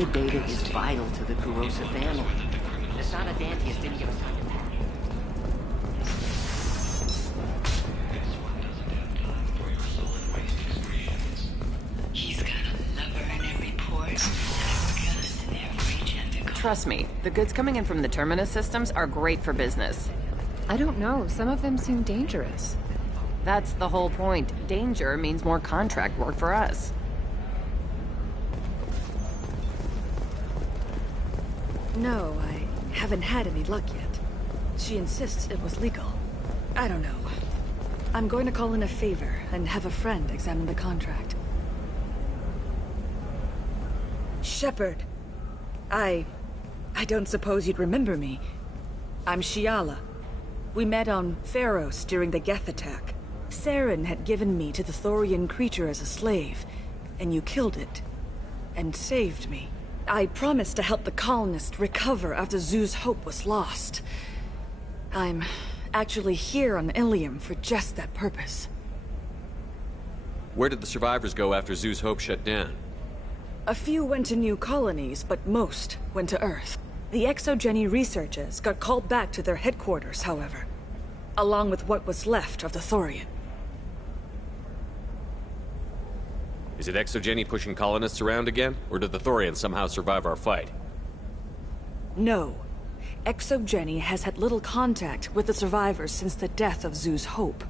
Encrypted data is vital to the Kurosa family. The Sana Dantius didn't give us time to pack. He's got a lover in every port and a gun in every tentacle. Trust me, the goods coming in from the Terminus systems are great for business. I don't know, some of them seem dangerous. That's the whole point. Danger means more contract work for us. No, I haven't had any luck yet. She insists it was legal. I don't know. I'm going to call in a favor and have a friend examine the contract. Shepard. I don't suppose you'd remember me. I'm Shiala. We met on Pharos during the Geth attack. Saren had given me to the Thorian creature as a slave, and you killed it. And saved me. I promised to help the colonists recover after Zoo's Hope was lost. I'm actually here on Ilium for just that purpose. Where did the survivors go after Zoo's Hope shut down? A few went to new colonies, but most went to Earth. The Exogeny researchers got called back to their headquarters, however, along with what was left of the Thorian. Is it Exogeny pushing colonists around again, or did the Thorians somehow survive our fight? No. Exogeny has had little contact with the survivors since the death of Zoo's Hope.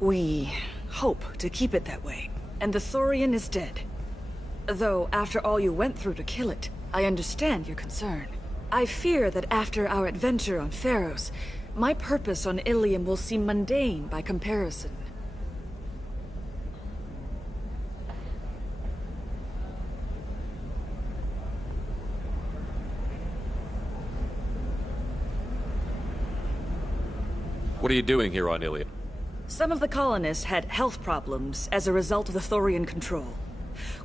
We hope to keep it that way. And the Thorian is dead. Though, after all you went through to kill it, I understand your concern. I fear that after our adventure on Pharos, my purpose on Ilium will seem mundane by comparison. What are you doing here on Ilium? Some of the colonists had health problems as a result of the Thorian control.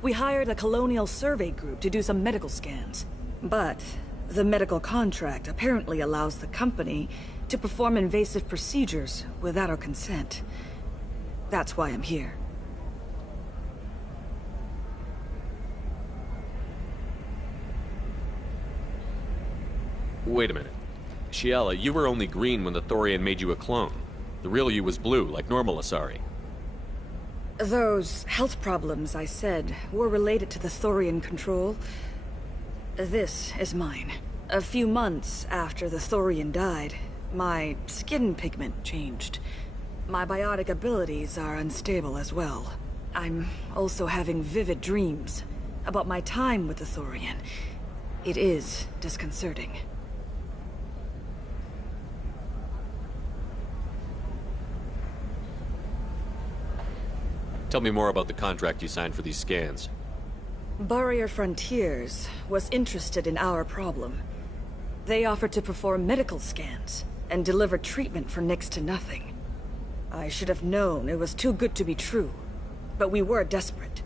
We hired a colonial survey group to do some medical scans. But the medical contract apparently allows the company to perform invasive procedures without our consent. That's why I'm here. Wait a minute. Shiala, you were only green when the Thorian made you a clone. The real you was blue, like normal Asari. Those health problems I said were related to the Thorian control. This is mine. A few months after the Thorian died, my skin pigment changed. My biotic abilities are unstable as well. I'm also having vivid dreams about my time with the Thorian. It is disconcerting. Tell me more about the contract you signed for these scans. Barrier Frontiers was interested in our problem. They offered to perform medical scans and deliver treatment for next to nothing. I should have known it was too good to be true, but we were desperate.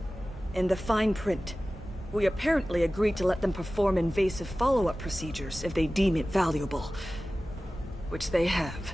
In the fine print, we apparently agreed to let them perform invasive follow-up procedures if they deem it valuable. Which they have.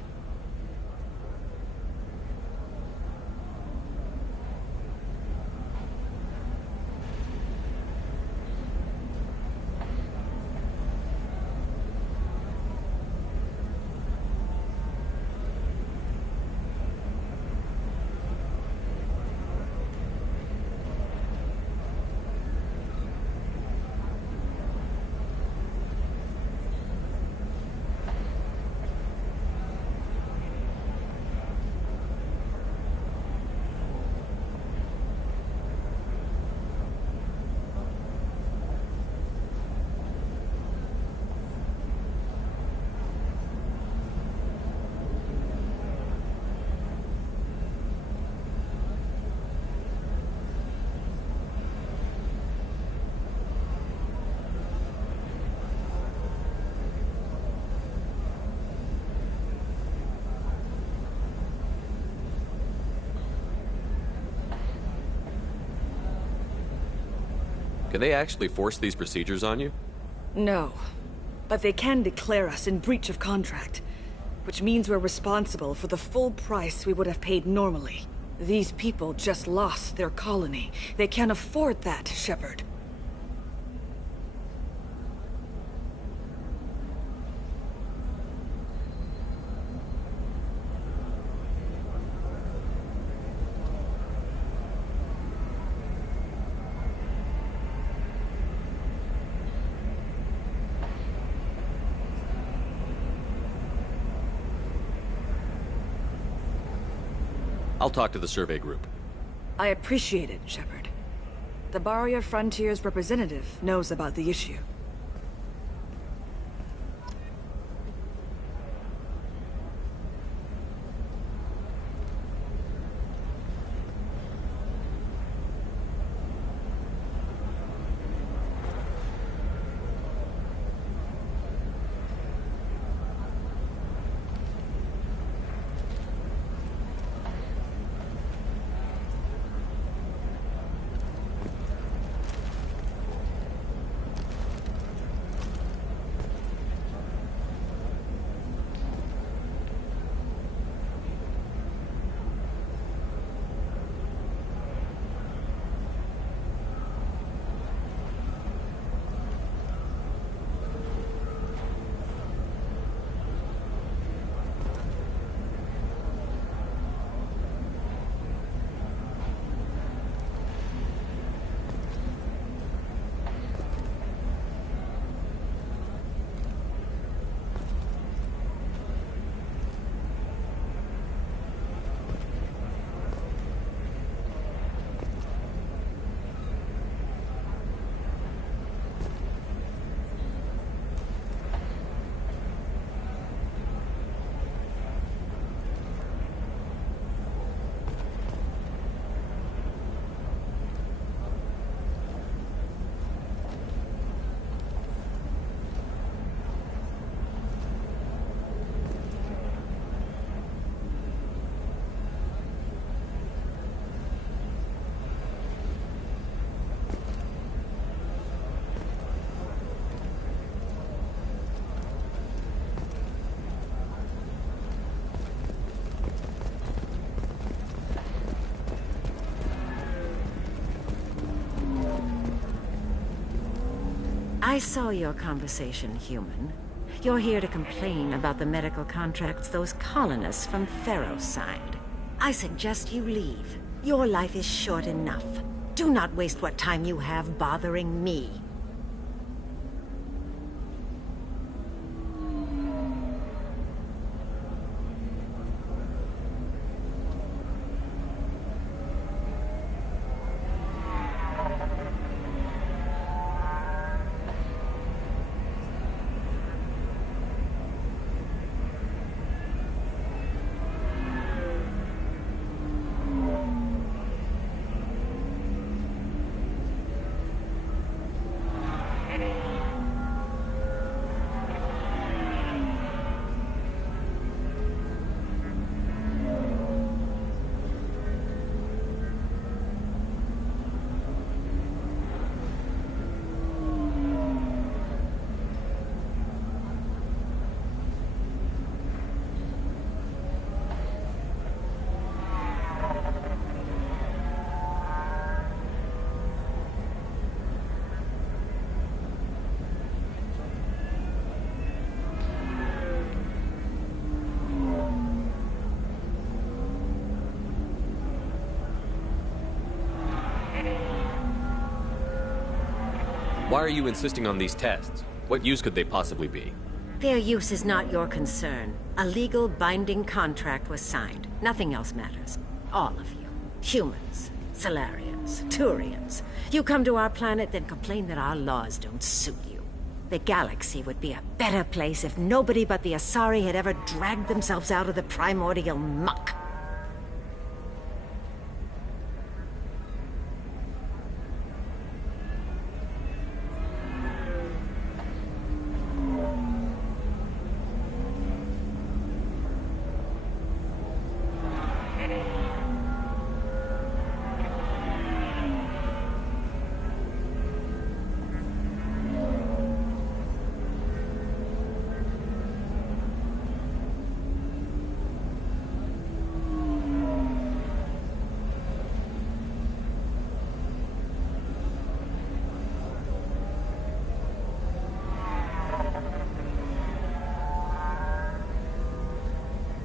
Can they actually force these procedures on you? No. But they can declare us in breach of contract. Which means we're responsible for the full price we would have paid normally. These people just lost their colony. They can't afford that, Shepard. I'll talk to the survey group. I appreciate it, Shepard. The Barrier Frontiers representative knows about the issue. I saw your conversation, human. You're here to complain about the medical contracts those colonists from Theros signed. I suggest you leave. Your life is short enough. Do not waste what time you have bothering me. Why are you insisting on these tests? What use could they possibly be? Their use is not your concern. A legal binding contract was signed. Nothing else matters. All of you. Humans, Solarians, Turians. You come to our planet, then complain that our laws don't suit you. The galaxy would be a better place if nobody but the Asari had ever dragged themselves out of the primordial muck.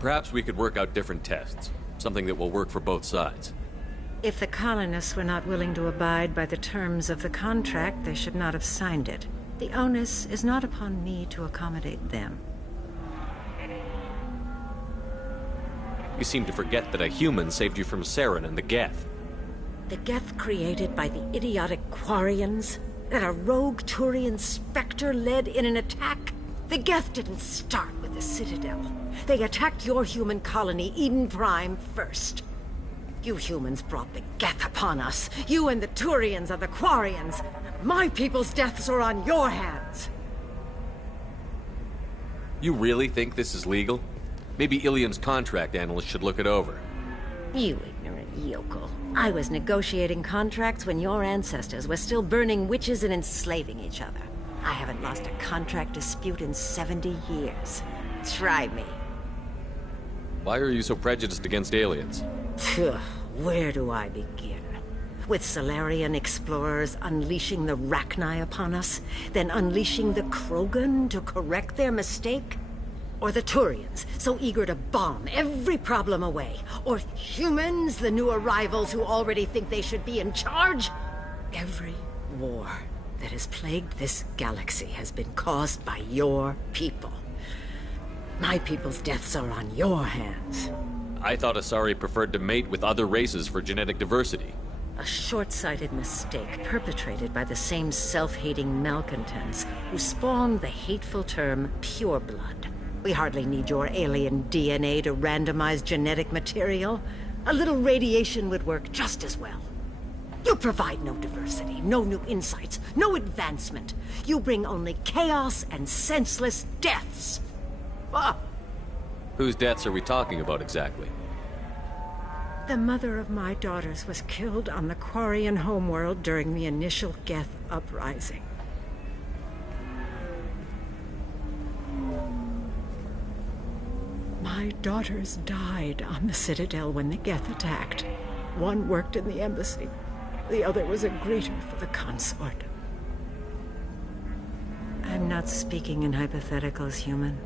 Perhaps we could work out different tests. Something that will work for both sides. If the colonists were not willing to abide by the terms of the contract, they should not have signed it. The onus is not upon me to accommodate them. You seem to forget that a human saved you from Saren and the Geth. The Geth created by the idiotic Quarians? That a rogue Turian Spectre led in an attack? The Geth didn't start with the Citadel. They attacked your human colony, Eden Prime, first. You humans brought the Geth upon us. You and the Turians are the Quarians. My people's deaths are on your hands. You really think this is legal? Maybe Ilium's contract analyst should look it over. You ignorant yokel. I was negotiating contracts when your ancestors were still burning witches and enslaving each other. I haven't lost a contract dispute in 70 years. Try me. Why are you so prejudiced against aliens? Phew, where do I begin? With Solarian explorers unleashing the Rachni upon us, then unleashing the Krogan to correct their mistake? Or the Turians, so eager to bomb every problem away? Or humans, the new arrivals who already think they should be in charge? Every war that has plagued this galaxy has been caused by your people. My people's deaths are on your hands. I thought Asari preferred to mate with other races for genetic diversity. A short-sighted mistake perpetrated by the same self-hating malcontents who spawned the hateful term pureblood. We hardly need your alien DNA to randomize genetic material. A little radiation would work just as well. You provide no diversity, no new insights, no advancement. You bring only chaos and senseless deaths. Ah! Whose deaths are we talking about exactly? The mother of my daughters was killed on the Quarian homeworld during the initial Geth uprising. My daughters died on the Citadel when the Geth attacked. One worked in the embassy. The other was a greeter for the consort. I'm not speaking in hypotheticals, human.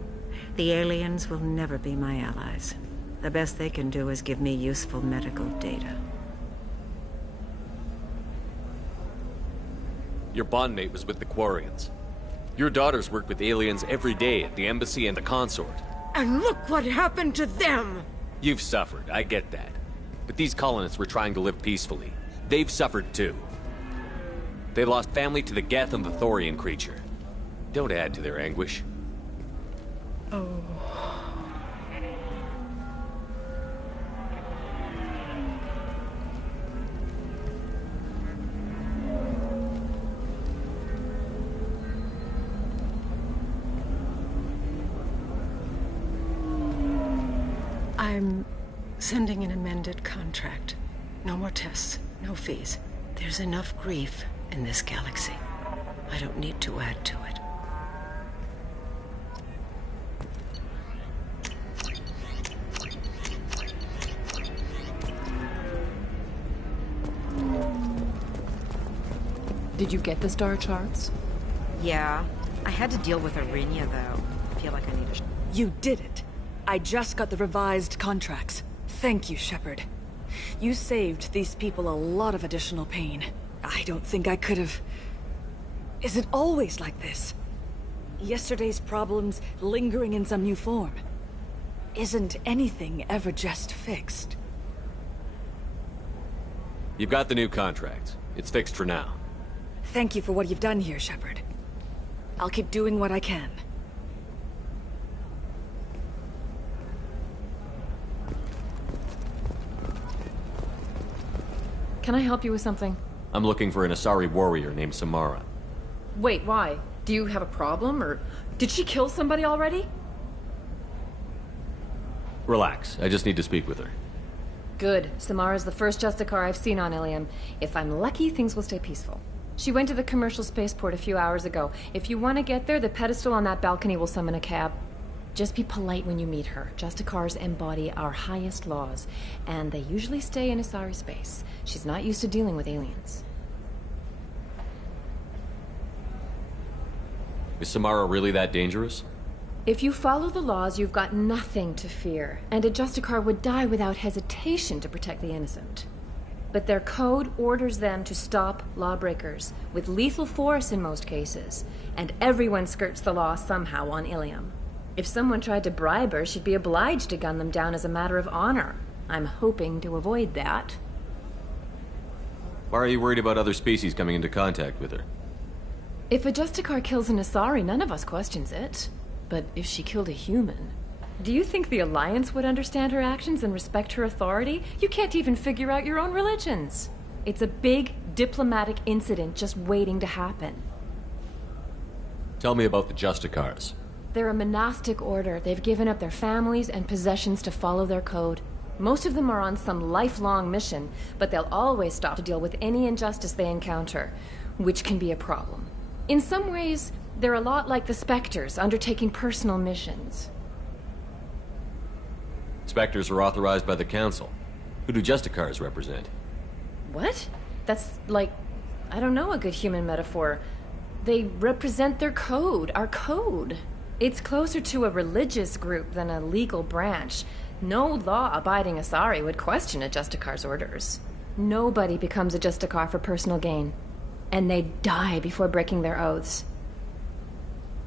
The aliens will never be my allies. The best they can do is give me useful medical data. Your bondmate was with the Quarians. Your daughters worked with aliens every day at the embassy and the consort. And look what happened to them! You've suffered, I get that. But these colonists were trying to live peacefully. They've suffered too. They lost family to the Geth and the Thorian creature. Don't add to their anguish. Oh. I'm sending an amended contract. No more tests, no fees. There's enough grief in this galaxy. I don't need to add to it. Did you get the star charts? Yeah. I had to deal with Arinia, though. I feel like I need a... You did it. I just got the revised contracts. Thank you, Shepard. You saved these people a lot of additional pain. I don't think I could have... Is it always like this? Yesterday's problems lingering in some new form? Isn't anything ever just fixed? You've got the new contract. It's fixed for now. Thank you for what you've done here, Shepard. I'll keep doing what I can. Can I help you with something? I'm looking for an Asari warrior named Samara. Wait, why? Do you have a problem, or did she kill somebody already? Relax, I just need to speak with her. Good. Samara's the first Justicar I've seen on Ilium. If I'm lucky, things will stay peaceful. She went to the commercial spaceport a few hours ago. If you want to get there, the pedestal on that balcony will summon a cab. Just be polite when you meet her. Justicars embody our highest laws, and they usually stay in Asari space. She's not used to dealing with aliens. Is Samara really that dangerous? If you follow the laws, you've got nothing to fear, and a Justicar would die without hesitation to protect the innocent. But their code orders them to stop lawbreakers, with lethal force in most cases, and everyone skirts the law somehow on Ilium. If someone tried to bribe her, she'd be obliged to gun them down as a matter of honor. I'm hoping to avoid that. Why are you worried about other species coming into contact with her? If a Justicar kills an Asari, none of us questions it. But if she killed a human... Do you think the Alliance would understand her actions and respect her authority? You can't even figure out your own religions. It's a big diplomatic incident just waiting to happen. Tell me about the Justicars. They're a monastic order. They've given up their families and possessions to follow their code. Most of them are on some lifelong mission, but they'll always stop to deal with any injustice they encounter, which can be a problem. In some ways, they're a lot like the Spectres, undertaking personal missions. Spectres are authorized by the Council. Who do Justicars represent? What? That's like, I don't know, a good human metaphor. They represent their code, our code. It's closer to a religious group than a legal branch. No law-abiding Asari would question a Justicar's orders. Nobody becomes a Justicar for personal gain. And they die before breaking their oaths.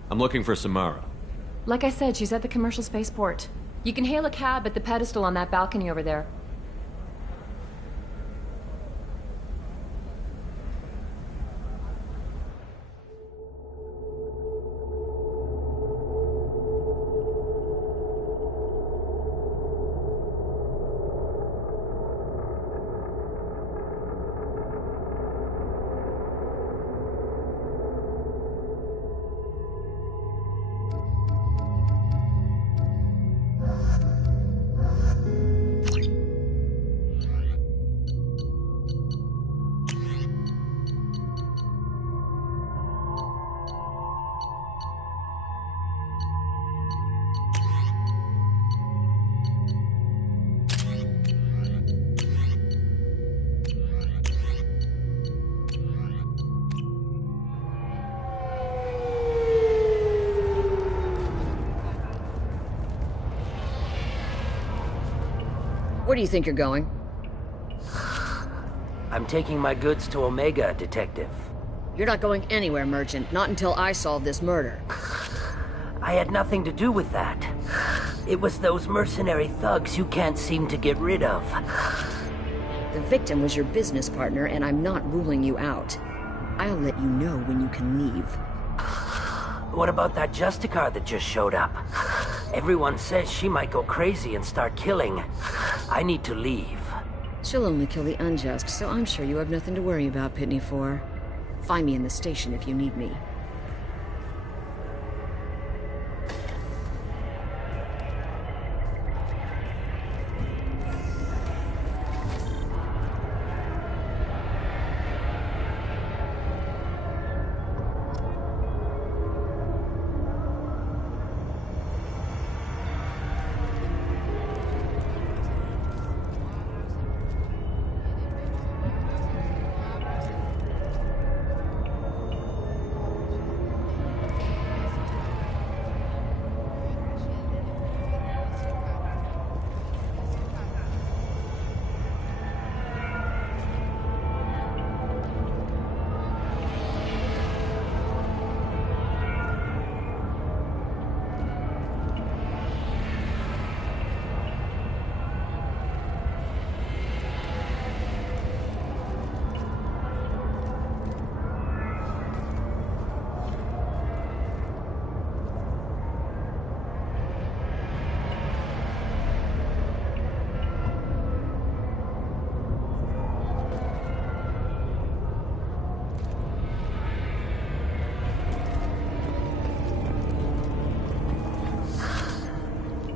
I'm looking for Samara. Like I said, she's at the commercial spaceport. You can hail a cab at the pedestal on that balcony over there. Where do you think you're going? I'm taking my goods to Omega, Detective. You're not going anywhere, Merchant. Not until I solve this murder. I had nothing to do with that. It was those mercenary thugs you can't seem to get rid of. The victim was your business partner, and I'm not ruling you out. I'll let you know when you can leave. What about that Justicar that just showed up? Everyone says she might go crazy and start killing. I need to leave. She'll only kill the unjust, so I'm sure you have nothing to worry about, Pitney 4. Find me in the station if you need me.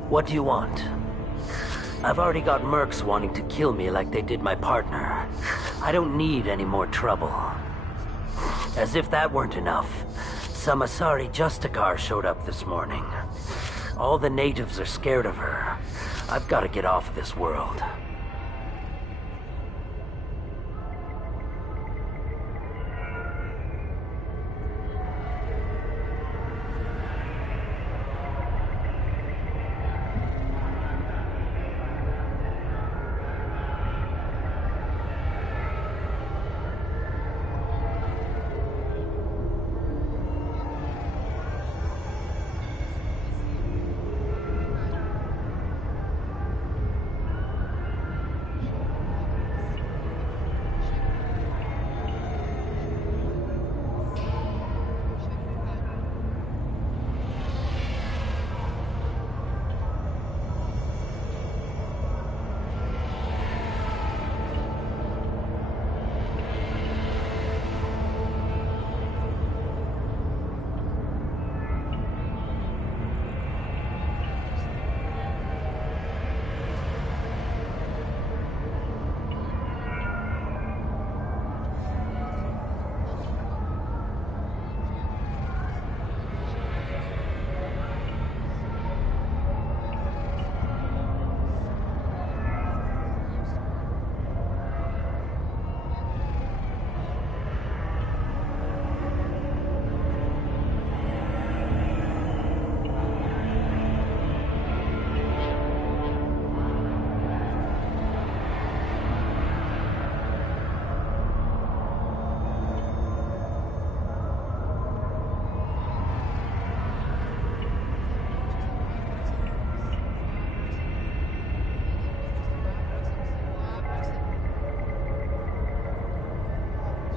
What do you want? I've already got mercs wanting to kill me like they did my partner. I don't need any more trouble. As if that weren't enough, some Asari Justicar showed up this morning. All the natives are scared of her. I've got to get off this world.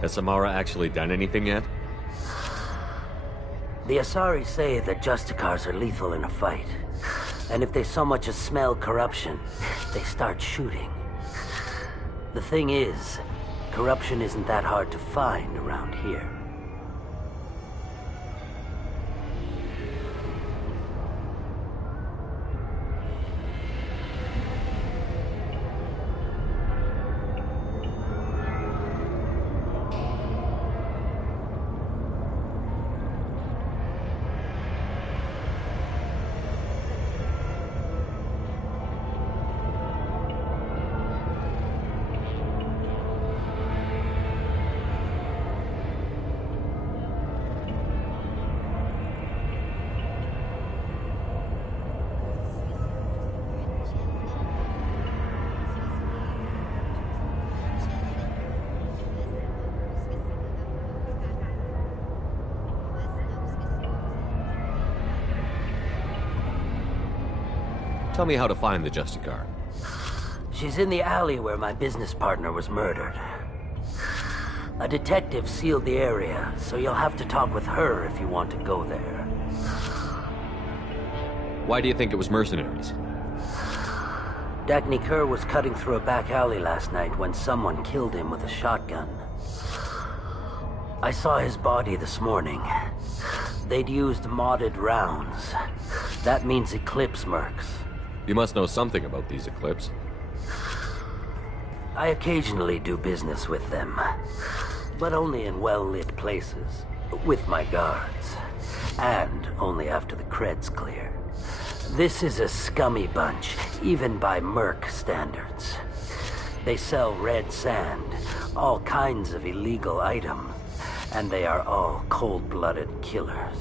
Has Samara actually done anything yet? The Asari say that Justicars are lethal in a fight. And if they so much as smell corruption, they start shooting. The thing is, corruption isn't that hard to find around here. Tell me how to find the Justicar. She's in the alley where my business partner was murdered. A detective sealed the area, so you'll have to talk with her if you want to go there. Why do you think it was mercenaries? Dagny Kerr was cutting through a back alley last night when someone killed him with a shotgun. I saw his body this morning. They'd used modded rounds. That means Eclipse mercs. You must know something about these Eclipse. I occasionally do business with them, but only in well-lit places, with my guards, and only after the creds clear. This is a scummy bunch, even by merc standards. They sell red sand, all kinds of illegal items, and they are all cold-blooded killers.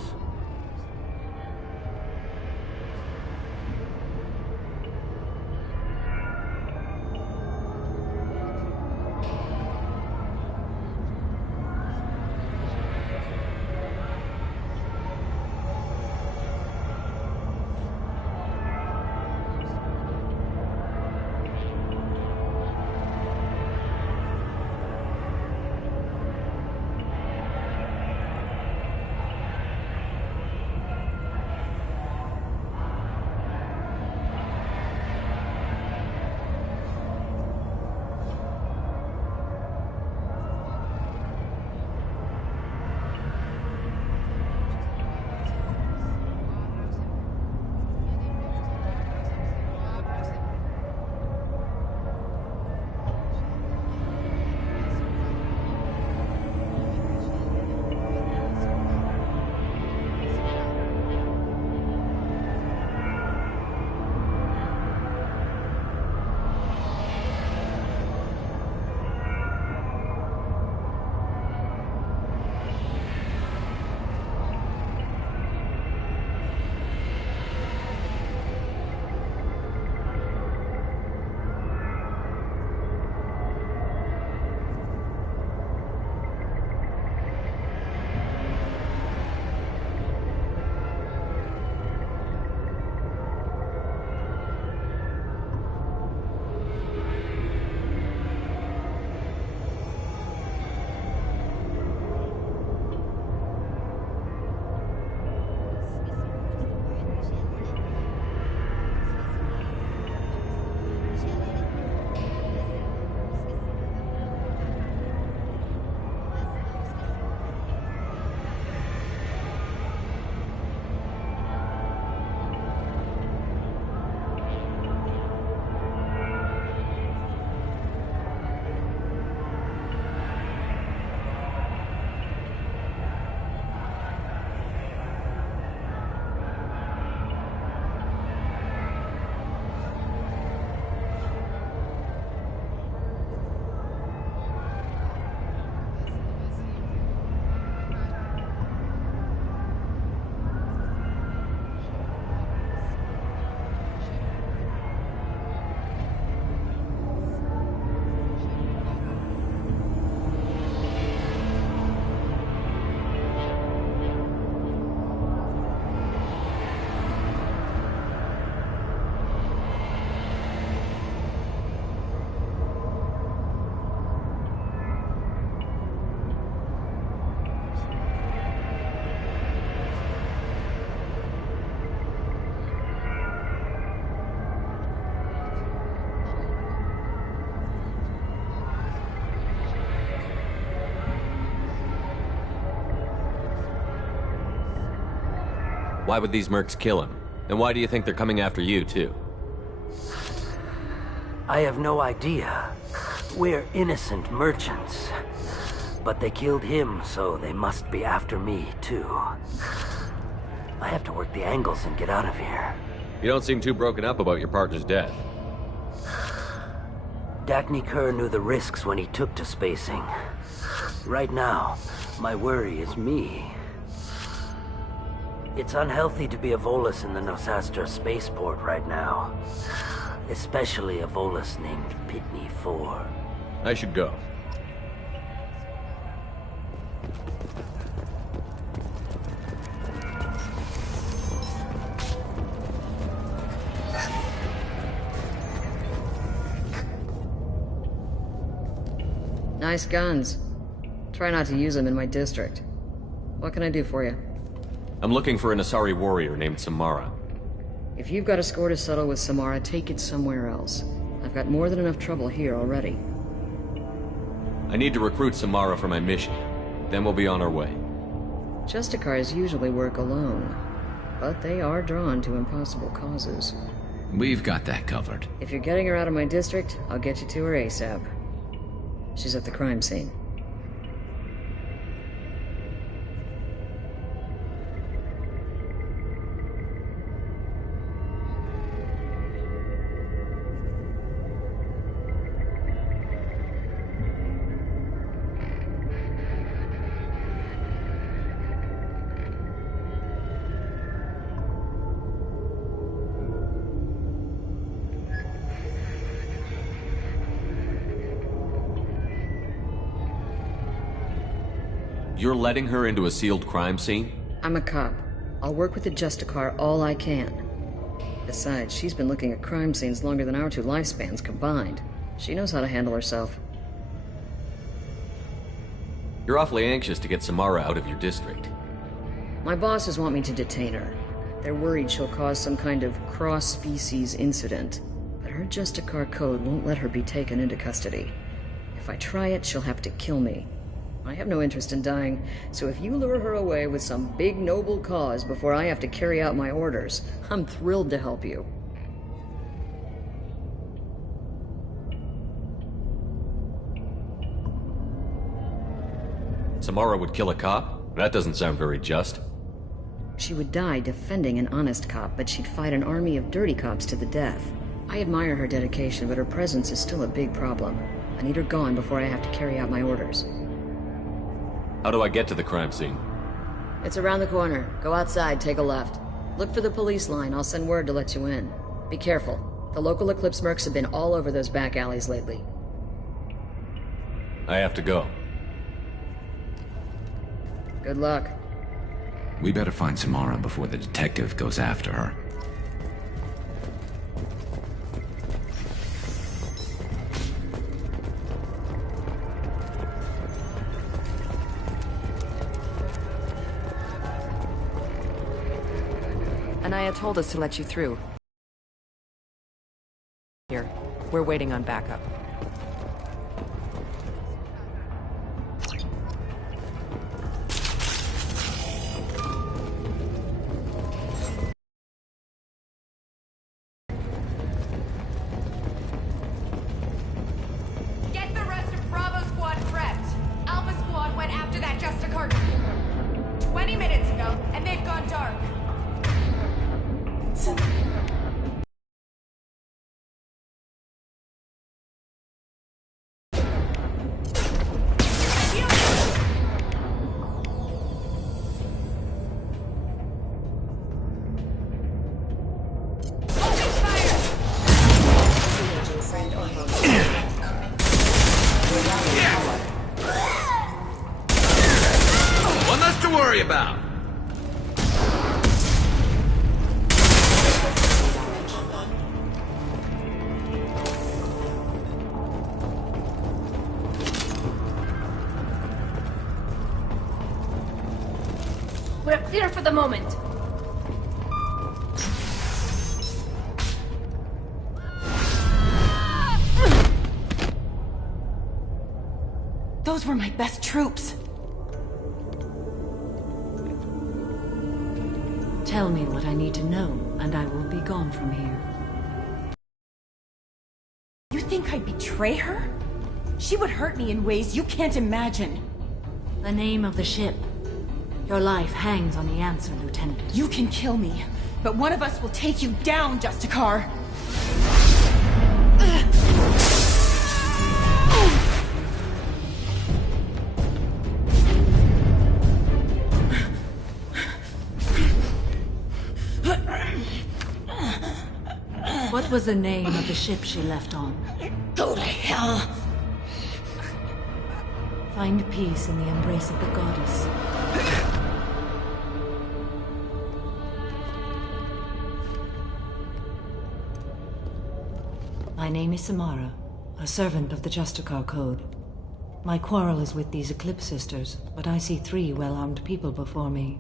Why would these mercs kill him? And why do you think they're coming after you, too? I have no idea. We're innocent merchants. But they killed him, so they must be after me, too. I have to work the angles and get out of here. You don't seem too broken up about your partner's death. Dagny Kerr knew the risks when he took to spacing. Right now, my worry is me. It's unhealthy to be a Volus in the Nosastra spaceport right now. Especially a Volus named Pitney 4. I should go. Nice guns. Try not to use them in my district. What can I do for you? I'm looking for an Asari warrior named Samara. If you've got a score to settle with Samara, take it somewhere else. I've got more than enough trouble here already. I need to recruit Samara for my mission. Then we'll be on our way. Justicars usually work alone, but they are drawn to impossible causes. We've got that covered. If you're getting her out of my district, I'll get you to her ASAP. She's at the crime scene. You're letting her into a sealed crime scene? I'm a cop. I'll work with the Justicar all I can. Besides, she's been looking at crime scenes longer than our two lifespans combined. She knows how to handle herself. You're awfully anxious to get Samara out of your district. My bosses want me to detain her. They're worried she'll cause some kind of cross-species incident. But her Justicar code won't let her be taken into custody. If I try it, she'll have to kill me. I have no interest in dying, so if you lure her away with some big noble cause before I have to carry out my orders, I'm thrilled to help you. Samara would kill a cop? That doesn't sound very just. She would die defending an honest cop, but she'd fight an army of dirty cops to the death. I admire her dedication, but her presence is still a big problem. I need her gone before I have to carry out my orders. How do I get to the crime scene? It's around the corner. Go outside, take a left. Look for the police line. I'll send word to let you in. Be careful. The local Eclipse mercs have been all over those back alleys lately. I have to go. Good luck. We better find Samara before the detective goes after her. Anaya told us to let you through. Here, we're waiting on backup. Get the rest of Bravo Squad prepped. Alpha Squad went after that Justicar 20 minutes ago, and they've gone dark. One less to worry about. We're clear for the moment. Those were my best troops. Tell me what I need to know, and I will be gone from here. You think I'd betray her? She would hurt me in ways you can't imagine. The name of the ship. Your life hangs on the answer, Lieutenant. You can kill me, but one of us will take you down, Justicar. What was the name of the ship she left on? Go to hell. Find peace in the embrace of the goddess. My name is Samara, a servant of the Justicar Code. My quarrel is with these Eclipse Sisters, but I see 3 well-armed people before me.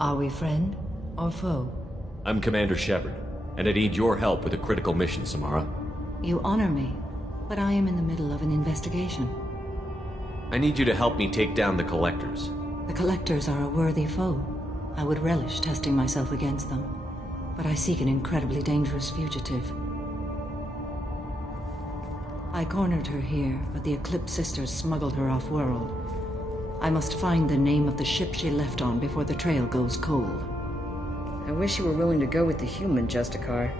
Are we friend or foe? I'm Commander Shepard, and I need your help with a critical mission, Samara. You honor me, but I am in the middle of an investigation. I need you to help me take down the Collectors. The Collectors are a worthy foe. I would relish testing myself against them, but I seek an incredibly dangerous fugitive. I cornered her here, but the Eclipse Sisters smuggled her off-world. I must find the name of the ship she left on before the trail goes cold. I wish you were willing to go with the human, Justicar.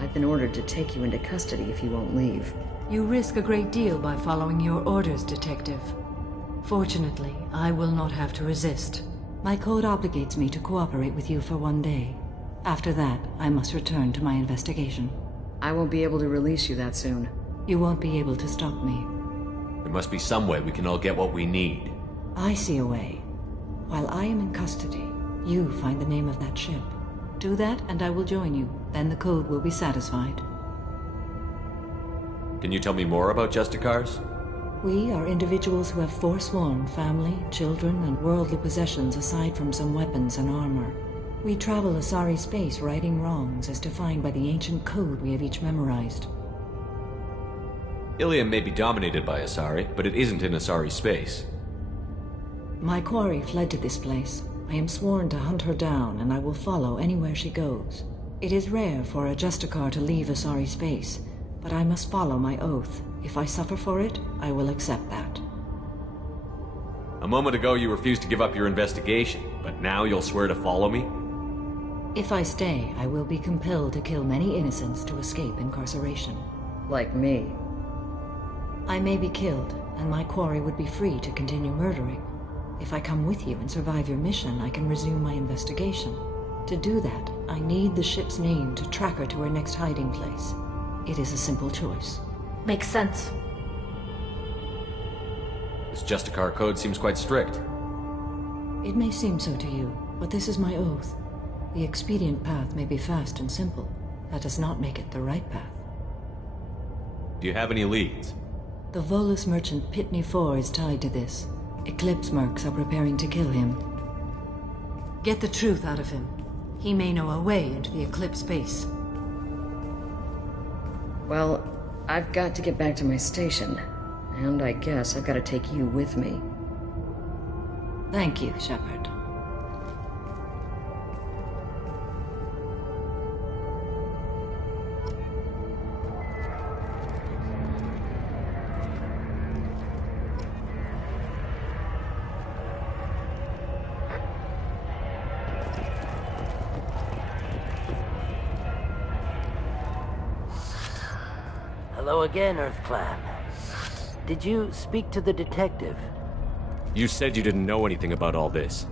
I've been ordered to take you into custody if you won't leave. You risk a great deal by following your orders, Detective. Fortunately, I will not have to resist. My code obligates me to cooperate with you for 1 day. After that, I must return to my investigation. I won't be able to release you that soon. You won't be able to stop me. There must be some way we can all get what we need. I see a way. While I am in custody, you find the name of that ship. Do that, and I will join you. Then the code will be satisfied. Can you tell me more about Justicars? We are individuals who have forsworn family, children, and worldly possessions aside from some weapons and armor. We travel Asari space righting wrongs as defined by the ancient code we have each memorized. Ilium may be dominated by Asari, but it isn't in Asari space. My quarry fled to this place. I am sworn to hunt her down, and I will follow anywhere she goes. It is rare for a Justicar to leave Asari space, but I must follow my oath. If I suffer for it, I will accept that. A moment ago you refused to give up your investigation, but now you'll swear to follow me? If I stay, I will be compelled to kill many innocents to escape incarceration. Like me. I may be killed, and my quarry would be free to continue murdering. If I come with you and survive your mission, I can resume my investigation. To do that, I need the ship's name to track her to her next hiding place. It is a simple choice. Makes sense. This Justicar code seems quite strict. It may seem so to you, but this is my oath. The expedient path may be fast and simple. That does not make it the right path. Do you have any leads? The Volus merchant Pitney 4 is tied to this. Eclipse mercs are preparing to kill him. Get the truth out of him. He may know a way into the Eclipse base. Well, I've got to get back to my station. And I guess I've got to take you with me. Thank you, Shepard. Hello again, Earth Clan. Did you speak to the detective? You said you didn't know anything about all this.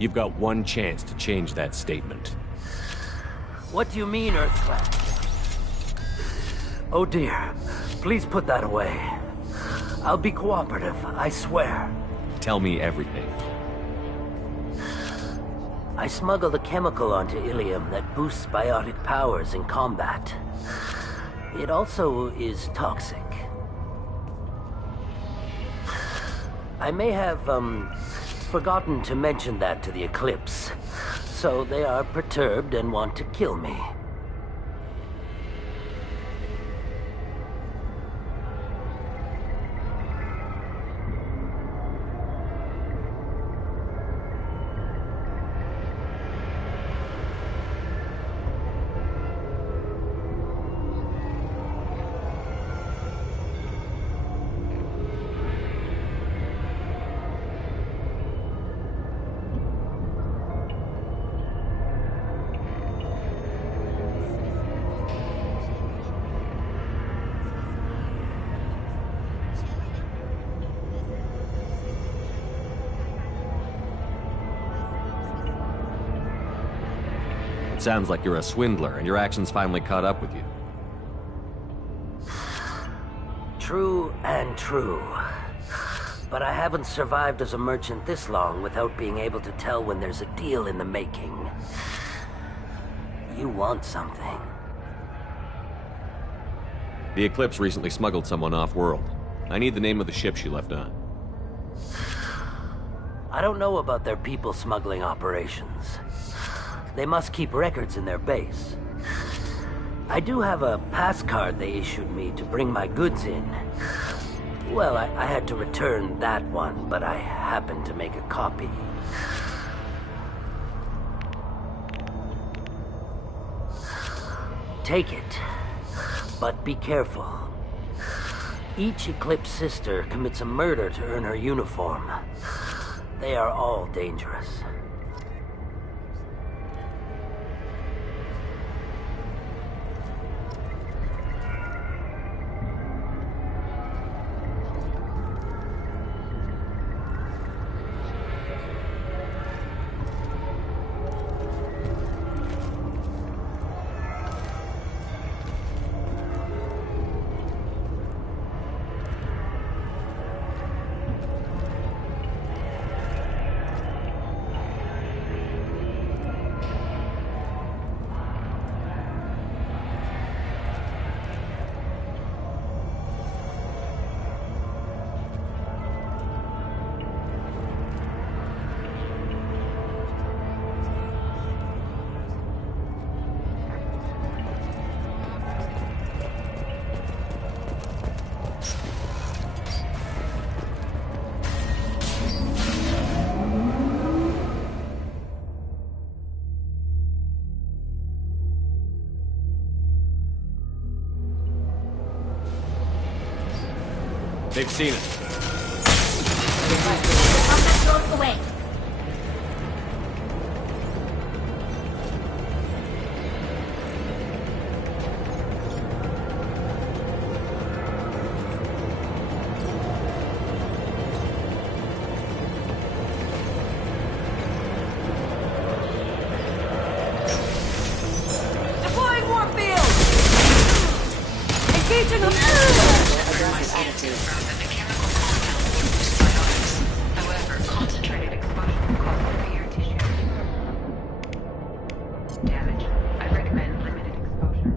You've got one chance to change that statement. What do you mean, Earth Clan? Oh dear. Please put that away. I'll be cooperative, I swear. Tell me everything. I smuggled a chemical onto Ilium that boosts biotic powers in combat. It also is toxic. I may have, forgotten to mention that to the Eclipse, so they are perturbed and want to kill me. Sounds like you're a swindler, and your actions finally caught up with you. True and true. But I haven't survived as a merchant this long without being able to tell when there's a deal in the making. You want something. The Eclipse recently smuggled someone off-world. I need the name of the ship she left on. I don't know about their people smuggling operations. They must keep records in their base. I do have a pass card they issued me to bring my goods in. Well, I had to return that one, but I happened to make a copy. Take it, but be careful. Each Eclipse sister commits a murder to earn her uniform. They are all dangerous. They've seen us. Away. Deploying warfield! Engaging them! However, concentrated exposure will cause severe tissue damage. I recommend limited exposure.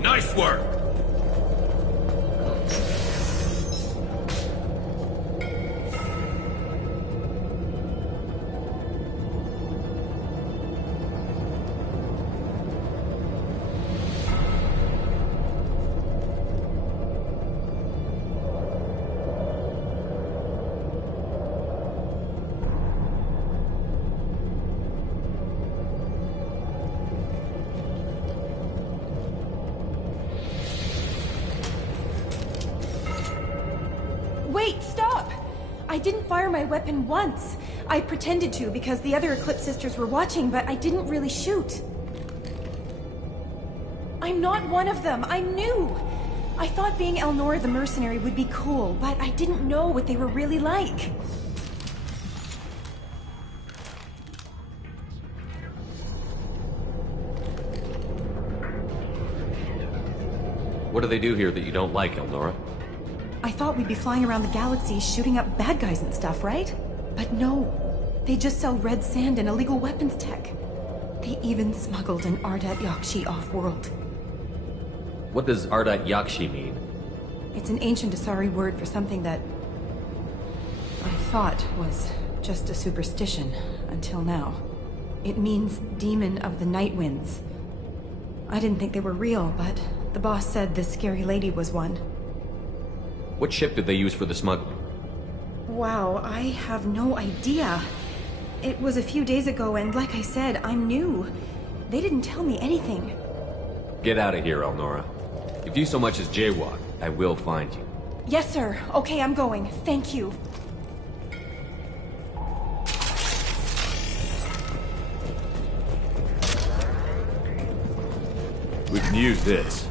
Nice work! Wait, stop! I didn't fire my weapon once. I pretended to because the other Eclipse sisters were watching, but I didn't really shoot. I'm not one of them. I'm new. I thought being Elnora the mercenary would be cool, but I didn't know what they were really like. What do they do here that you don't like, Elnora? I thought we'd be flying around the galaxy shooting up bad guys and stuff, right? But no. They just sell red sand and illegal weapons tech. They even smuggled an Ardat Yakshi off-world. What does Ardat Yakshi mean? It's an ancient Asari word for something that I thought was just a superstition until now. It means demon of the night winds. I didn't think they were real, but the boss said this scary lady was one. What ship did they use for the smuggling? Wow, I have no idea. It was a few days ago, and like I said, I'm new. They didn't tell me anything. Get out of here, Elnora. If you so much as jaywalk, I will find you. Yes, sir. Okay, I'm going. Thank you. We can use this.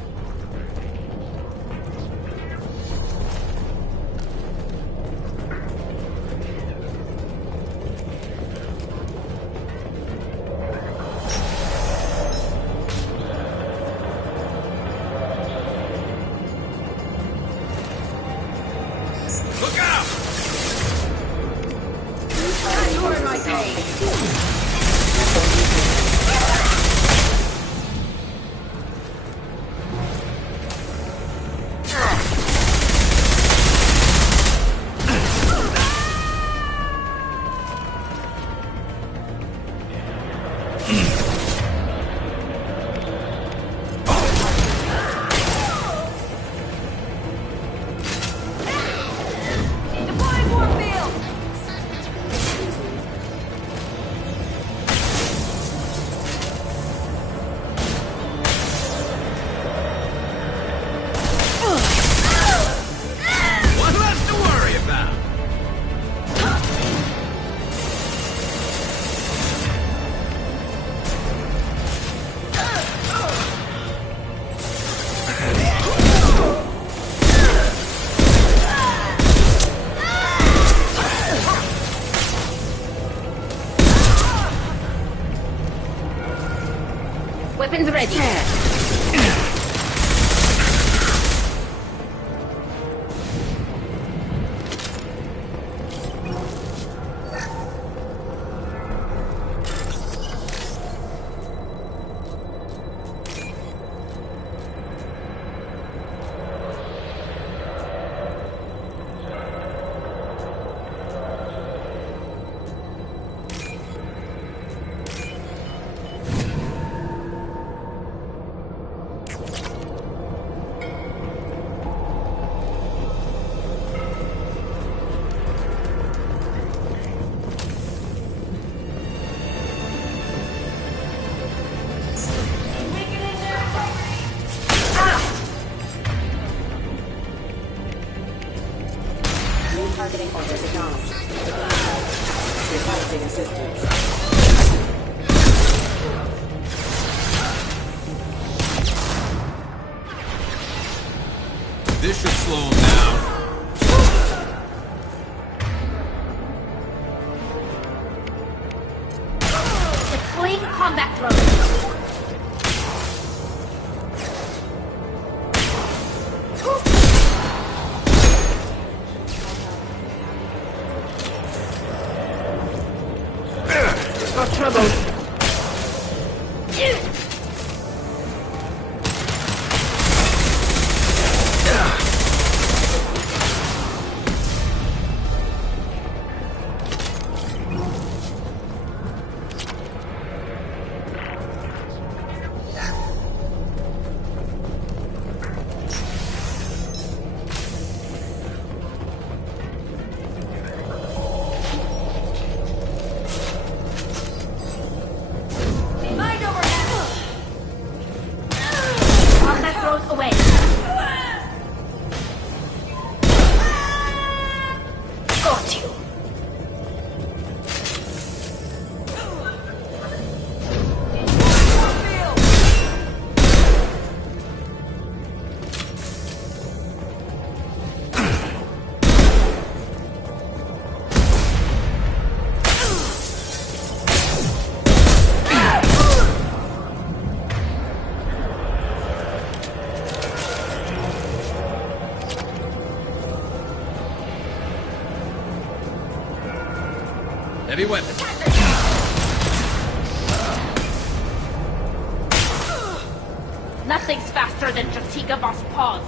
Look out! You're my pain. Weapons ready. Targeting orders acknowledged. Requesting assistance. This should slow him down. Deploying combat drone. Got trouble. Away. Got you. Heavy weapon. Nothing's faster than Jatiga Voss paws.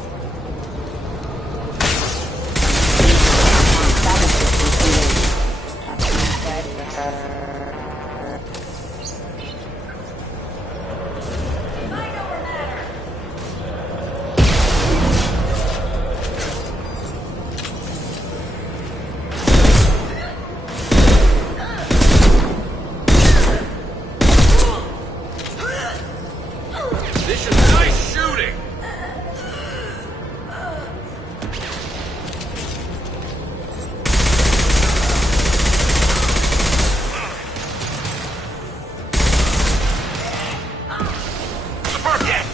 This is nice shooting! Forget!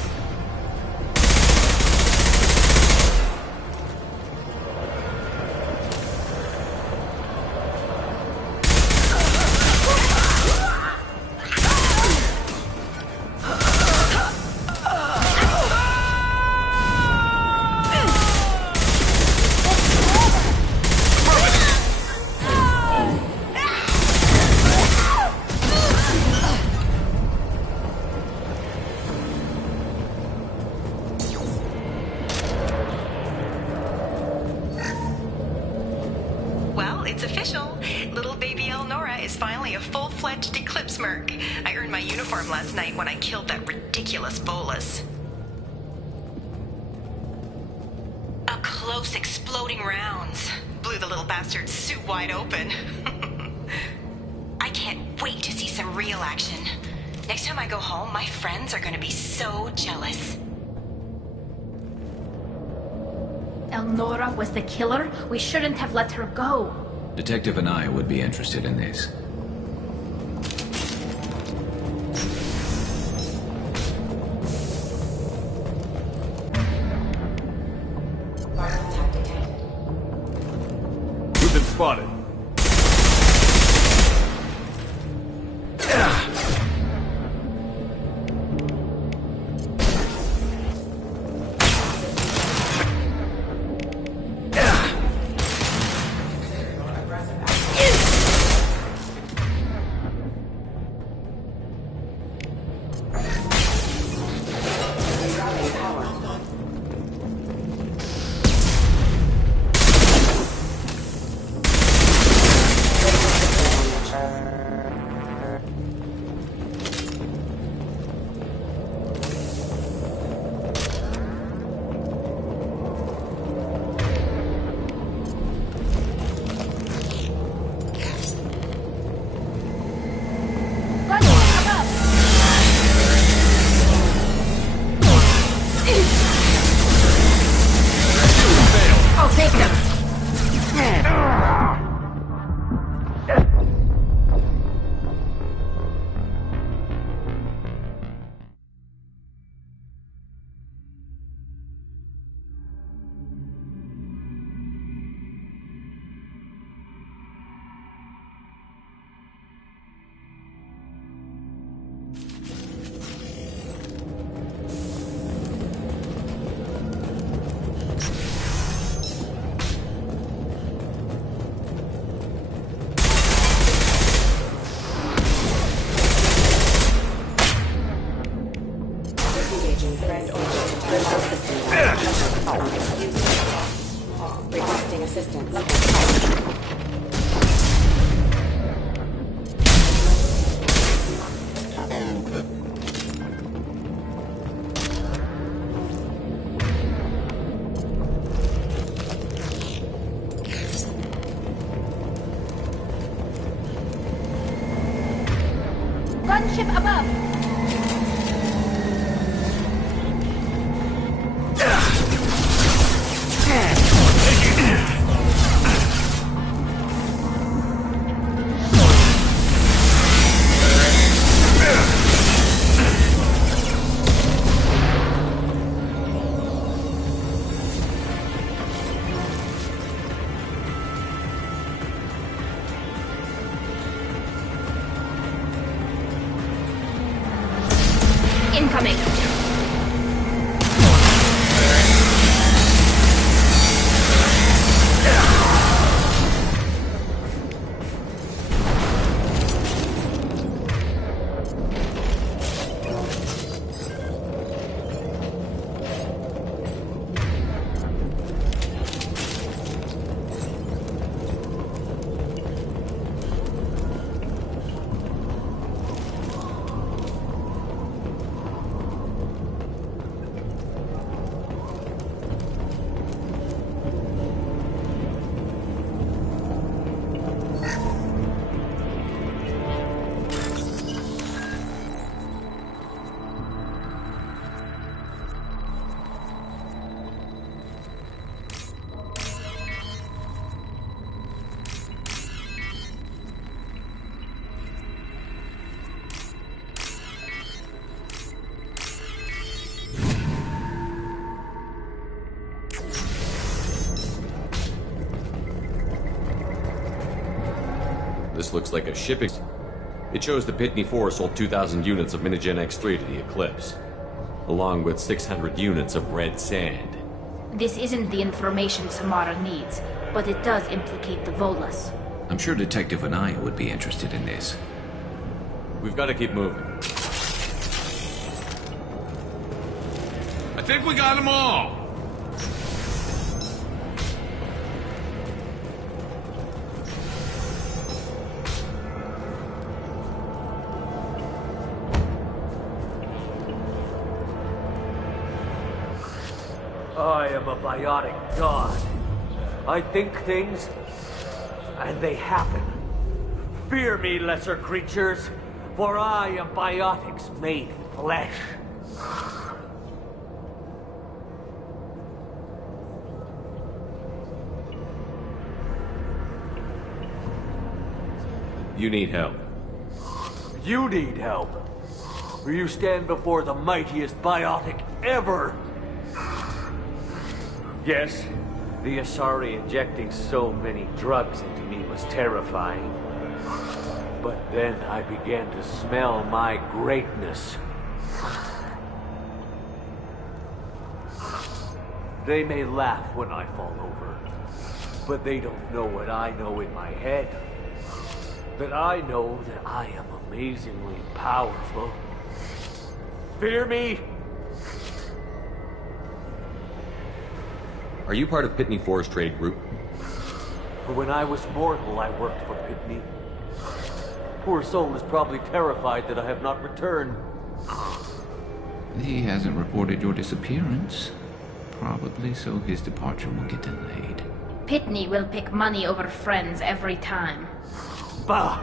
Well, it's official. Little baby Elnora is finally a full-fledged Eclipse Merc. I earned my uniform last night when I killed that ridiculous bolus. Up close, exploding rounds. Blew the little bastard's suit wide open. I can't wait to see some real action. Next time I go home, my friends are gonna be so jealous. Elnora was the killer. We shouldn't have let her go. Detective and I would be interested in this. We've been spotted. I'll take them. Requesting assistance. Gunship above. Incoming. This looks like a shipping... It shows the Pitney 4 sold 2,000 units of Minigen X3 to the Eclipse, along with 600 units of red sand. This isn't the information Samara needs, but it does implicate the Volas. I'm sure Detective Anaya would be interested in this. We've got to keep moving. I think we got them all. I am a biotic god. I think things, and they happen. Fear me, lesser creatures, for I am biotics made flesh. You need help. You need help. Or you stand before the mightiest biotic ever. Yes, the Asari injecting so many drugs into me was terrifying. But then I began to smell my greatness. They may laugh when I fall over, but they don't know what I know in my head. That I know that I am amazingly powerful. Fear me? Are you part of Pitney 4's trade group? When I was mortal, I worked for Pitney. Poor soul is probably terrified that I have not returned. He hasn't reported your disappearance. Probably so his departure will get delayed. Pitney will pick money over friends every time. Bah!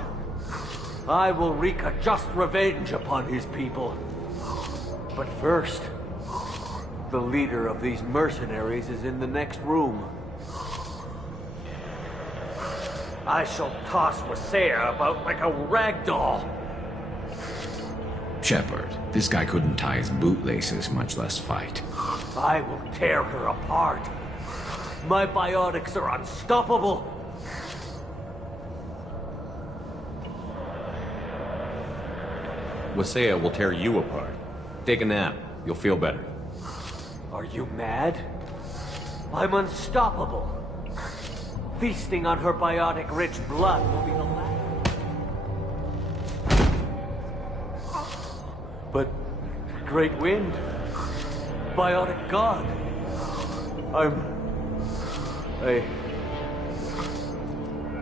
I will wreak a just revenge upon his people. But first, the leader of these mercenaries is in the next room. I shall toss Wasea about like a rag doll. Shepard, this guy couldn't tie his bootlaces, much less fight. I will tear her apart. My biotics are unstoppable. Wasea will tear you apart. Take a nap. You'll feel better. Are you mad? I'm unstoppable. Feasting on her biotic-rich blood will be the last. But... Great Wind... Biotic God...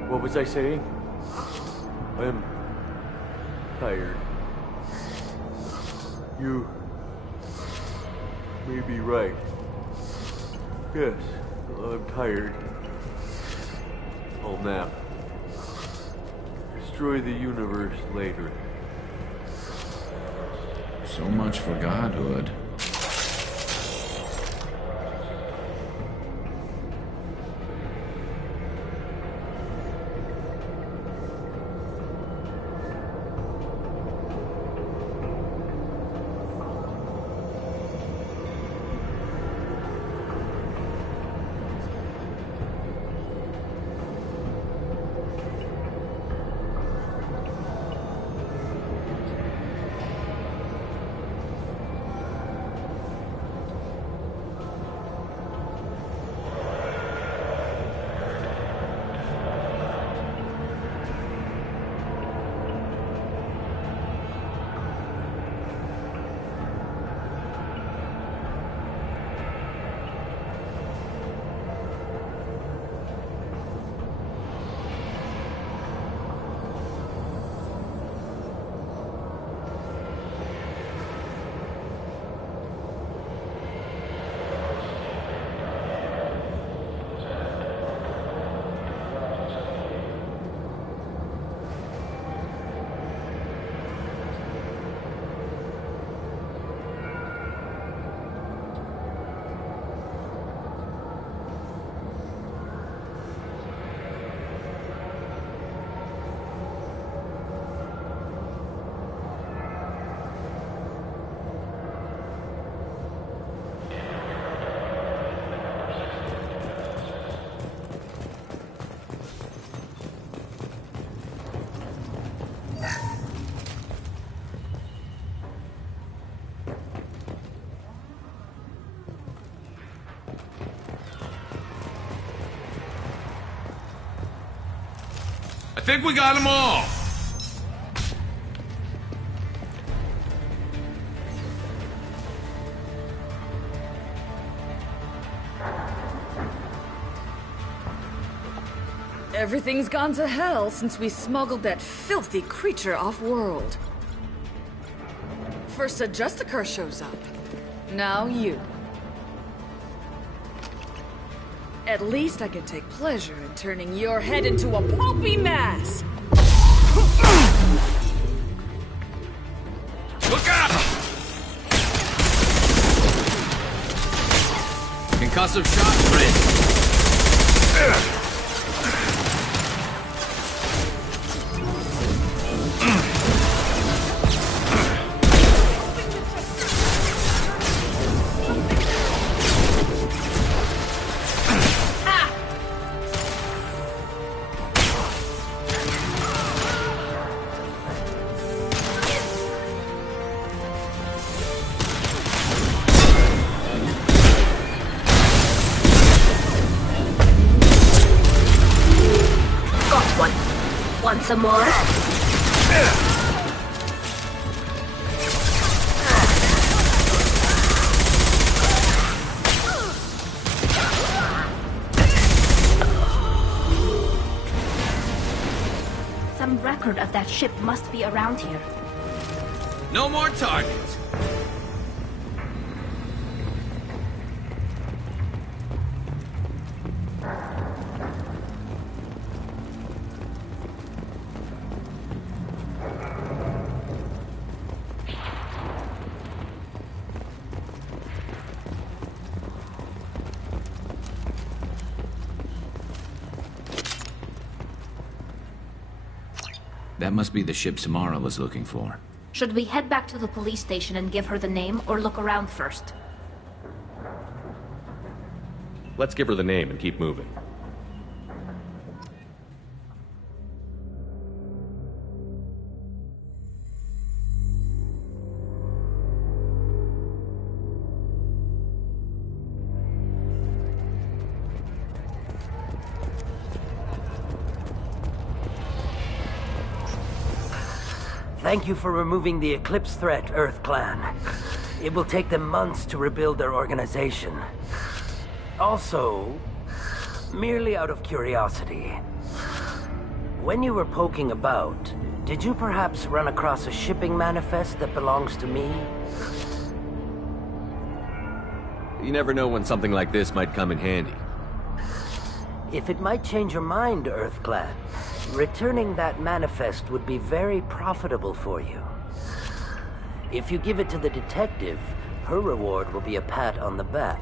What was I saying? I'm... tired. You... may be right. Yes, I'm tired. I'll nap. Destroy the universe later. So much for godhood. I think we got them all. Everything's gone to hell since we smuggled that filthy creature off-world. First a Justicar shows up. Now you. At least I can take pleasure in turning your head into a pulpy mass! Look out! Concussive shot, Brent. Want some more? Some record of that ship must be around here. No more targets. That must be the ship Samara was looking for. Should we head back to the police station and give her the name, or look around first? Let's give her the name and keep moving. Thank you for removing the Eclipse threat, Earth Clan. It will take them months to rebuild their organization. Also, merely out of curiosity, when you were poking about, did you perhaps run across a shipping manifest that belongs to me? You never know when something like this might come in handy. If it might change your mind, Earth Clan, returning that manifest would be very profitable for you. If you give it to the detective, her reward will be a pat on the back.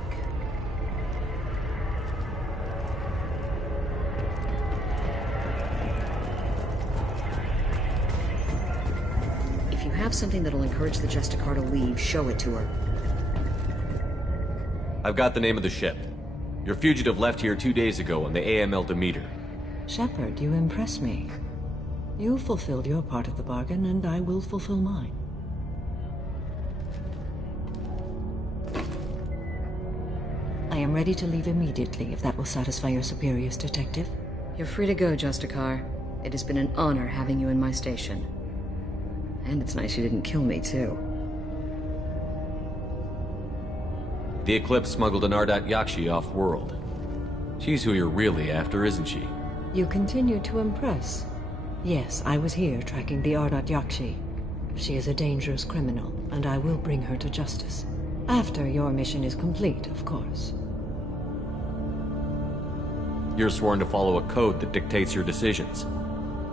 If you have something that'll encourage the Justicar to leave, show it to her. I've got the name of the ship. Your fugitive left here 2 days ago on the AML Demeter. Shepard, you impress me. You fulfilled your part of the bargain, and I will fulfill mine. I am ready to leave immediately, if that will satisfy your superiors, Detective. You're free to go, Justicar. It has been an honor having you in my station. And it's nice you didn't kill me, too. The Eclipse smuggled an Ardat Yakshi off-world. She's who you're really after, isn't she? You continue to impress. Yes, I was here tracking the Ardat Yakshi. She is a dangerous criminal, and I will bring her to justice. After your mission is complete, of course. You're sworn to follow a code that dictates your decisions.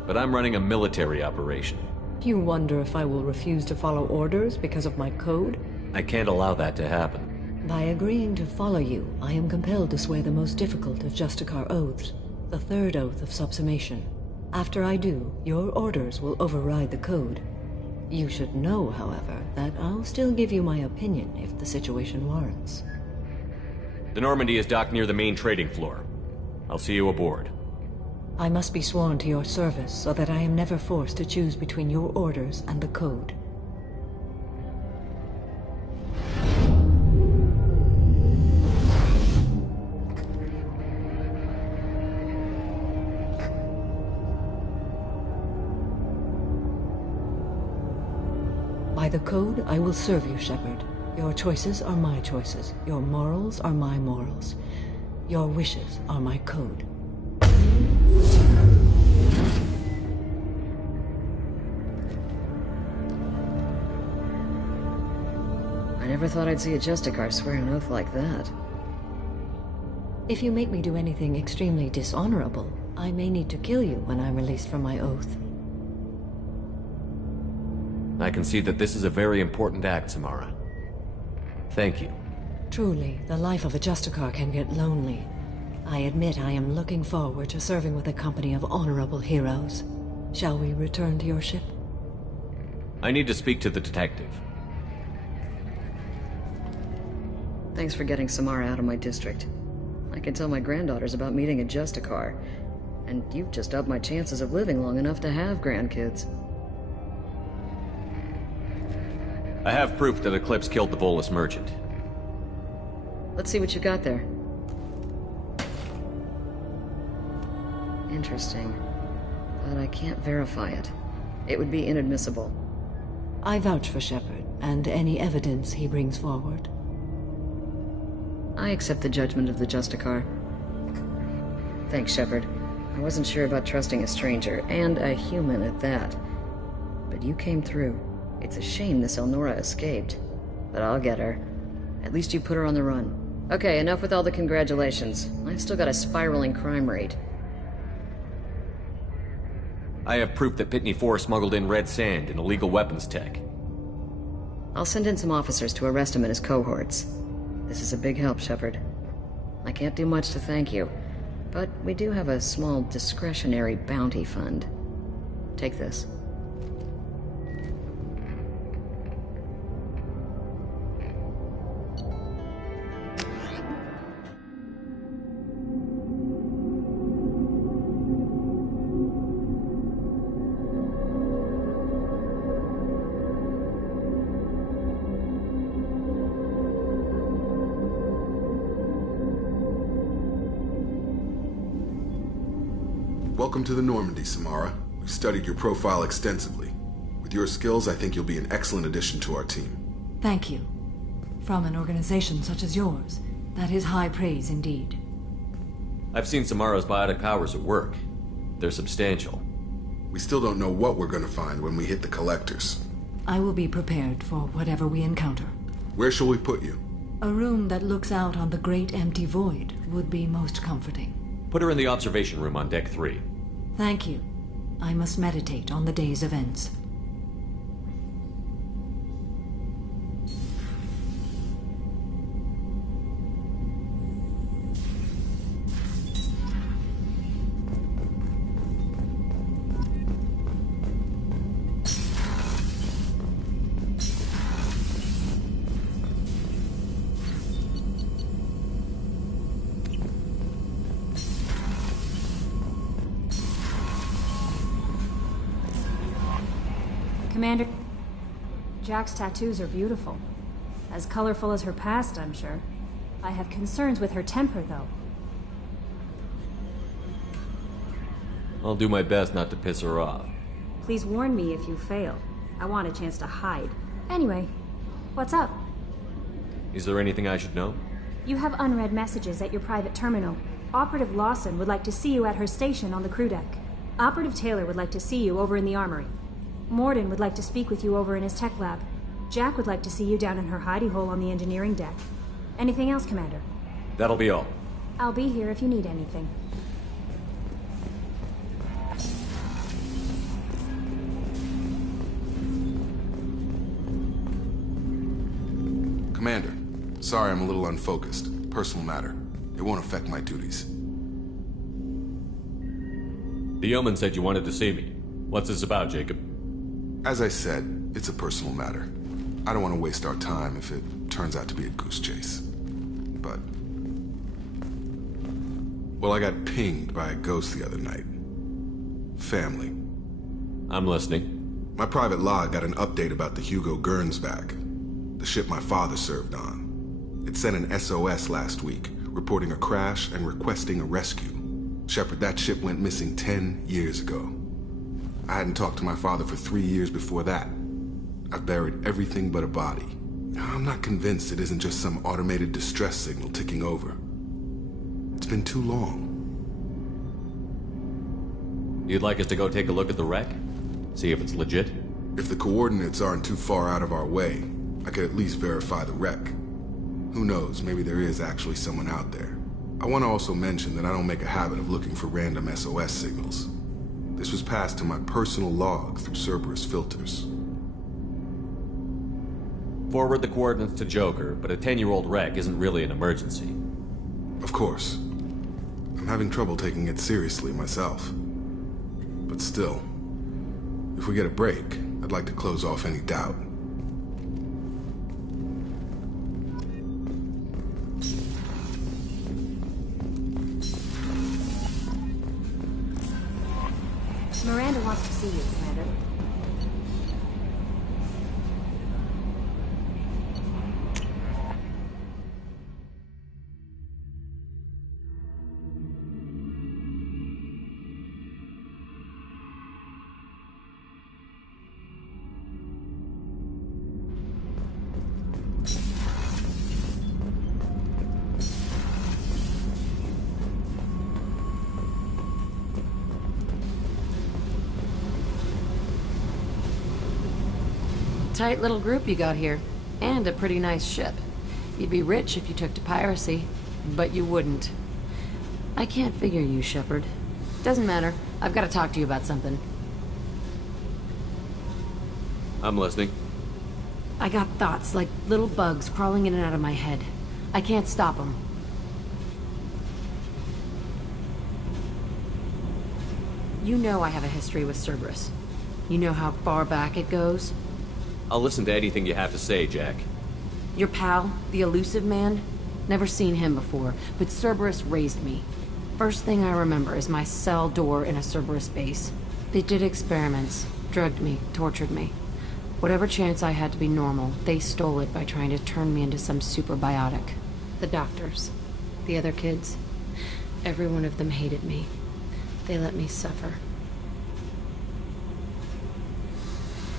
But I'm running a military operation. You wonder if I will refuse to follow orders because of my code? I can't allow that to happen. By agreeing to follow you, I am compelled to swear the most difficult of Justicar oaths, the third oath of subsumation. After I do, your orders will override the code. You should know, however, that I'll still give you my opinion if the situation warrants. The Normandy is docked near the main trading floor. I'll see you aboard. I must be sworn to your service so that I am never forced to choose between your orders and the code. By the code, I will serve you, Shepard. Your choices are my choices. Your morals are my morals. Your wishes are my code. I never thought I'd see a Justicar swear an oath like that. If you make me do anything extremely dishonorable, I may need to kill you when I'm released from my oath. I can see that this is a very important act, Samara. Thank you. Truly, the life of a Justicar can get lonely. I admit I am looking forward to serving with a company of honorable heroes. Shall we return to your ship? I need to speak to the detective. Thanks for getting Samara out of my district. I can tell my granddaughters about meeting a Justicar, and you've just upped my chances of living long enough to have grandkids. I have proof that Eclipse killed the Volus merchant. Let's see what you got there. Interesting. But I can't verify it. It would be inadmissible. I vouch for Shepard, and any evidence he brings forward. I accept the judgment of the Justicar. Thanks, Shepard. I wasn't sure about trusting a stranger, and a human at that. But you came through. It's a shame this Elnora escaped. But I'll get her. At least you put her on the run. Okay, enough with all the congratulations. I've still got a spiraling crime rate. I have proof that Pitney 4 smuggled in red sand and illegal weapons tech. I'll send in some officers to arrest him and his cohorts. This is a big help, Shepard. I can't do much to thank you, but we do have a small discretionary bounty fund. Take this. Welcome to the Normandy, Samara. We've studied your profile extensively. With your skills, I think you'll be an excellent addition to our team. Thank you. From an organization such as yours, that is high praise indeed. I've seen Samara's biotic powers at work. They're substantial. We still don't know what we're gonna find when we hit the collectors. I will be prepared for whatever we encounter. Where shall we put you? A room that looks out on the great empty void would be most comforting. Put her in the observation room on deck 3. Thank you. I must meditate on the day's events. Commander, Jack's tattoos are beautiful. As colorful as her past, I'm sure. I have concerns with her temper, though. I'll do my best not to piss her off. Please warn me if you fail. I want a chance to hide. Anyway, what's up? Is there anything I should know? You have unread messages at your private terminal. Operative Lawson would like to see you at her station on the crew deck. Operative Taylor would like to see you over in the armory. Morden would like to speak with you over in his tech lab. Jack would like to see you down in her hidey hole on the engineering deck. Anything else, Commander? That'll be all. I'll be here if you need anything. Commander, sorry I'm a little unfocused. Personal matter. It won't affect my duties. The yeoman said you wanted to see me. What's this about, Jacob? As I said, it's a personal matter. I don't want to waste our time if it turns out to be a goose chase. But... well, I got pinged by a ghost the other night. Family. I'm listening. My private log got an update about the Hugo Gernsback, the ship my father served on. It sent an SOS last week, reporting a crash and requesting a rescue. Shepard, that ship went missing 10 years ago. I hadn't talked to my father for 3 years before that. I've buried everything but a body. I'm not convinced it isn't just some automated distress signal ticking over. It's been too long. You'd like us to go take a look at the wreck? See if it's legit? If the coordinates aren't too far out of our way, I could at least verify the wreck. Who knows, maybe there is actually someone out there. I want to also mention that I don't make a habit of looking for random SOS signals. This was passed to my personal log through Cerberus filters. Forward the coordinates to Joker, but a 10-year-old wreck isn't really an emergency. Of course. I'm having trouble taking it seriously myself. But still, if we get a break, I'd like to close off any doubt. Miranda wants to see you, Commander. Tight little group you got here. And a pretty nice ship. You'd be rich if you took to piracy. But you wouldn't. I can't figure you, Shepard. Doesn't matter. I've got to talk to you about something. I'm listening. I got thoughts like little bugs crawling in and out of my head. I can't stop them. You know I have a history with Cerberus. You know how far back it goes? I'll listen to anything you have to say, Jack. Your pal, the elusive man? Never seen him before, but Cerberus raised me. First thing I remember is my cell door in a Cerberus base. They did experiments, drugged me, tortured me. Whatever chance I had to be normal, they stole it by trying to turn me into some superbiotic. The doctors, the other kids, every one of them hated me. They let me suffer.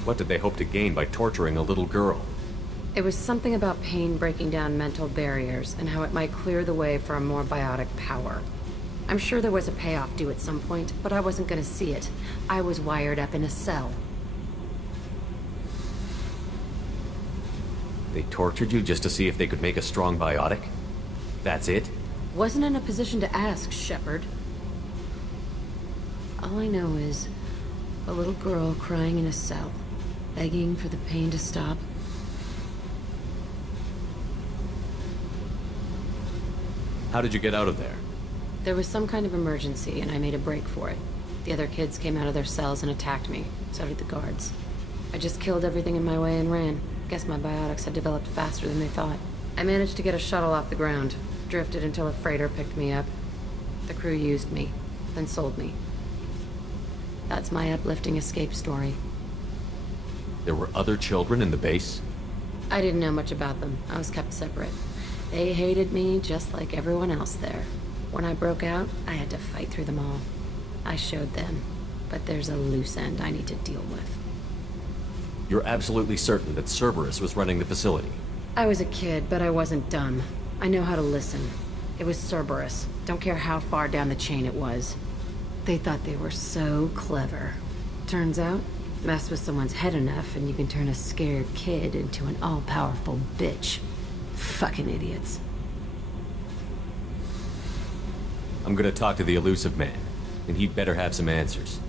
What did they hope to gain by torturing a little girl? It was something about pain breaking down mental barriers and how it might clear the way for a more biotic power. I'm sure there was a payoff due at some point, but I wasn't going to see it. I was wired up in a cell. They tortured you just to see if they could make a strong biotic? That's it? Wasn't in a position to ask, Shepard. All I know is a little girl crying in a cell, begging for the pain to stop. How did you get out of there? There was some kind of emergency, and I made a break for it. The other kids came out of their cells and attacked me. So did the guards. I just killed everything in my way and ran. Guess my biotics had developed faster than they thought. I managed to get a shuttle off the ground. Drifted until a freighter picked me up. The crew used me, then sold me. That's my uplifting escape story. There were other children in the base? I didn't know much about them. I was kept separate. They hated me just like everyone else there. When I broke out, I had to fight through them all. I showed them, but there's a loose end I need to deal with. You're absolutely certain that Cerberus was running the facility? I was a kid, but I wasn't dumb. I know how to listen. It was Cerberus. Don't care how far down the chain it was. They thought they were so clever. Turns out, mess with someone's head enough and you can turn a scared kid into an all-powerful bitch. Fucking idiots. I'm gonna talk to the elusive man, and he'd better have some answers.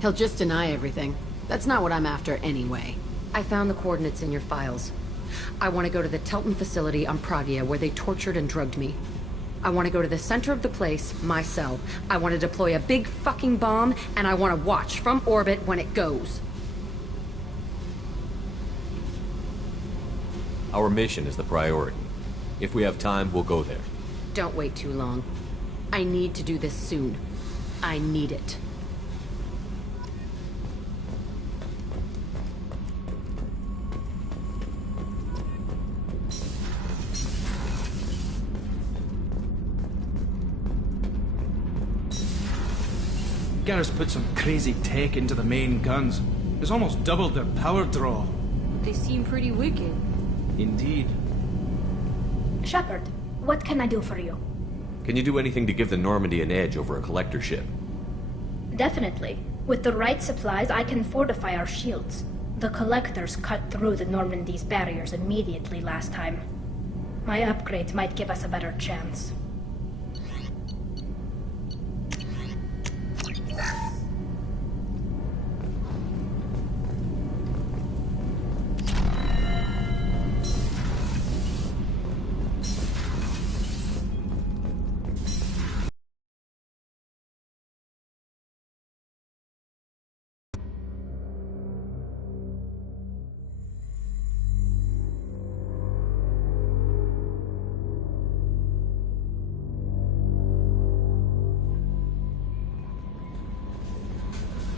He'll just deny everything. That's not what I'm after anyway. I found the coordinates in your files. I want to go to the Telton facility on Pragia where they tortured and drugged me. I want to go to the center of the place, my cell. I want to deploy a big fucking bomb, and I want to watch from orbit when it goes. Our mission is the priority. If we have time, we'll go there. Don't wait too long. I need to do this soon. I need it. Garrus put some crazy tech into the main guns. It's almost doubled their power draw. They seem pretty wicked. Indeed. Shepard, what can I do for you? Can you do anything to give the Normandy an edge over a collector ship? Definitely. With the right supplies, I can fortify our shields. The collectors cut through the Normandy's barriers immediately last time. My upgrade might give us a better chance.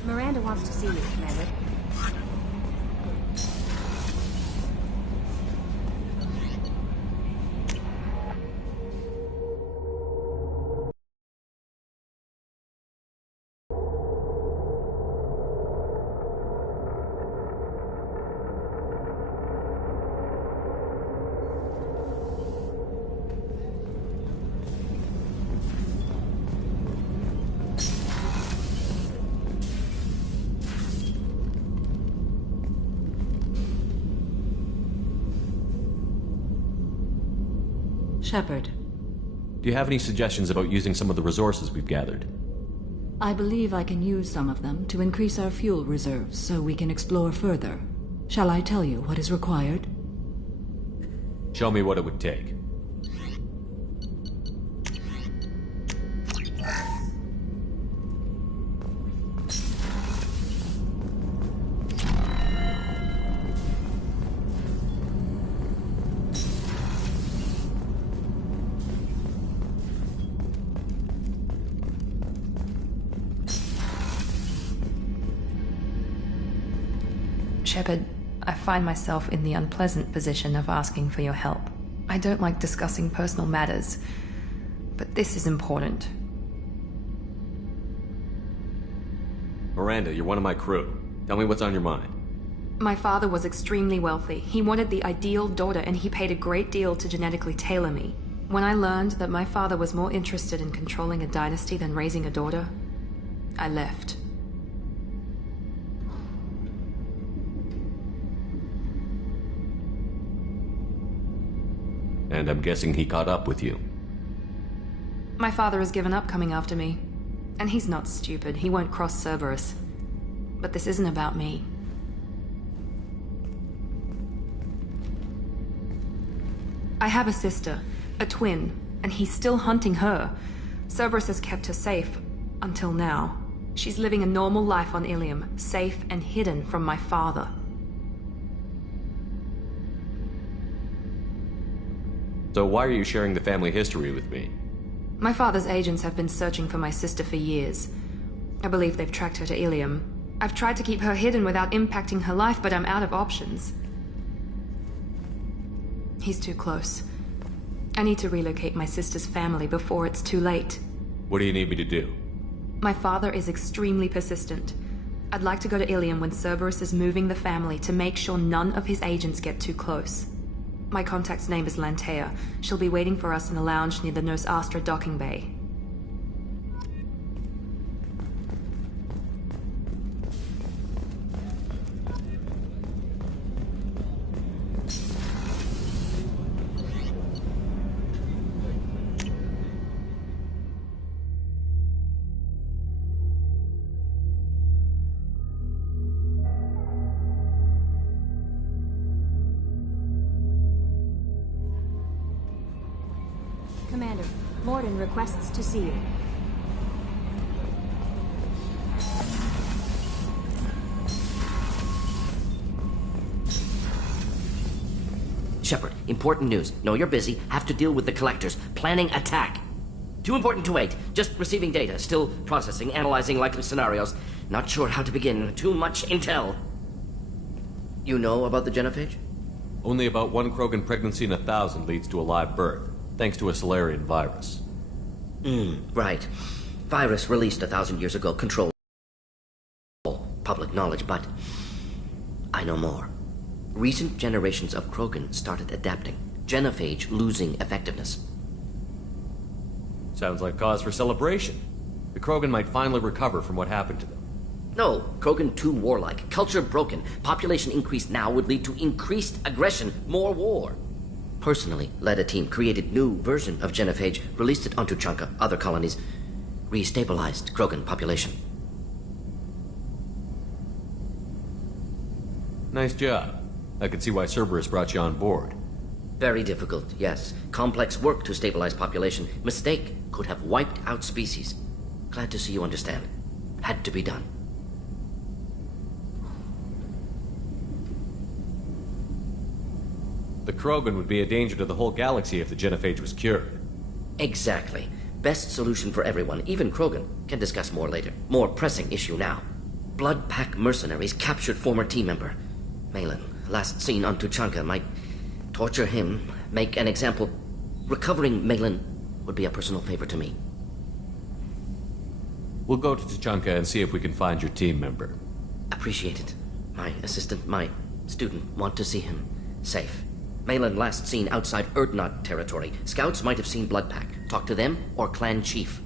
Miranda wants to see you, Commander. Shepard. Do you have any suggestions about using some of the resources we've gathered? I believe I can use some of them to increase our fuel reserves so we can explore further. Shall I tell you what is required? Show me what it would take. Shepard, I find myself in the unpleasant position of asking for your help. I don't like discussing personal matters, but this is important. Miranda, you're one of my crew. Tell me what's on your mind. My father was extremely wealthy. He wanted the ideal daughter, and he paid a great deal to genetically tailor me. When I learned that my father was more interested in controlling a dynasty than raising a daughter, I left. And I'm guessing he caught up with you. My father has given up coming after me. And he's not stupid. He won't cross Cerberus. But this isn't about me. I have a sister, a twin, and he's still hunting her. Cerberus has kept her safe, until now. She's living a normal life on Ilium, safe and hidden from my father. So why are you sharing the family history with me? My father's agents have been searching for my sister for years. I believe they've tracked her to Ilium. I've tried to keep her hidden without impacting her life, but I'm out of options. He's too close. I need to relocate my sister's family before it's too late. What do you need me to do? My father is extremely persistent. I'd like to go to Ilium when Cerberus is moving the family to make sure none of his agents get too close. My contact's name is Lantea. She'll be waiting for us in the lounge near the Nurse Astra docking bay. Commander, Morden requests to see you. Shepard, important news. Know you're busy. Have to deal with the collectors. Planning attack. Too important to wait. Just receiving data. Still processing, analyzing likely scenarios. Not sure how to begin. Too much intel. You know about the genophage? Only about 1 Krogan pregnancy in 1,000 leads to a live birth, thanks to a Solarian virus. Right. Virus released 1,000 years ago, controlled public knowledge, but I know more. Recent generations of Krogan started adapting. Genophage losing effectiveness. Sounds like cause for celebration. The Krogan might finally recover from what happened to them. No, Krogan too warlike. Culture broken. Population increase now would lead to increased aggression, more war. Personally, led a team, created new version of Genophage, released it onto Tuchanka, other colonies, restabilized Krogan population. Nice job. I can see why Cerberus brought you on board. Very difficult, yes. Complex work to stabilize population. Mistake could have wiped out species. Glad to see you understand. Had to be done. The Krogan would be a danger to the whole galaxy if the Genophage was cured. Exactly. Best solution for everyone, even Krogan. Can discuss more later. More pressing issue now. Blood Pack mercenaries captured former team member. Malin, last seen on Tuchanka, might torture him, make an example. Recovering Malin would be a personal favor to me. We'll go to Tuchanka and see if we can find your team member. Appreciate it. My assistant, my student, want to see him safe. Malin last seen outside Erdnot territory. Scouts might have seen Blood Pack. Talk to them or clan chief.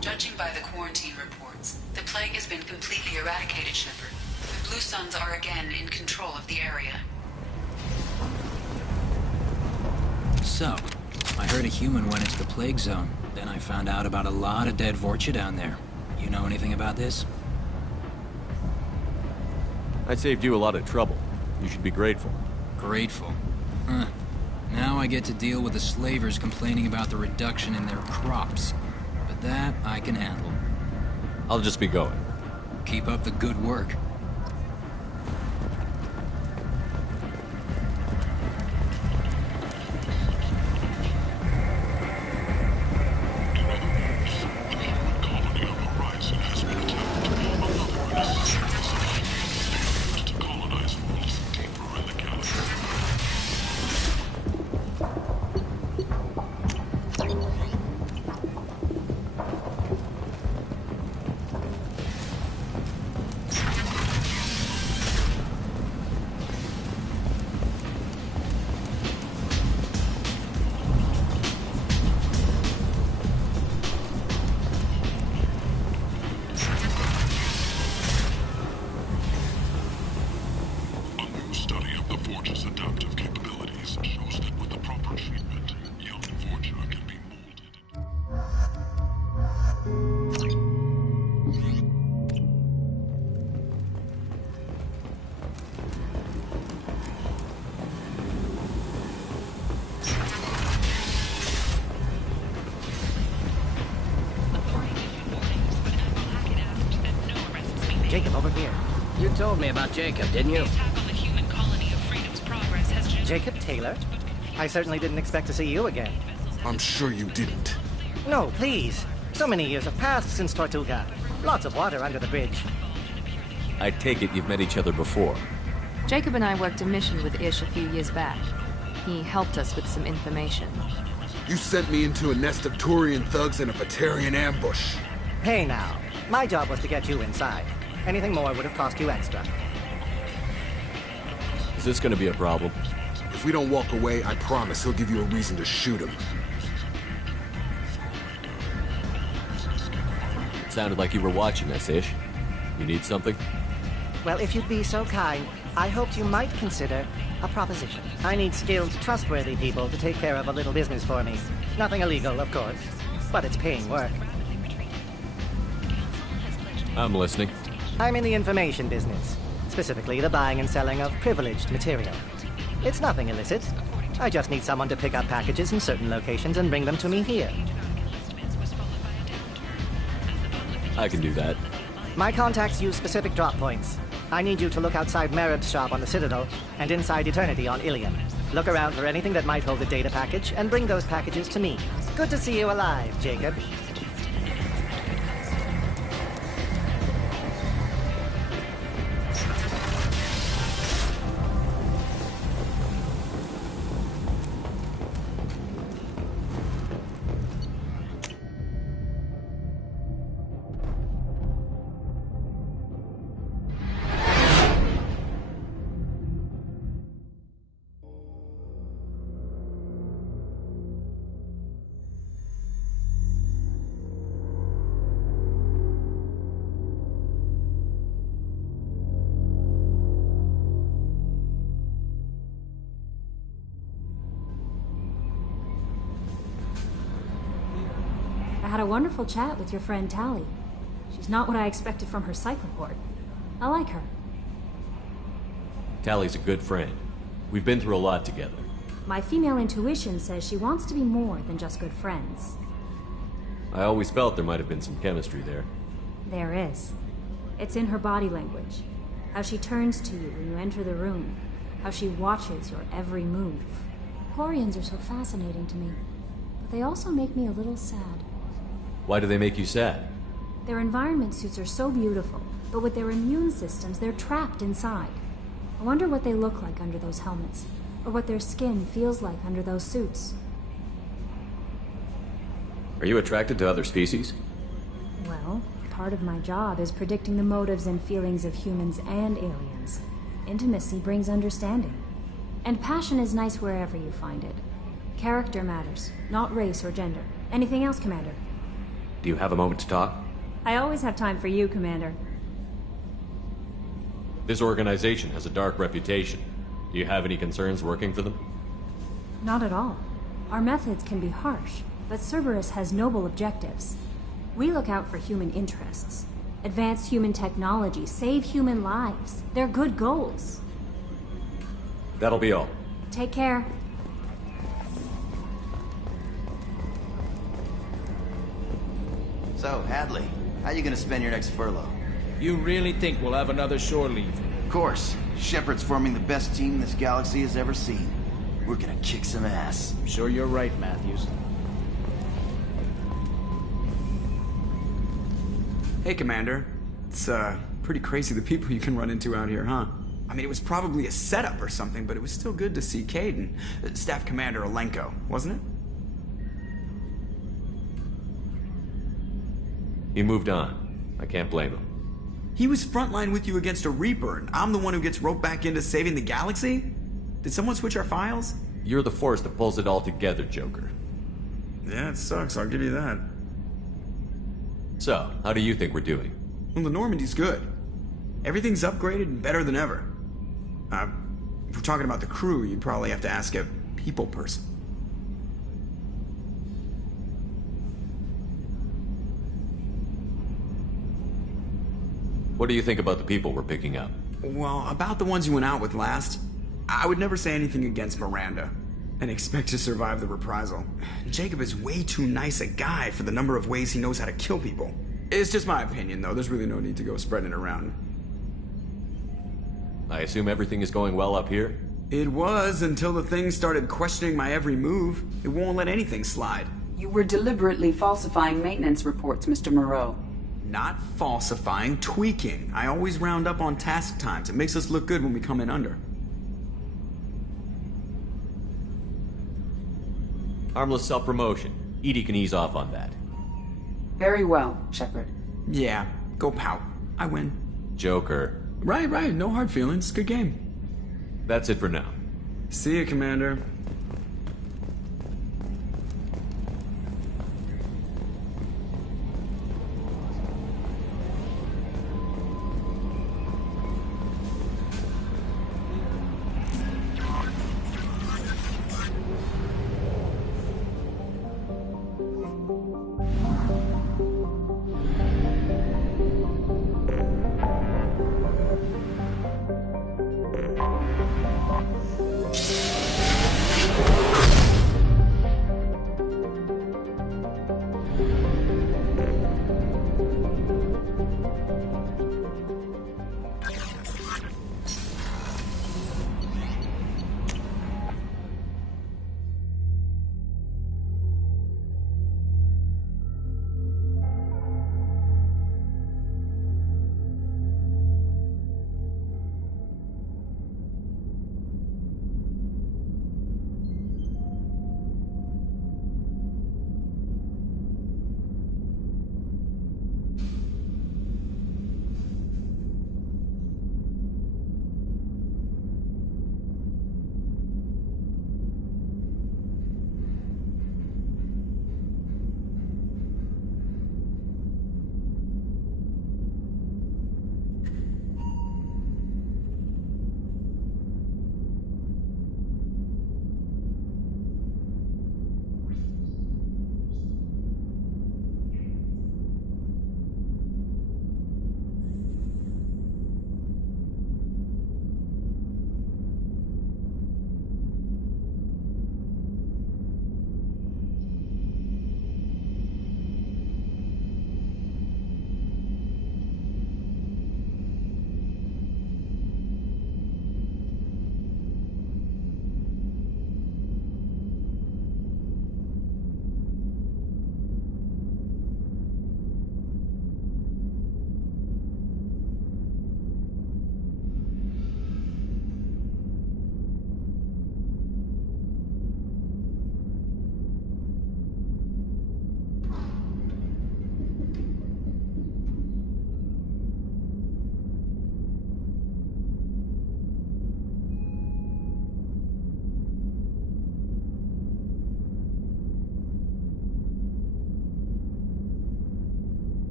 Judging by the quarantine reports, the plague has been completely eradicated, Shepard. The Blue Suns are again in control of the area. So, I heard a human went into the plague zone. Then I found out about a lot of dead Vorcha down there. You know anything about this? I saved you a lot of trouble. You should be grateful. Grateful? Huh. Now I get to deal with the slavers complaining about the reduction in their crops. But that I can handle. I'll just be going. Keep up the good work. Jacob, over here. You told me about Jacob, didn't you? Jacob Taylor? I certainly didn't expect to see you again. I'm sure you didn't. No, please. So many years have passed since Tortuga. Lots of water under the bridge. I take it you've met each other before. Jacob and I worked a mission with Ish a few years back. He helped us with some information. You sent me into a nest of Turian thugs in a Batarian ambush. Hey now. My job was to get you inside. Anything more would have cost you extra. Is this gonna be a problem? If we don't walk away, I promise he'll give you a reason to shoot him. It sounded like you were watching us, Ish. You need something? Well, if you'd be so kind, I hoped you might consider a proposition. I need skilled, trustworthy people to take care of a little business for me. Nothing illegal, of course, but it's paying work. I'm listening. I'm in the information business, specifically the buying and selling of privileged material. It's nothing illicit. I just need someone to pick up packages in certain locations and bring them to me here. I can do that. My contacts use specific drop points. I need you to look outside Merib's shop on the Citadel and inside Eternity on Ilium. Look around for anything that might hold a data package and bring those packages to me. Good to see you alive, Jacob. I had a wonderful chat with your friend Tally. She's not what I expected from her psych report. I like her. Tally's a good friend. We've been through a lot together. My female intuition says she wants to be more than just good friends. I always felt there might have been some chemistry there. There is. It's in her body language. How she turns to you when you enter the room. How she watches your every move. Quarians are so fascinating to me, but they also make me a little sad. Why do they make you sad? Their environment suits are so beautiful, but with their immune systems, they're trapped inside. I wonder what they look like under those helmets, or what their skin feels like under those suits. Are you attracted to other species? Well, part of my job is predicting the motives and feelings of humans and aliens. Intimacy brings understanding. And passion is nice wherever you find it. Character matters, not race or gender. Anything else, Commander? Do you have a moment to talk? I always have time for you, Commander. This organization has a dark reputation. Do you have any concerns working for them? Not at all. Our methods can be harsh, but Cerberus has noble objectives. We look out for human interests. Advance human technology, save human lives. They're good goals. That'll be all. Take care. So, Hadley, how you gonna spend your next furlough? You really think we'll have another shore leave? Of course. Shepard's forming the best team this galaxy has ever seen. We're gonna kick some ass. I'm sure you're right, Matthews. Hey, Commander. It's, pretty crazy the people you can run into out here, huh? I mean, it was probably a setup or something, but it was still good to see Caden. Staff Commander Alenko, wasn't it? He moved on. I can't blame him. He was frontline with you against a Reaper, and I'm the one who gets roped back into saving the galaxy? Did someone switch our files? You're the force that pulls it all together, Joker. Yeah, it sucks, I'll give you that. So, how do you think we're doing? Well, the Normandy's good. Everything's upgraded and better than ever. If we're talking about the crew, you'd probably have to ask a people person. What do you think about the people we're picking up? Well, about the ones you went out with last, I would never say anything against Miranda and expect to survive the reprisal. Jacob is way too nice a guy for the number of ways he knows how to kill people. It's just my opinion, though. There's really no need to go spreading it around. I assume everything is going well up here? It was until the thing started questioning my every move. It won't let anything slide. You were deliberately falsifying maintenance reports, Mr. Moreau. Not falsifying, tweaking. I always round up on task times. It makes us look good when we come in under. Harmless self-promotion. Edie can ease off on that. Very well, Shepard. Yeah, go pout. I win. Joker. Right, no hard feelings. Good game. That's it for now. See you, Commander.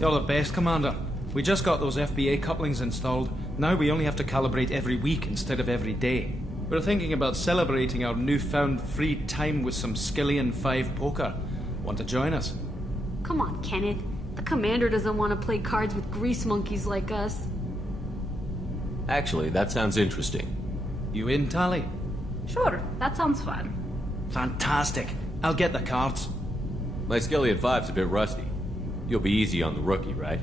You're the best, Commander. We just got those FBA couplings installed. Now we only have to calibrate every week instead of every day. We're thinking about celebrating our newfound free time with some Skillian 5 poker. Want to join us? Come on, Kenneth. The Commander doesn't want to play cards with grease monkeys like us. Actually, that sounds interesting. You in, Tally? Sure, that sounds fun. Fantastic. I'll get the cards. My Skillian 5's a bit rusty. You'll be easy on the rookie, right?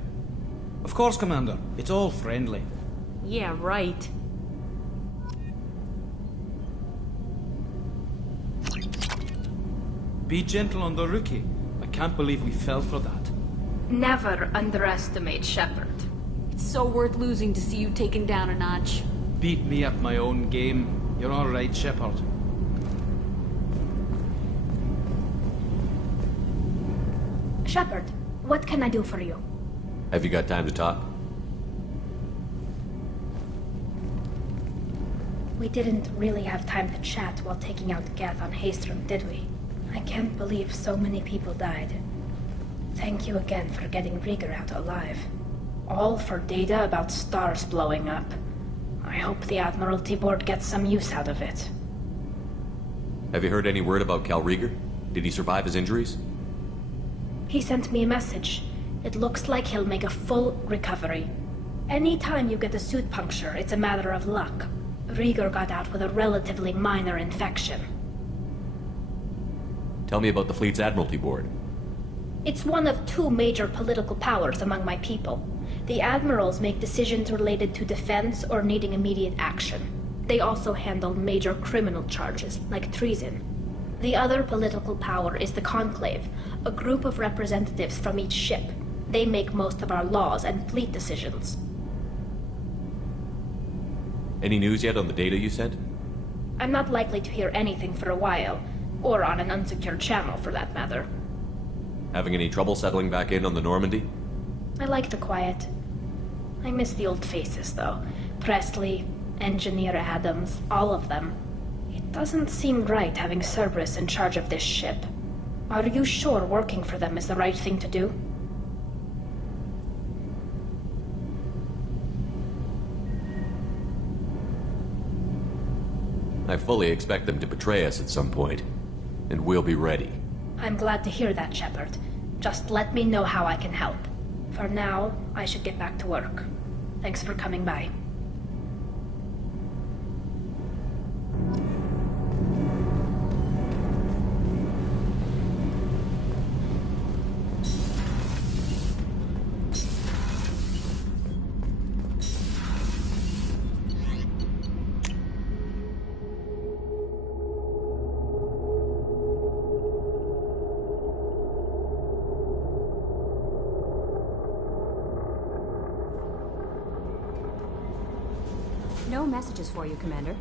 Of course, Commander. It's all friendly. Yeah, right. Be gentle on the rookie. I can't believe we fell for that. Never underestimate Shepard. It's so worth losing to see you taken down a notch. Beat me at my own game. You're all right, Shepard. Shepard, what can I do for you? Have you got time to talk? We didn't really have time to chat while taking out Geth on Haestrom, did we? I can't believe so many people died. Thank you again for getting Rieger out alive. All for data about stars blowing up. I hope the Admiralty Board gets some use out of it. Have you heard any word about Cal Rieger? Did he survive his injuries? He sent me a message. It looks like he'll make a full recovery. Anytime you get a suit puncture, it's a matter of luck. Rieger got out with a relatively minor infection. Tell me about the fleet's Admiralty Board. It's one of two major political powers among my people. The admirals make decisions related to defense or needing immediate action. They also handle major criminal charges, like treason. The other political power is the Conclave, a group of representatives from each ship. They make most of our laws and fleet decisions. Any news yet on the data you sent? I'm not likely to hear anything for a while, or on an unsecured channel for that matter. Having any trouble settling back in on the Normandy? I like the quiet. I miss the old faces, though. Presley, Engineer Adams, all of them. It doesn't seem right having Cerberus in charge of this ship. Are you sure working for them is the right thing to do? I fully expect them to betray us at some point, and we'll be ready. I'm glad to hear that, Shepard. Just let me know how I can help. For now, I should get back to work. Thanks for coming by. No messages for you, Commander.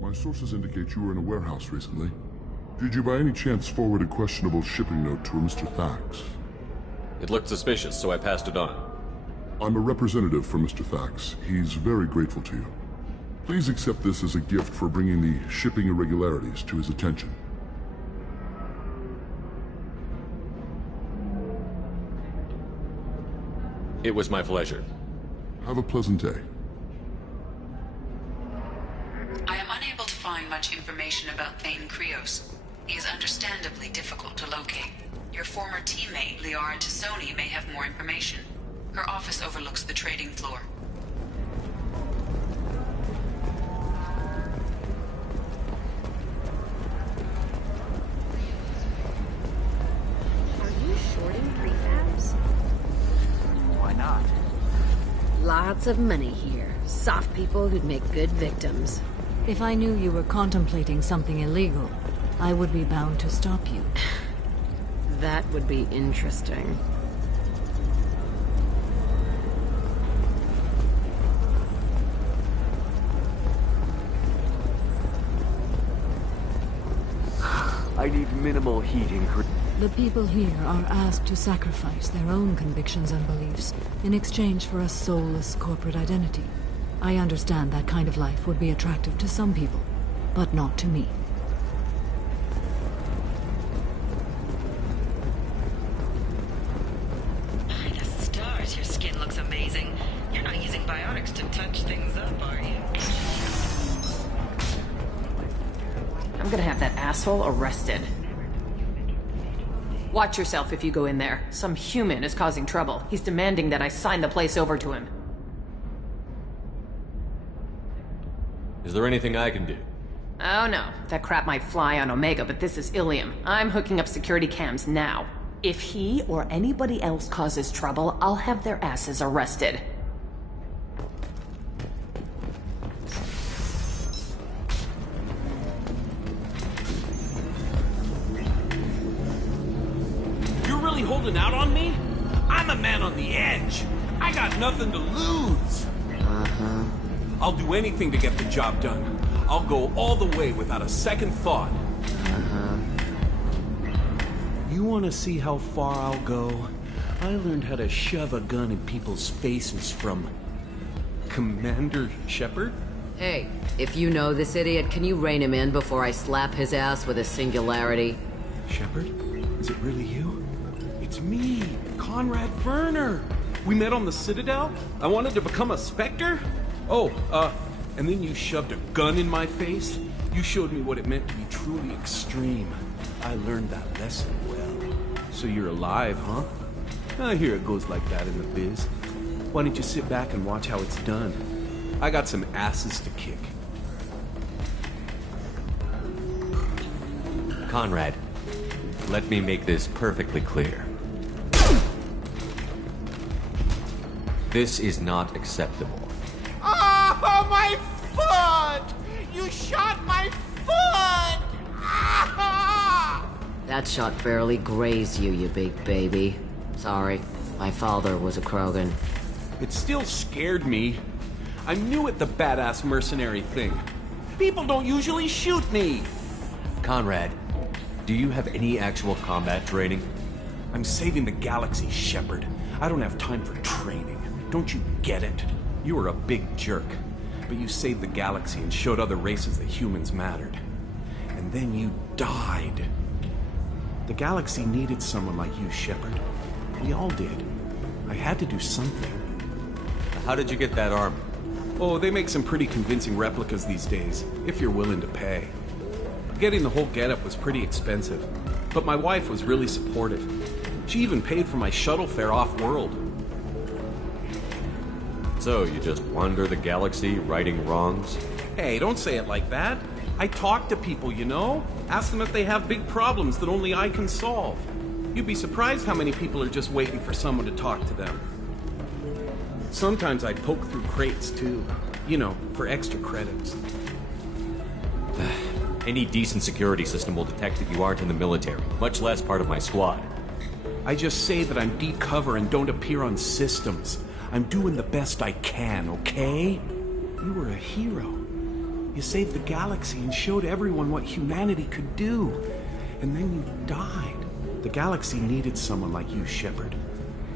My sources indicate you were in a warehouse recently. Did you by any chance forward a questionable shipping note to a Mr. Thax? It looked suspicious, so I passed it on. I'm a representative for Mr. Thax. He's very grateful to you. Please accept this as a gift for bringing the shipping irregularities to his attention. It was my pleasure. Have a pleasant day. I am unable to find much information about Thane Krios. He is understandably difficult to locate. Your former teammate, Liara Tassoni, may have more information. Her office overlooks the trading floor. Lots of money here. Soft people who'd make good victims. If I knew you were contemplating something illegal, I would be bound to stop you. That would be interesting. I need minimal heating. The people here are asked to sacrifice their own convictions and beliefs in exchange for a soulless corporate identity. I understand that kind of life would be attractive to some people, but not to me. By the stars, your skin looks amazing. You're not using biotics to touch things up, are you? I'm gonna have that asshole arrested. Watch yourself if you go in there. Some human is causing trouble. He's demanding that I sign the place over to him. Is there anything I can do? Oh no, that crap might fly on Omega, but this is Ilium. I'm hooking up security cams now. If he or anybody else causes trouble, I'll have their asses arrested. Holding out on me? I'm a man on the edge. I got nothing to lose. I'll do anything to get the job done. I'll go all the way without a second thought. You want to see how far I'll go? I learned how to shove a gun in people's faces from Commander Shepard. Hey, if you know this idiot, can you rein him in before I slap his ass with a singularity? Shepard? Is it really you? It's me, Conrad Werner. We met on the Citadel. I wanted to become a Spectre. Oh, and then you shoved a gun in my face. You showed me what it meant to be truly extreme. I learned that lesson well. So you're alive, huh? I hear it goes like that in the biz. Why don't you sit back and watch how it's done? I got some asses to kick. Conrad, let me make this perfectly clear. This is not acceptable. Oh, my foot! You shot my foot! That shot barely grazed you, you big baby. Sorry, my father was a Krogan. It still scared me. I'm new at the badass mercenary thing. People don't usually shoot me. Conrad, do you have any actual combat training? I'm saving the galaxy, Shepard. I don't have time for training. Don't you get it? You were a big jerk, but you saved the galaxy and showed other races that humans mattered. And then you died. The galaxy needed someone like you, Shepard. We all did. I had to do something. How did you get that armor? Oh, they make some pretty convincing replicas these days, if you're willing to pay. Getting the whole getup was pretty expensive, but my wife was really supportive. She even paid for my shuttle fare off-world. So, you just wander the galaxy, righting wrongs? Hey, don't say it like that. I talk to people, you know? Ask them if they have big problems that only I can solve. You'd be surprised how many people are just waiting for someone to talk to them. Sometimes I poke through crates, too. You know, for extra credits. Any decent security system will detect that you aren't in the military, much less part of my squad. I just say that I'm deep cover and don't appear on systems. I'm doing the best I can, okay? You were a hero. You saved the galaxy and showed everyone what humanity could do. And then you died. The galaxy needed someone like you, Shepard.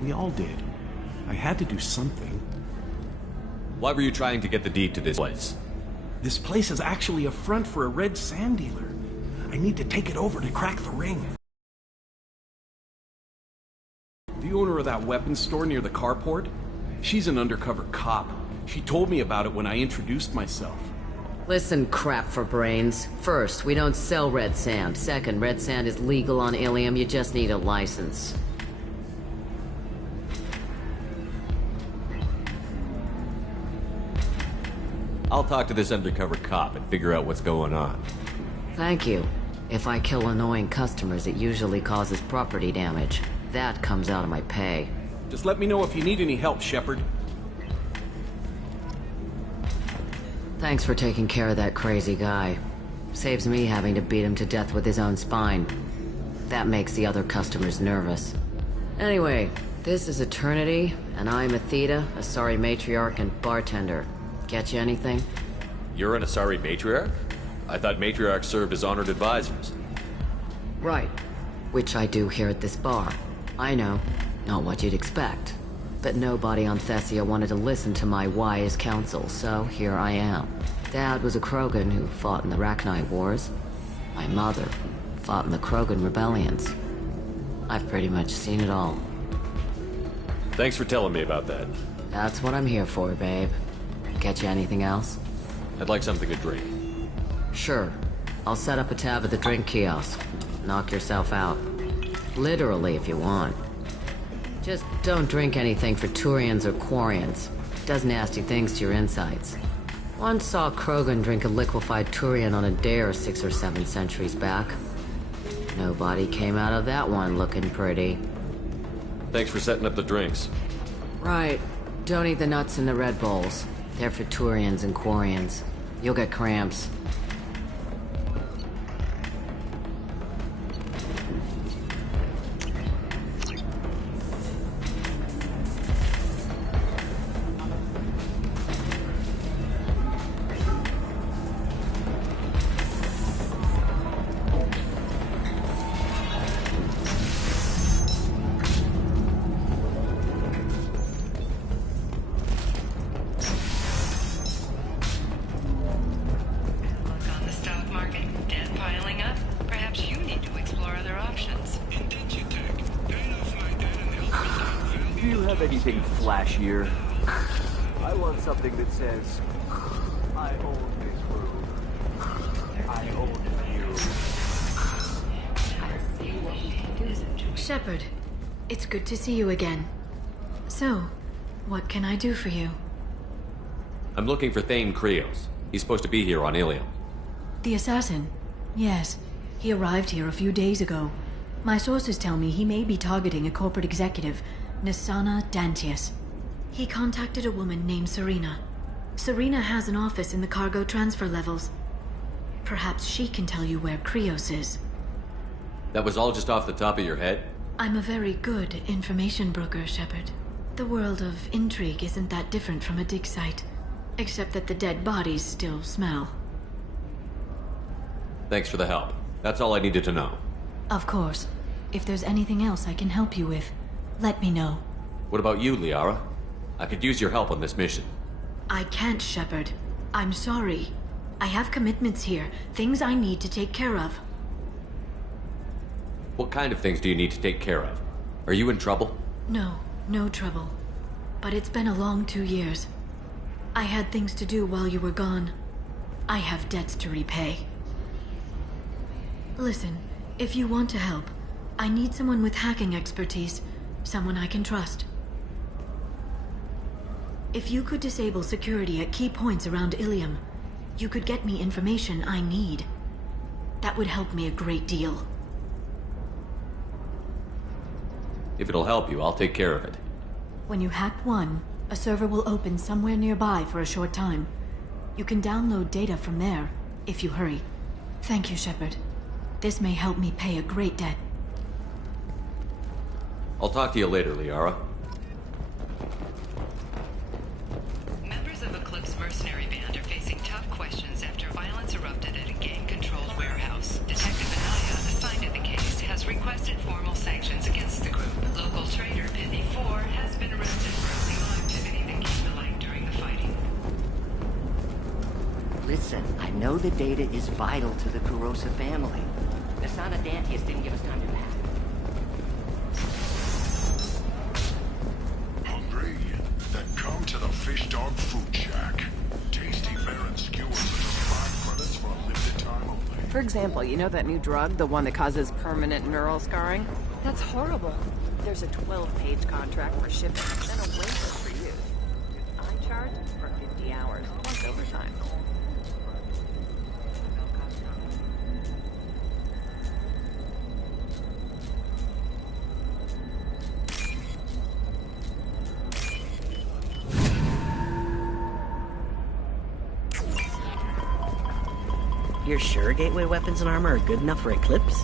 We all did. I had to do something. Why were you trying to get the deed to this place? This place is actually a front for a red sand dealer. I need to take it over to crack the ring. The owner of that weapons store near the carport? She's an undercover cop. She told me about it when I introduced myself. Listen, crap for brains. First, we don't sell red sand. Second, red sand is legal on Ilium. You just need a license. I'll talk to this undercover cop and figure out what's going on. Thank you. If I kill annoying customers, it usually causes property damage. That comes out of my pay. Just let me know if you need any help, Shepard. Thanks for taking care of that crazy guy. Saves me having to beat him to death with his own spine. That makes the other customers nervous. Anyway, this is Eternity, and I'm Athena, Asari matriarch and bartender. Get you anything? You're an Asari matriarch? I thought matriarchs served as honored advisors. Right. Which I do here at this bar. I know. Not what you'd expect. But nobody on Thessia wanted to listen to my wise counsel, so here I am. Dad was a Krogan who fought in the Rachni Wars. My mother fought in the Krogan rebellions. I've pretty much seen it all. Thanks for telling me about that. That's what I'm here for, babe. Get you anything else? I'd like something to drink. Sure. I'll set up a tab at the drink kiosk. Knock yourself out. Literally, if you want. Just don't drink anything for Turians or Quarians. Does nasty things to your insides. Once saw Krogan drink a liquefied Turian on a dare 6 or 7 centuries back. Nobody came out of that one looking pretty. Thanks for setting up the drinks. Right. Don't eat the nuts in the Red Bowls. They're for Turians and Quarians. You'll get cramps. Anything flashier? I want something that says, I own this room. I own you. Shepard, it's good to see you again. So, what can I do for you? I'm looking for Thane Krios. He's supposed to be here on Ilium. The assassin? Yes. He arrived here a few days ago. My sources tell me he may be targeting a corporate executive, Nisana Dantius. He contacted a woman named Serena. Serena has an office in the cargo transfer levels. Perhaps she can tell you where Krios is. That was all just off the top of your head? I'm a very good information broker, Shepard. The world of intrigue isn't that different from a dig site, except that the dead bodies still smell. Thanks for the help. That's all I needed to know. Of course. If there's anything else I can help you with, let me know. What about you, Liara? I could use your help on this mission. I can't, Shepard. I'm sorry. I have commitments here, things I need to take care of. What kind of things do you need to take care of? Are you in trouble? No, no trouble. But it's been a long 2 years. I had things to do while you were gone. I have debts to repay. Listen, if you want to help, I need someone with hacking expertise. Someone I can trust. If you could disable security at key points around Ilium, you could get me information I need. That would help me a great deal. If it'll help you, I'll take care of it. When you hack one, a server will open somewhere nearby for a short time. You can download data from there, if you hurry. Thank you, Shepard. This may help me pay a great debt. I'll talk to you later, Liara. Members of Eclipse mercenary band are facing tough questions after violence erupted at a gang-controlled warehouse. Detective Anaya, assigned to the case, has requested formal sanctions against the group. Local trader ME2 has been arrested for illegal activity that came to light during the fighting. Listen, I know the data is vital to the Kurosa family. Nisana Dantius didn't give us time to pack. Come to the Fish Dog Food Shack. Tasty Baron skewers and 5 credits for a limited time only. For example, you know that new drug, the one that causes permanent neural scarring? That's horrible. There's a 12-page contract for shipping, then a waiver for use. I charge for 50 hours, plus overtime. You're sure gateway weapons and armor are good enough for Eclipse?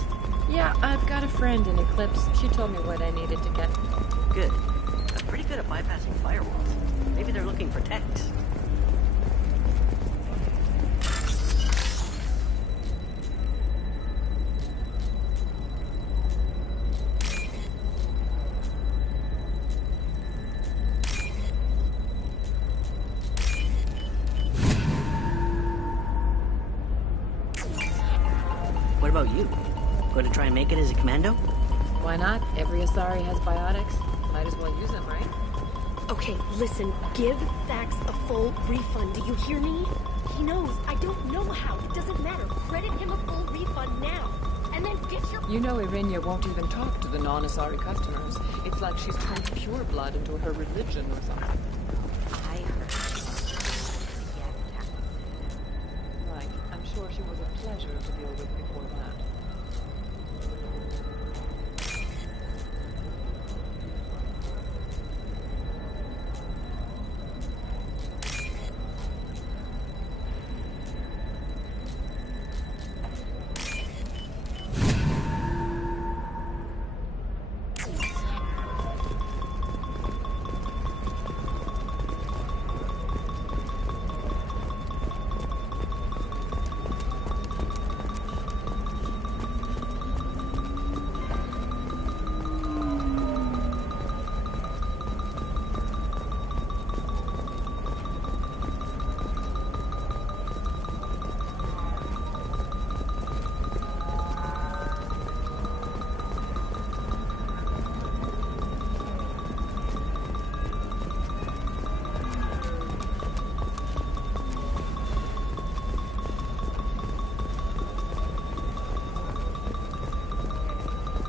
Yeah, I've got a friend in Eclipse. She told me what I needed to get. Good. I'm pretty good at bypassing firewalls. Maybe they're looking for techs. What about you? Going to try and make it as a commando? Why not? Every Asari has biotics. Might as well use them, right? Okay, listen. Give Thax a full refund. Do you hear me? He knows. I don't know how. It doesn't matter. Credit him a full refund now. And then get your... You know Irinia won't even talk to the non-Asari customers. It's like she's turned pure blood into her religion or something. I heard. Right. I'm sure she was a pleasure to deal with before that.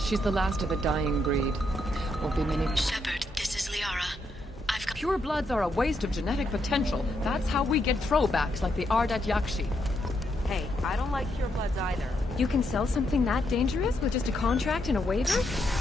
She's the last of a dying breed. Won't be many... Shepard, this is Liara. I've got... Pure bloods are a waste of genetic potential. That's how we get throwbacks like the Ardat Yakshi. Hey, I don't like pure bloods either. You can sell something that dangerous with just a contract and a waiver?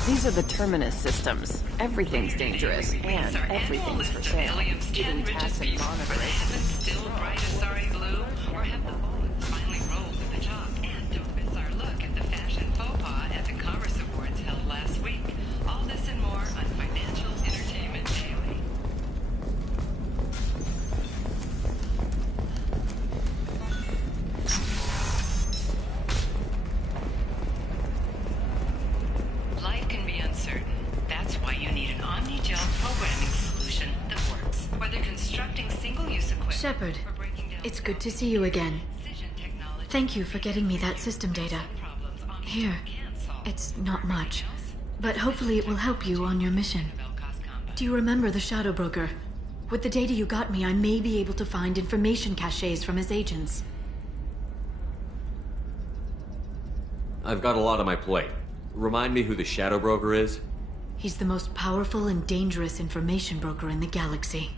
These are the Terminus systems. Everything's dangerous, and everything's for sale. Even tacit monitoring. Still bright Asari blue, or have the bullets finally rolled to the top? And don't miss our look at the fashion faux pas at the Commerce Awards held last week. All this and more on Financial Entertainment Daily. Life can be uncertain. That's why you need an Omni-Gel programming solution that works. Whether constructing single-use equipment... Shepard, it's good to see you again. Thank you for getting me that system data. Here, it's not much, but hopefully it will help you on your mission. Do you remember the Shadow Broker? With the data you got me, I may be able to find information caches from his agents. I've got a lot on my plate. Remind me who the Shadow Broker is? He's the most powerful and dangerous information broker in the galaxy.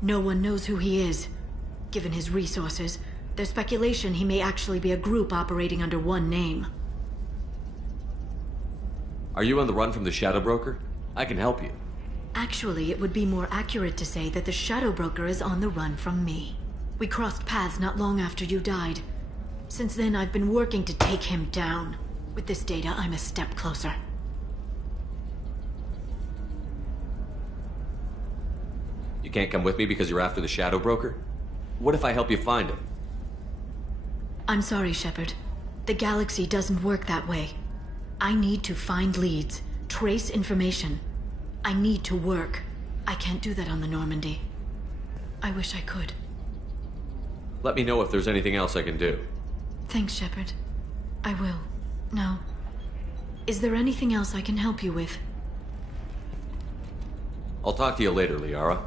No one knows who he is. Given his resources, there's speculation he may actually be a group operating under one name. Are you on the run from the Shadow Broker? I can help you. Actually, it would be more accurate to say that the Shadow Broker is on the run from me. We crossed paths not long after you died. Since then, I've been working to take him down. With this data, I'm a step closer. You can't come with me because you're after the Shadow Broker? What if I help you find him? I'm sorry, Shepard. The galaxy doesn't work that way. I need to find leads, trace information. I need to work. I can't do that on the Normandy. I wish I could. Let me know if there's anything else I can do. Thanks, Shepard. I will. Now, is there anything else I can help you with? I'll talk to you later, Liara.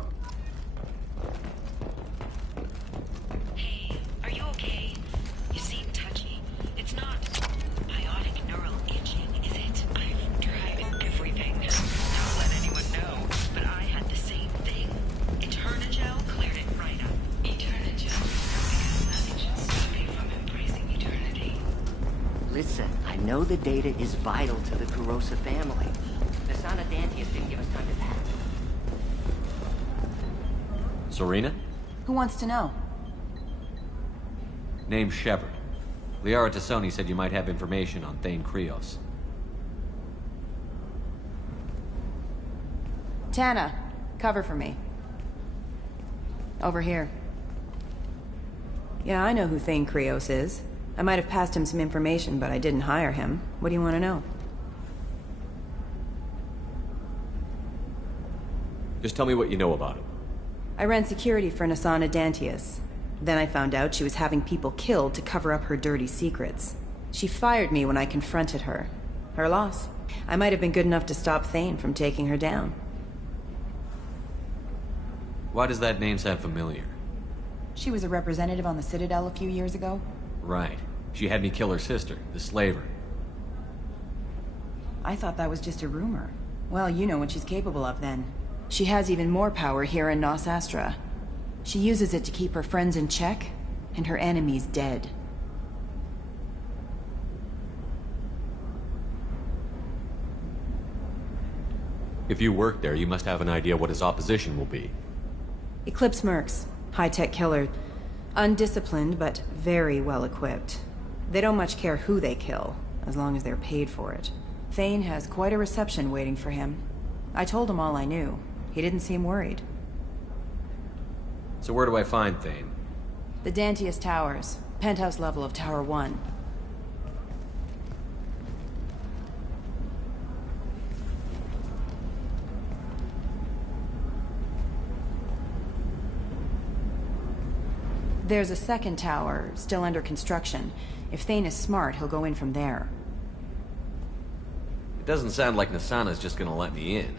Hey, are you okay? You seem touchy. It's not biotic neural itching, is it? I've tried everything. Don't let anyone know, but I had the same thing. Eternigel cleared it right up. Eternigel? Because nothing should stop you from embracing eternity. Listen, I know the data is vital to the Kurosa family. The Sana Dantius didn't give us time to pack. Serena? Who wants to know? Name's Shepard. Liara Tassoni said you might have information on Thane Krios. Tana, cover for me. Over here. Yeah, I know who Thane Krios is. I might have passed him some information, but I didn't hire him. What do you want to know? Just tell me what you know about him. I ran security for Nasana Dantius. Then I found out she was having people killed to cover up her dirty secrets. She fired me when I confronted her. Her loss. I might have been good enough to stop Thane from taking her down. Why does that name sound familiar? She was a representative on the Citadel a few years ago. Right. She had me kill her sister, the slaver. I thought that was just a rumor. Well, you know what she's capable of then. She has even more power here in Nos Astra. She uses it to keep her friends in check, and her enemies dead. If you work there, you must have an idea what his opposition will be. Eclipse mercs. High-tech killer. Undisciplined, but very well-equipped. They don't much care who they kill, as long as they're paid for it. Thane has quite a reception waiting for him. I told him all I knew. He didn't seem worried. So where do I find Thane? The Dantius Towers. Penthouse level of Tower 1. There's a second tower, still under construction. If Thane is smart, he'll go in from there. It doesn't sound like Nasana's just gonna let me in.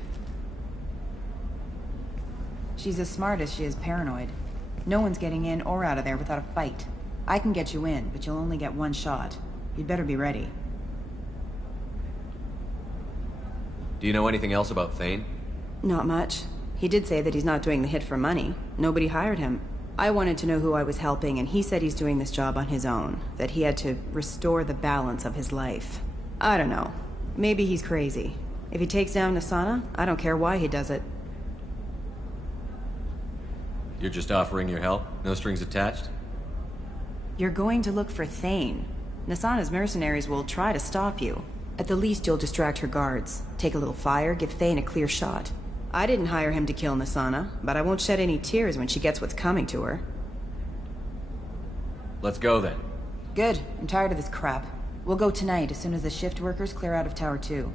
She's as smart as she is paranoid. No one's getting in or out of there without a fight. I can get you in, but you'll only get one shot. You'd better be ready. Do you know anything else about Thane? Not much. He did say that he's not doing the hit for money. Nobody hired him. I wanted to know who I was helping, and he said he's doing this job on his own. That he had to restore the balance of his life. I don't know. Maybe he's crazy. If he takes down Nasana, I don't care why he does it. You're just offering your help? No strings attached? You're going to look for Thane. Nasana's mercenaries will try to stop you. At the least, you'll distract her guards. Take a little fire, give Thane a clear shot. I didn't hire him to kill Nasana, but I won't shed any tears when she gets what's coming to her. Let's go then. Good. I'm tired of this crap. We'll go tonight as soon as the shift workers clear out of Tower 2.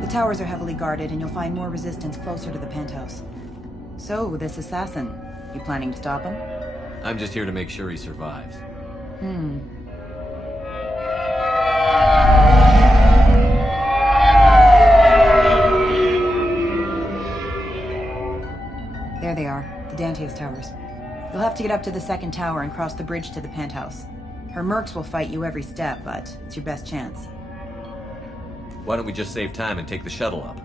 The towers are heavily guarded, and you'll find more resistance closer to the penthouse. So, this assassin, you planning to stop him? I'm just here to make sure he survives. There they are, the Dantius Towers. You'll have to get up to the second tower and cross the bridge to the penthouse. Her mercs will fight you every step, but it's your best chance. Why don't we just save time and take the shuttle up?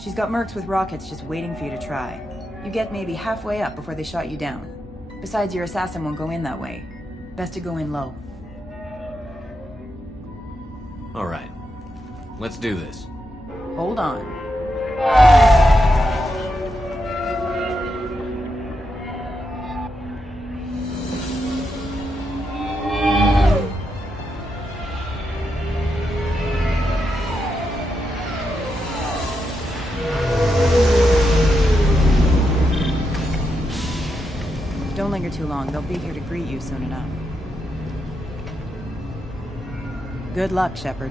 She's got mercs with rockets just waiting for you to try. You get maybe halfway up before they shot you down. Besides, your assassin won't go in that way. Best to go in low. All right. Let's do this. Hold on. Don't linger too long. They'll be here to greet you soon enough. Good luck, Shepard.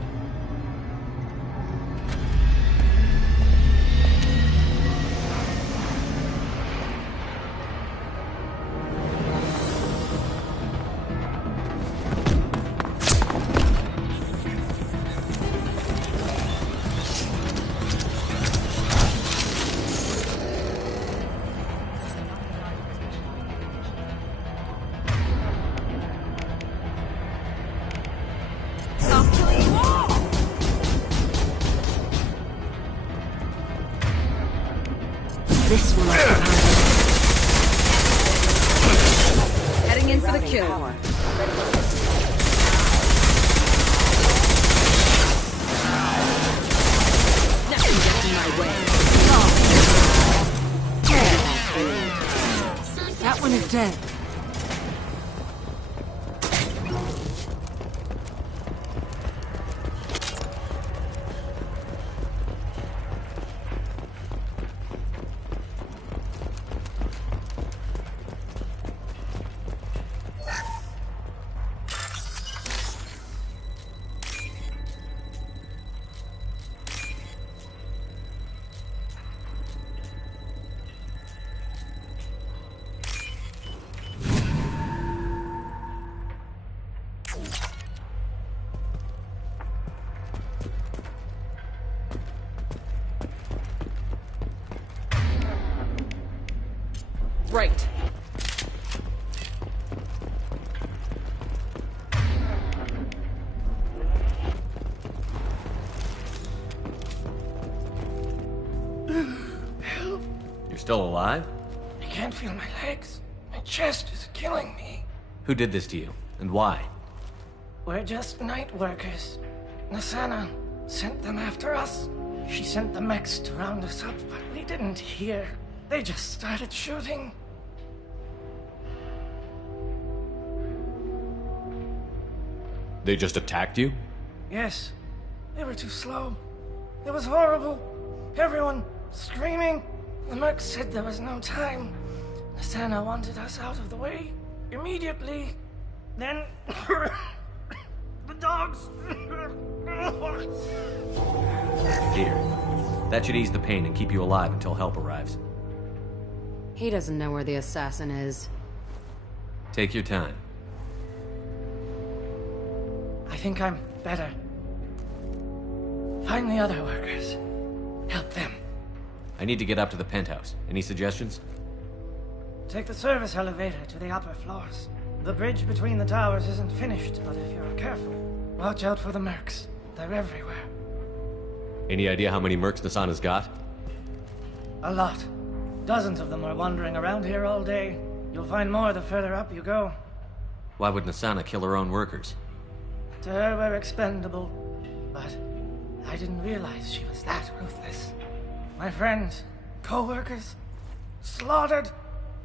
This will occupy. Heading in for the kill. Nothing gets in my way. That one is dead. Right. You're still alive? I can't feel my legs. My chest is killing me. Who did this to you, and why? We're just night workers. Nasana sent them after us. She sent the mechs to round us up, but we didn't hear. They just started shooting. They just attacked you? Yes. They were too slow. It was horrible. Everyone screaming. The merc said there was no time. Nasana wanted us out of the way immediately. Then the dogs. Here. That should ease the pain and keep you alive until help arrives. He doesn't know where the assassin is. Take your time. I think I'm better. Find the other workers. Help them. I need to get up to the penthouse. Any suggestions? Take the service elevator to the upper floors. The bridge between the towers isn't finished, but if you're careful, watch out for the mercs. They're everywhere. Any idea how many mercs Nasana's got? A lot. Dozens of them are wandering around here all day. You'll find more the further up you go. Why would Nasana kill her own workers? To her, we're expendable. But I didn't realize she was that ruthless. My friends, co-workers, slaughtered.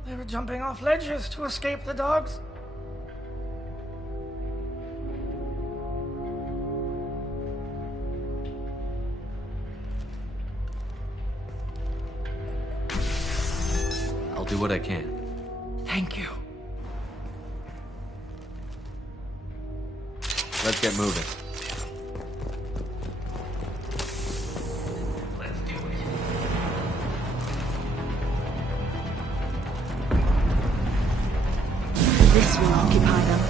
They were jumping off ledges to escape the dogs. I'll do what I can. Thank you. Let's get moving. This will occupy them.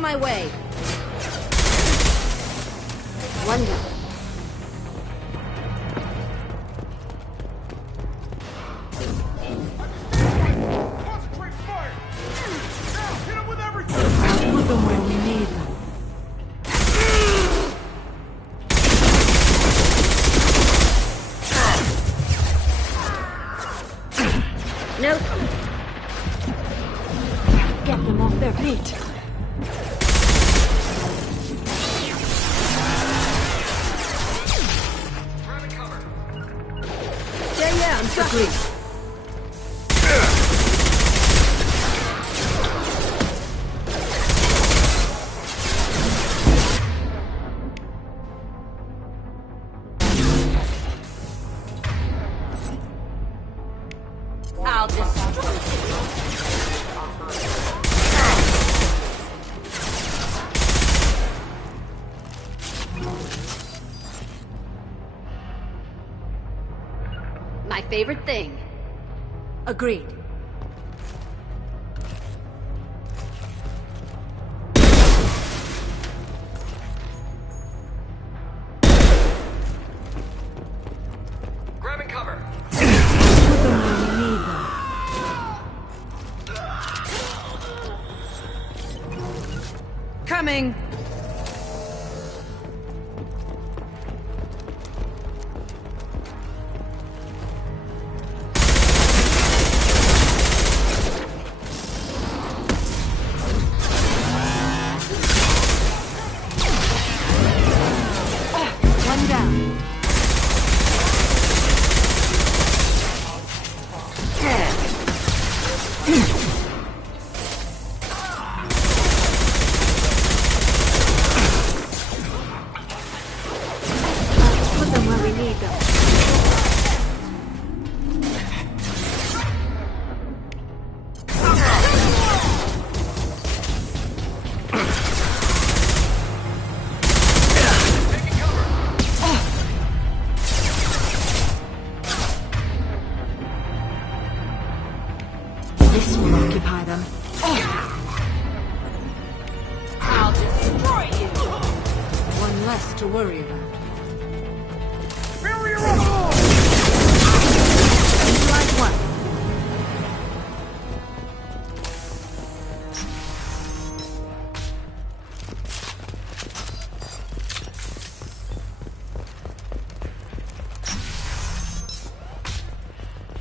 My way. One down. Concentrate fire! Now, hit him with everything! I'll put them where we need them. Nope. Get them off their feet. I'm quickly. favorite thing. Agreed. Grabbing cover. Coming! One down. Put them where we need them. This will occupy them. I'll destroy you! One less to worry about. Like one.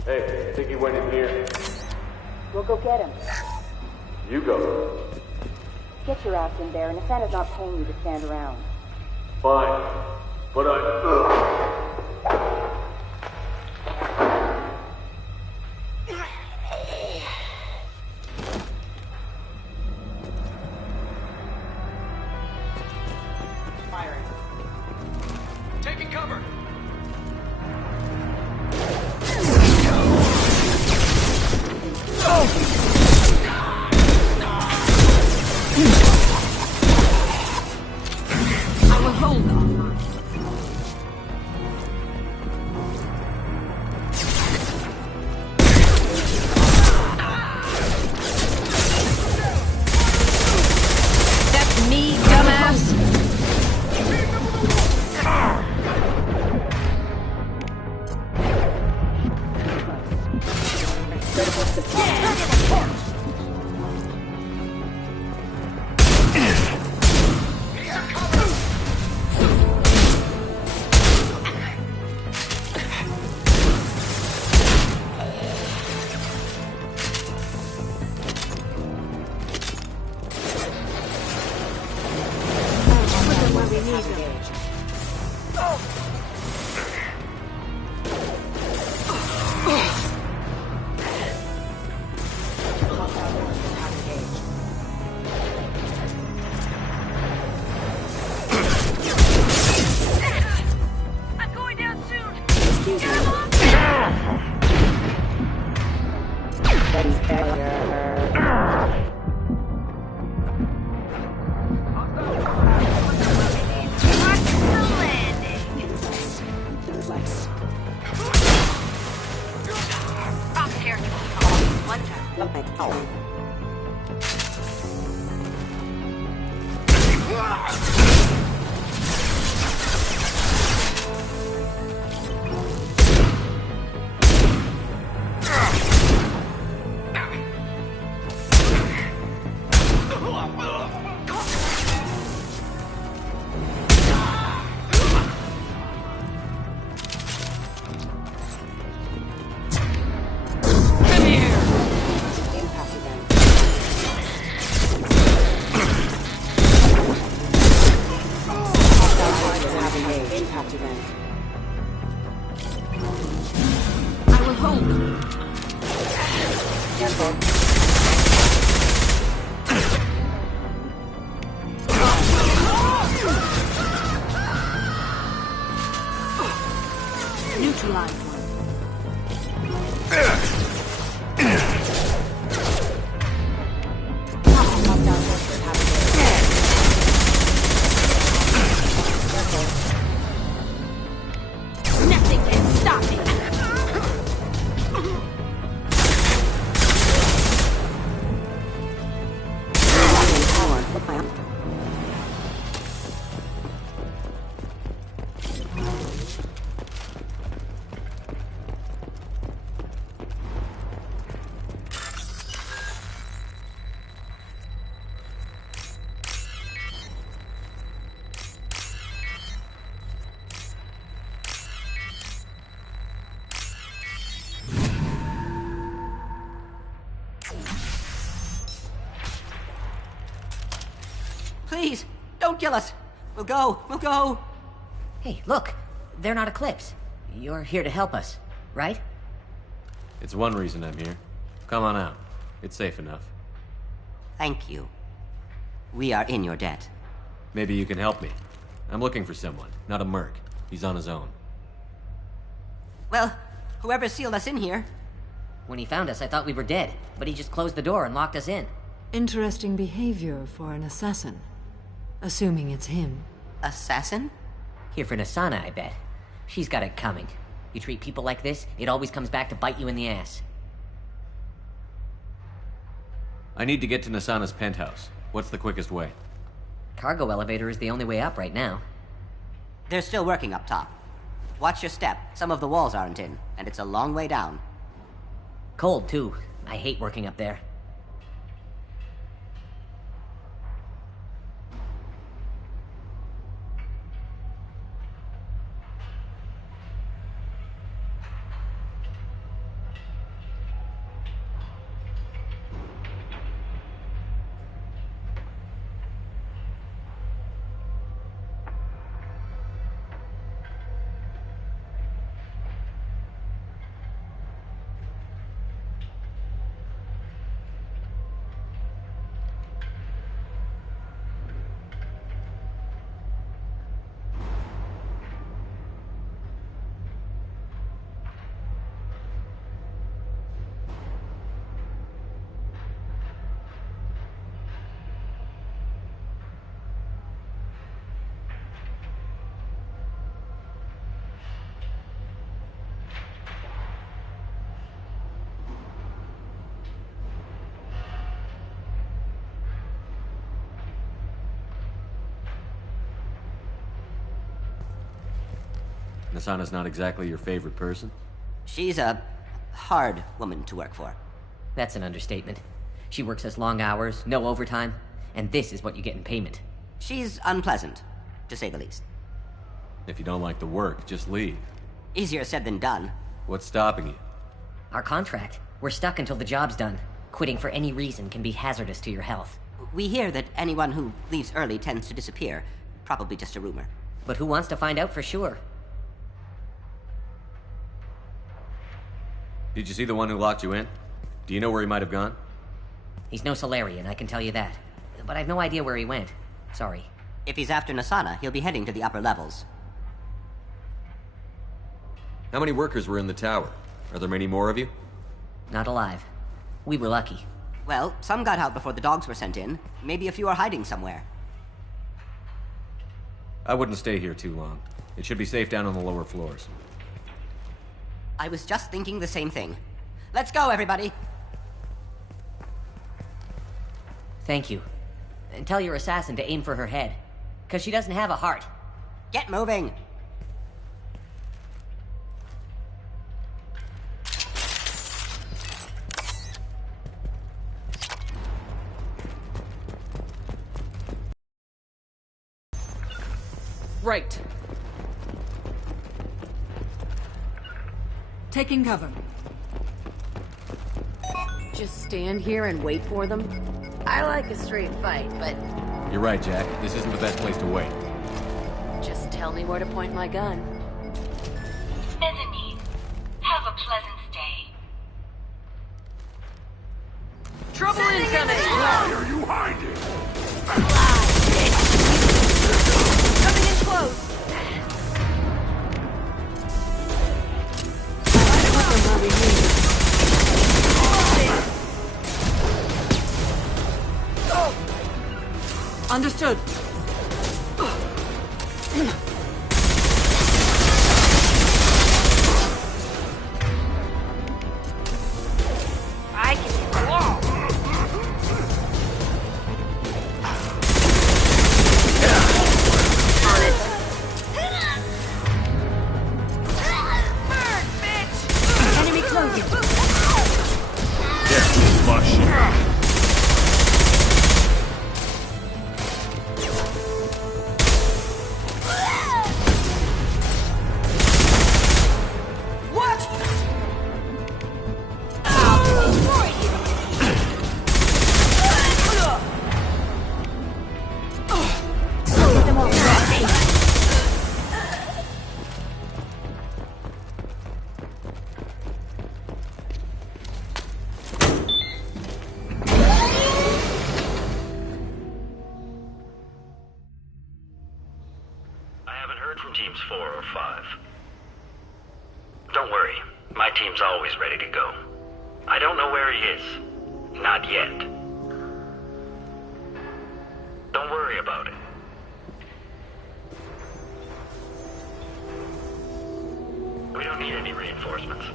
Hey, I think he went in here. We'll go get him. You go. Get your ass in there. Nathana's not paying you to stand around. Fine. But Firing. taking cover. I will hold them. That's me, dumbass! Put them where we need them. I'm going down soon! I will hold them. Neutralize one. Nothing can stop me! Please, don't kill us. We'll go. Hey, look. They're not Eclipse. You're here to help us, right? It's one reason I'm here. Come on out. It's safe enough. Thank you. We are in your debt. Maybe you can help me. I'm looking for someone, not a merc. He's on his own. Well, whoever sealed us in here. When he found us, I thought we were dead, but he just closed the door and locked us in. Interesting behavior for an assassin. Assuming it's him. Assassin? Here for Nasana, I bet. She's got it coming. You treat people like this, it always comes back to bite you in the ass. I need to get to Nasana's penthouse. What's the quickest way? Cargo elevator is the only way up right now. They're still working up top. Watch your step. Some of the walls aren't in, and it's a long way down. Cold, too. I hate working up there. Nasana's not exactly your favorite person? She's a hard woman to work for. That's an understatement. She works us long hours, no overtime, and this is what you get in payment. She's unpleasant, to say the least. If you don't like the work, just leave. Easier said than done. What's stopping you? Our contract. We're stuck until the job's done. Quitting for any reason can be hazardous to your health. We hear that anyone who leaves early tends to disappear. Probably just a rumor. But who wants to find out for sure? Did you see the one who locked you in? Do you know where he might have gone? He's no Solarian, I can tell you that. But I've no idea where he went. Sorry. If he's after Nasana, he'll be heading to the upper levels. How many workers were in the tower? Are there many more of you? Not alive. We were lucky. Well, some got out before the dogs were sent in. Maybe a few are hiding somewhere. I wouldn't stay here too long. It should be safe down on the lower floors. I was just thinking the same thing. Let's go, everybody! Thank you. And tell your assassin to aim for her head. 'Cause she doesn't have a heart. Get moving! Right. Taking cover. Just stand here and wait for them? I like a straight fight, but You're right, Jack. This isn't the best place to wait. just tell me where to point my gun. Mezzanine. Have a pleasant stay. trouble incoming! Why are you hiding? Coming in close! Understood. I can hit the wall! On it! Burn, bitch! Enemy closing. Get my shit. from teams 4 or 5. Don't worry, my team's always ready to go. I don't know where he is. Not yet. Don't worry about it. We don't need any reinforcements.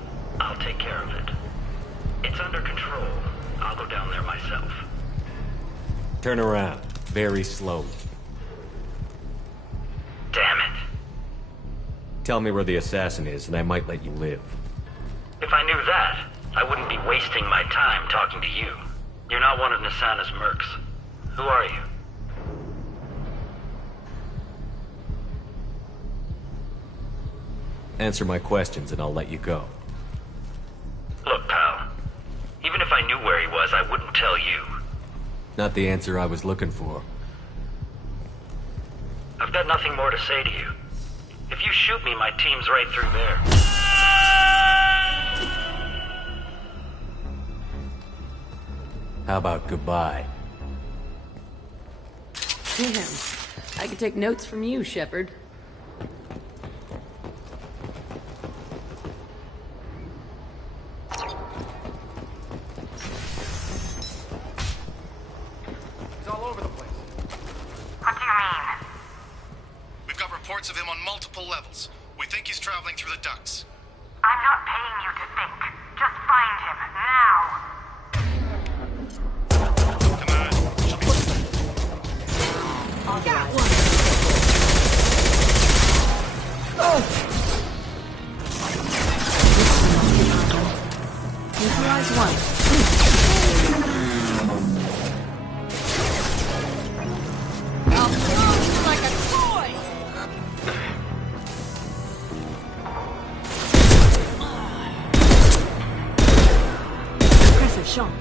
I'll take care of it. It's under control. I'll go down there myself. Turn around. Very slowly. Damn it. Tell me where the assassin is, and I might let you live. If I knew that, I wouldn't be wasting my time talking to you. You're not one of Nasana's mercs. Who are you? Answer my questions, and I'll let you go. Look, pal. Even if I knew where he was, I wouldn't tell you. Not the answer I was looking for. I've got nothing more to say to you. If you shoot me, my team's right through there. How about goodbye? Damn. I could take notes from you, Shepard. He's all over the place. What do you mean? We've got reports of him on multiple levels. We think he's traveling through the ducts. I'm not paying you to think. Just find him, now. Neutralize one. I'll throw you like a toy! Impressive shot.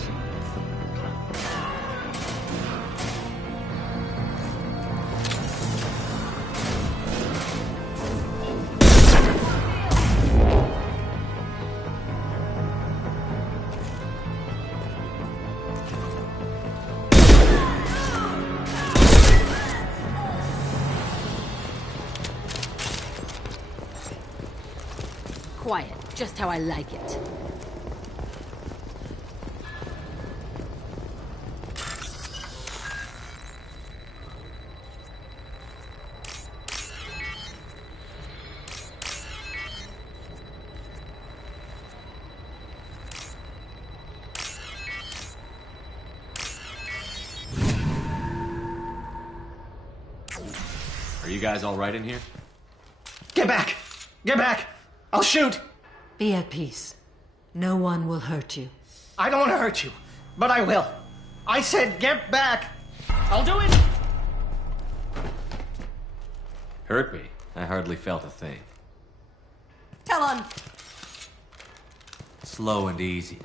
Quiet, just how I like it. Are you guys all right in here? Get back! Get back! I'll shoot! Be at peace. No one will hurt you. I don't want to hurt you, but I will. I said get back! I'll do it! Hurt me? I hardly felt a thing. Talon! Slow and easy.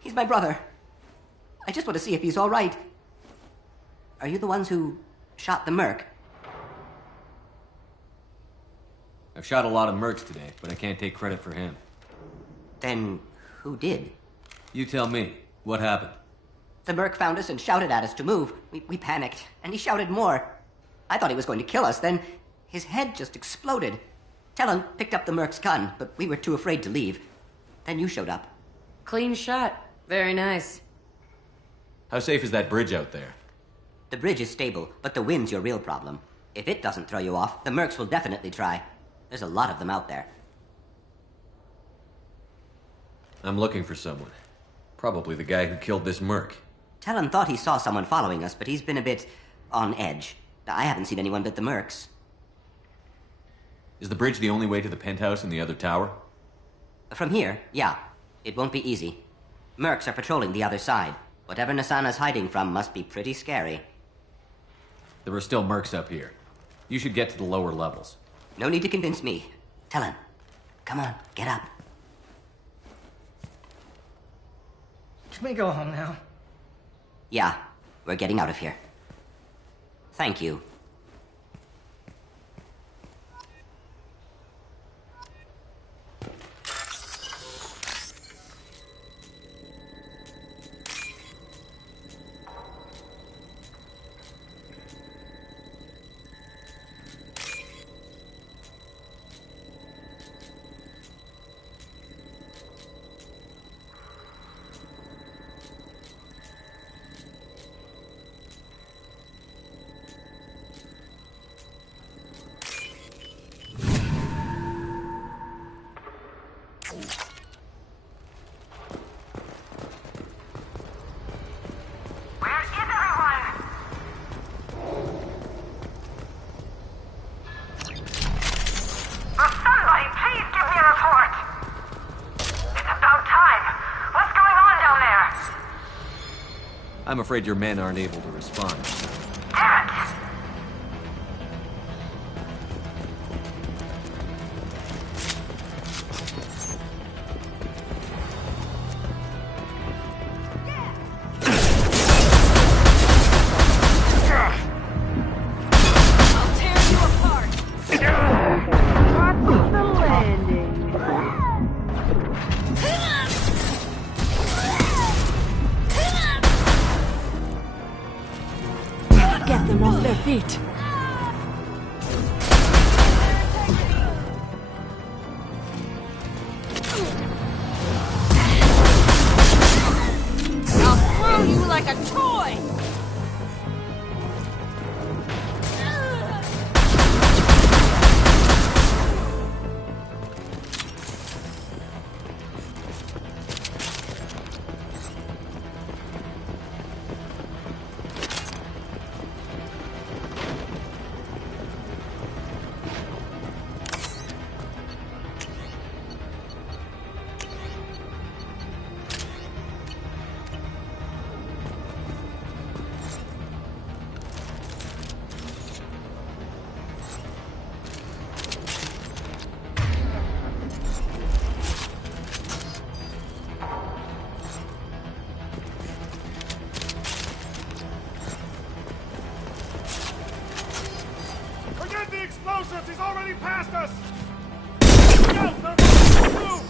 He's my brother. I just want to see if he's all right. Are you the ones who shot the merc? I've shot a lot of mercs today, but I can't take credit for him. Then who did? You tell me. What happened? The merc found us and shouted at us to move. We panicked, and he shouted more. I thought he was going to kill us, then his head just exploded. Talon picked up the merc's gun, but we were too afraid to leave. Then you showed up. Clean shot. Very nice. How safe is that bridge out there? The bridge is stable, but the wind's your real problem. If it doesn't throw you off, the mercs will definitely try. There's a lot of them out there. I'm looking for someone. Probably the guy who killed this merc. Talon thought he saw someone following us, but he's been a bit on edge. I haven't seen anyone but the mercs. Is the bridge the only way to the penthouse and the other tower? From here, yeah. It won't be easy. Mercs are patrolling the other side. Whatever Nasana's hiding from must be pretty scary. There are still mercs up here. You should get to the lower levels. No need to convince me. Talon, come on, get up. Can we go home now? Yeah, we're getting out of here. Thank you. I'm afraid your men aren't able to respond. Get them off their feet. I'll throw you like a toy! Forget the explosives! He's already past us! Go, Thermal! Move!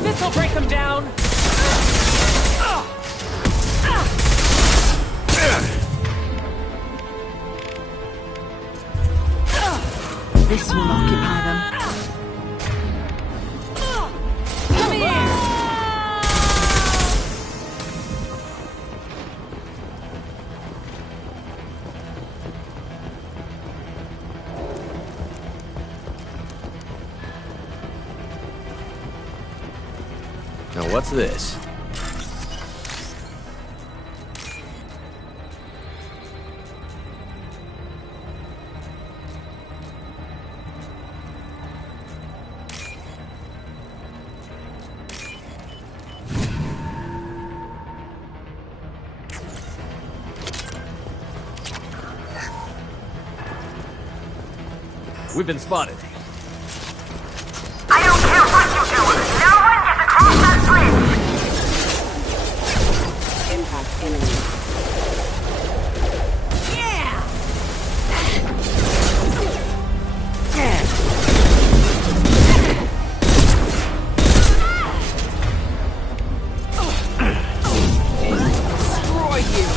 This'll break them down! This will occupy them. Come here! Now what's this? We've been spotted. I don't care what you do! No one gets across that bridge! Impact enemy. Destroy you!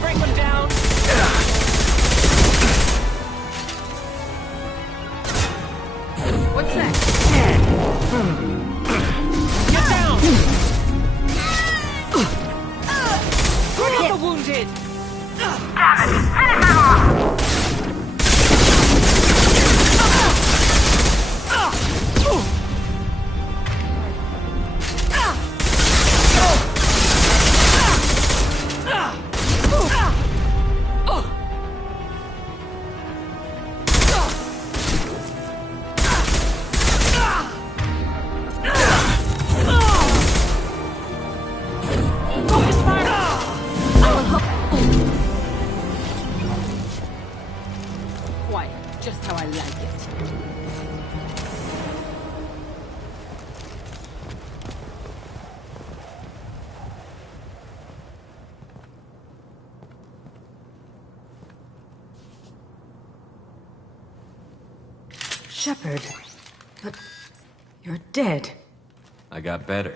break them down! What's next? Get down! Bring up the wounded! Quiet, just how I like it. Shepard, but you're dead. I got better.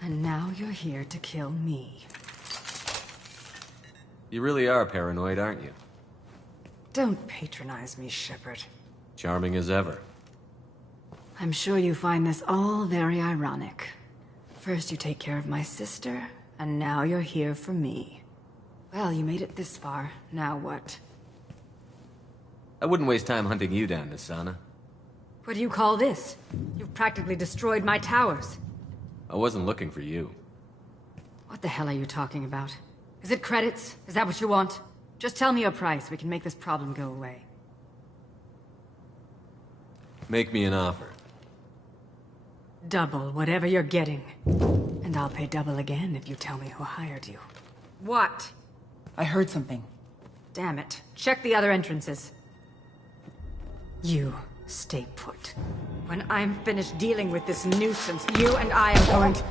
And now you're here to kill me. You really are paranoid, aren't you? Don't patronize me, Shepard. Charming as ever. I'm sure you find this all very ironic. First you take care of my sister, and now you're here for me. Well, you made it this far. Now what? I wouldn't waste time hunting you down, Nisana. What do you call this? You've practically destroyed my towers. I wasn't looking for you. What the hell are you talking about? Is it credits? Is that what you want? Just tell me a price. We can make this problem go away. Make me an offer. Double whatever you're getting. And I'll pay double again if you tell me who hired you. What? I heard something. Damn it. Check the other entrances. You stay put. When I'm finished dealing with this nuisance, you and I are going to...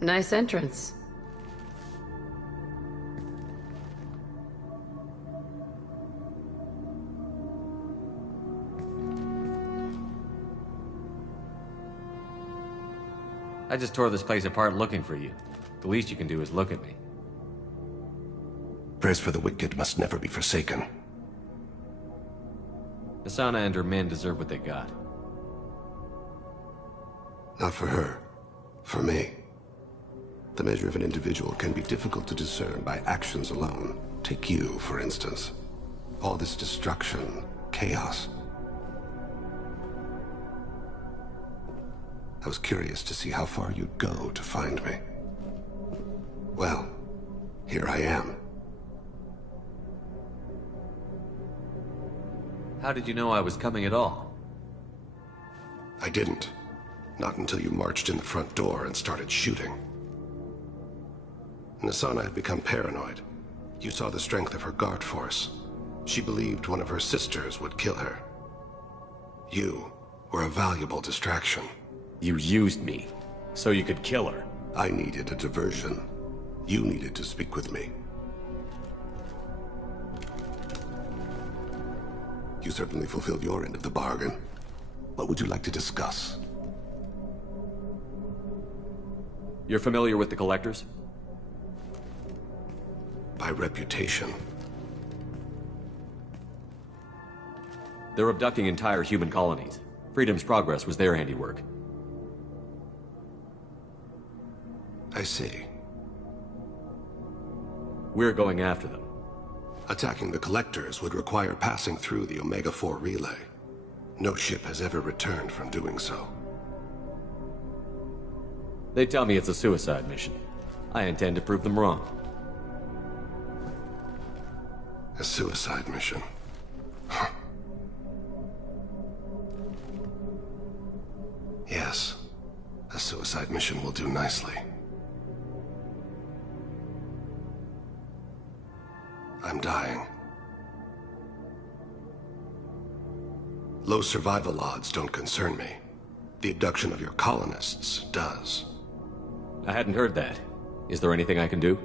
Nice entrance. I just tore this place apart looking for you. The least you can do is look at me. Prayers for the wicked must never be forsaken. Asana and her men deserve what they got. Not for her. For me. The measure of an individual can be difficult to discern by actions alone. Take you, for instance. All this destruction, chaos. I was curious to see how far you'd go to find me. Well, here I am. How did you know I was coming at all? I didn't. Not until you marched in the front door and started shooting. Nisana had become paranoid. You saw the strength of her guard force. She believed one of her sisters would kill her. You were a valuable distraction. You used me, so you could kill her. I needed a diversion. You needed to speak with me. You certainly fulfilled your end of the bargain. What would you like to discuss? You're familiar with the Collectors? By reputation. They're abducting entire human colonies. Freedom's Progress was their handiwork. I see. We're going after them. Attacking the Collectors would require passing through the Omega-4 relay. No ship has ever returned from doing so. They tell me it's a suicide mission. I intend to prove them wrong. A suicide mission? Yes. A suicide mission will do nicely. I'm dying. Low survival odds don't concern me. The abduction of your colonists does. I hadn't heard that. Is there anything I can do?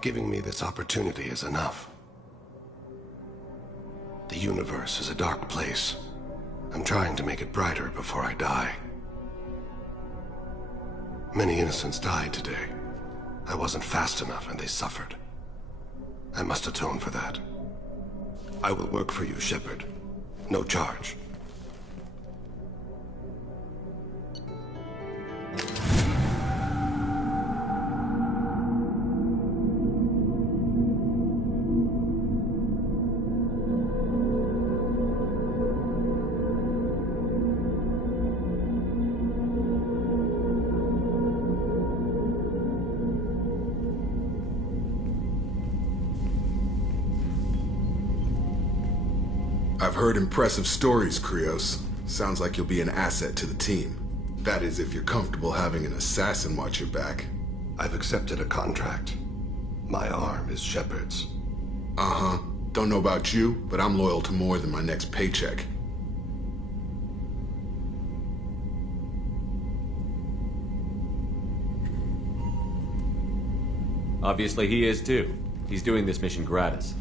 Giving me this opportunity is enough. The universe is a dark place. I'm trying to make it brighter before I die. Many innocents died today. I wasn't fast enough and they suffered. I must atone for that. I will work for you, Shepard. No charge. I've heard impressive stories, Krios. Sounds like you'll be an asset to the team. That is, if you're comfortable having an assassin watch your back. I've accepted a contract. My arm is Shepard's. Uh-huh. Don't know about you, but I'm loyal to more than my next paycheck. Obviously he is too. He's doing this mission gratis.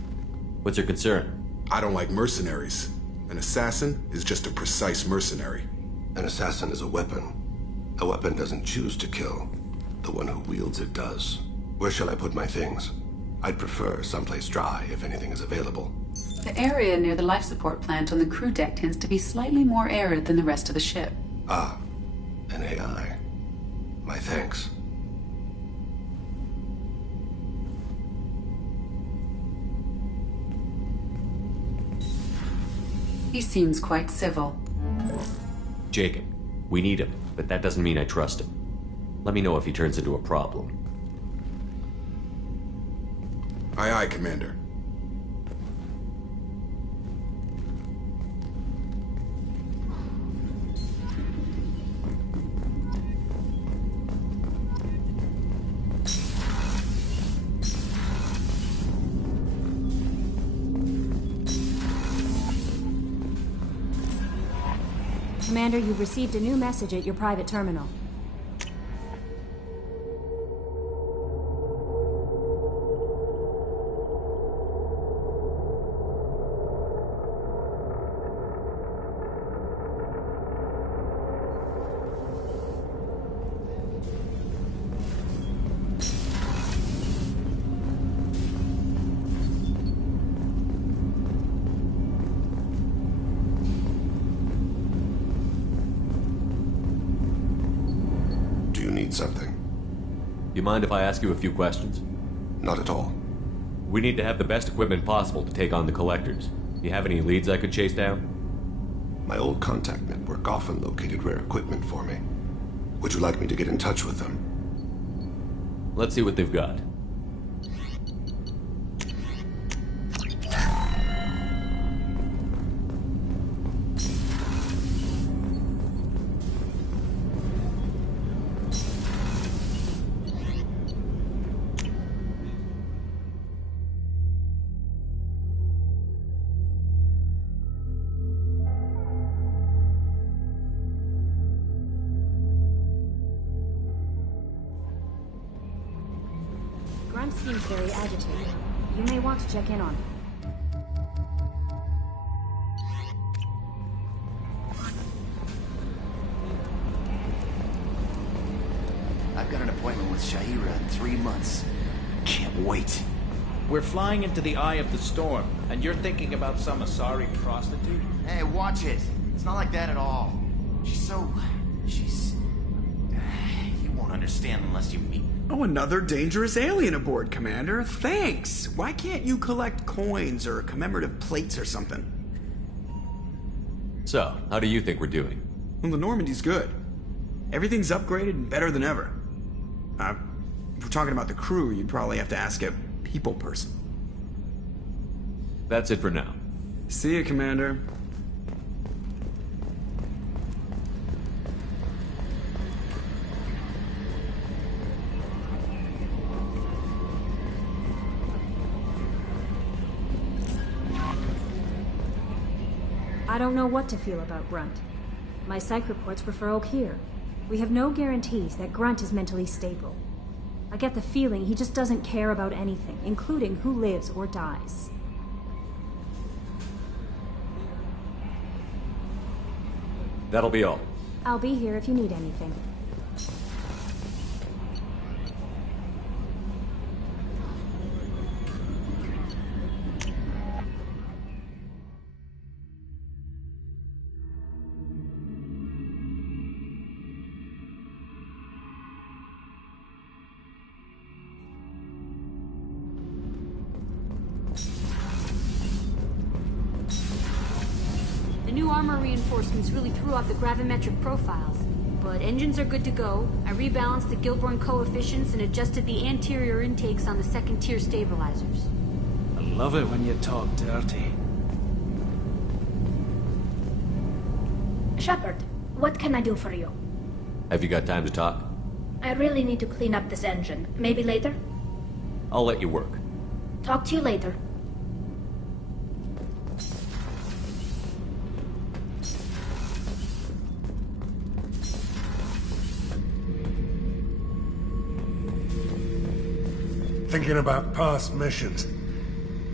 What's your concern? I don't like mercenaries. An assassin is just a precise mercenary. An assassin is a weapon. A weapon doesn't choose to kill. The one who wields it does. Where shall I put my things? I'd prefer someplace dry if anything is available. The area near the life support plant on the crew deck tends to be slightly more arid than the rest of the ship. Ah, an AI. My thanks. He seems quite civil. Jacob, we need him, but that doesn't mean I trust him. Let me know if he turns into a problem. Aye, aye, Commander. Commander, you've received a new message at your private terminal. Something. You mind if I ask you a few questions? Not at all. We need to have the best equipment possible to take on the collectors. You have any leads I could chase down? My old contact network often located rare equipment for me. Would you like me to get in touch with them? Let's see what they've got. Grunt seems very agitated. You may want to check in on him. I've got an appointment with Shahira in 3 months. Can't wait. We're flying into the eye of the storm, and you're thinking about some Asari prostitute? Hey, watch it. It's not like that at all. She's... You won't understand unless you meet... Oh, another dangerous alien aboard, Commander. Thanks. Why can't you collect coins or commemorative plates or something? So, how do you think we're doing? Well, the Normandy's good. Everything's upgraded and better than ever. If we're talking about the crew, you'd probably have to ask a people person. That's it for now. See you, Commander. I don't know what to feel about Grunt. My psych reports refer Oak here. We have no guarantees that Grunt is mentally stable. I get the feeling he just doesn't care about anything, including who lives or dies. That'll be all. I'll be here if you need anything. The new armor reinforcements really threw off the gravimetric profiles, but engines are good to go. I rebalanced the Gilborn coefficients and adjusted the anterior intakes on the second-tier stabilizers. I love it when you talk dirty. Shepard, what can I do for you? Have you got time to talk? I really need to clean up this engine. Maybe later? I'll let you work. Talk to you later. Thinking about past missions.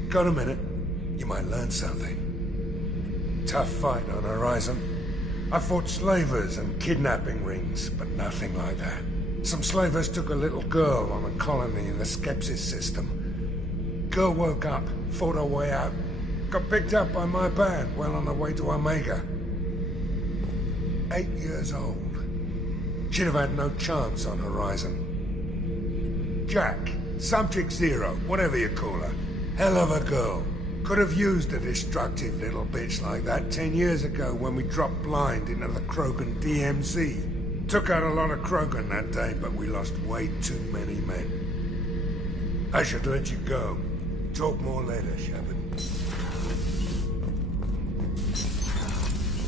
Got a minute? You might learn something. Tough fight on Horizon. I fought slavers and kidnapping rings, but nothing like that. Some slavers took a little girl on a colony in the Skepsis system. Girl woke up, fought her way out, got picked up by my band well on the way to Omega. 8 years old. She'd have had no chance on Horizon. Jack. Subject Zero, whatever you call her. Hell of a girl. Could have used a destructive little bitch like that 10 years ago when we dropped blind into the Krogan DMZ. Took out a lot of Krogan that day, but we lost way too many men. I should let you go. Talk more later, Shepard.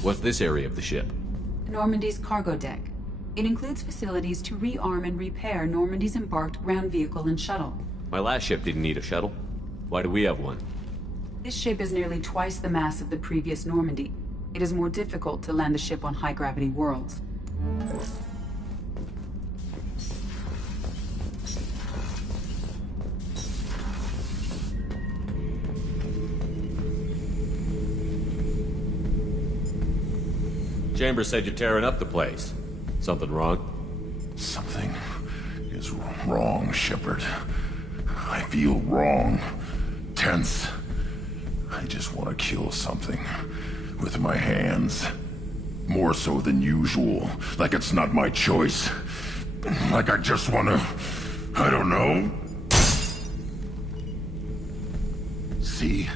What's this area of the ship? Normandy's cargo deck. It includes facilities to rearm and repair Normandy's embarked ground vehicle and shuttle. My last ship didn't need a shuttle. Why do we have one? This ship is nearly twice the mass of the previous Normandy. It is more difficult to land the ship on high-gravity worlds. Chambers said you're tearing up the place. Something wrong? Something is wrong, Shepard. I feel wrong. Tense. I just want to kill something. With my hands. More so than usual. Like it's not my choice. Like I just want to... I don't know. See?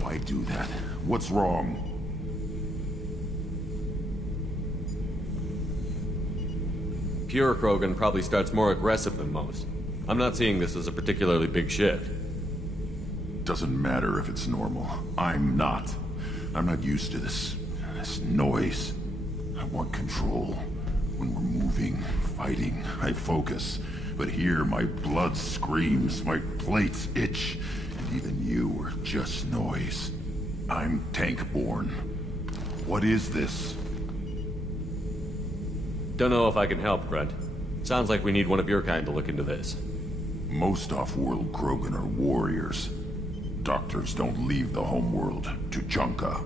Why do that? What's wrong? Pure Krogan probably starts more aggressive than most. I'm not seeing this as a particularly big shift. Doesn't matter if it's normal. I'm not. I'm not used to this noise. I want control. When we're moving, fighting, I focus. But here, my blood screams, my plates itch, and even you are just noise. I'm tank-born. What is this? Don't know if I can help, Grunt. Sounds like we need one of your kind to look into this. Most off-world Krogan are warriors. Doctors don't leave the homeworld to Junka.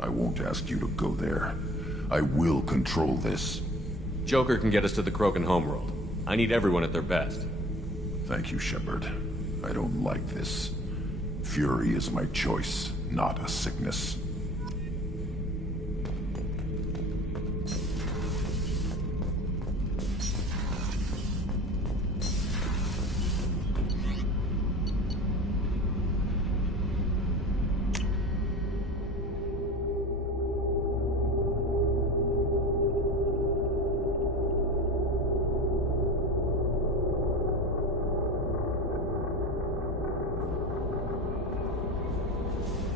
I won't ask you to go there. I will control this. Joker can get us to the Krogan homeworld. I need everyone at their best. Thank you, Shepard. I don't like this. Fury is my choice, not a sickness.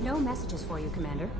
No messages for you, Commander.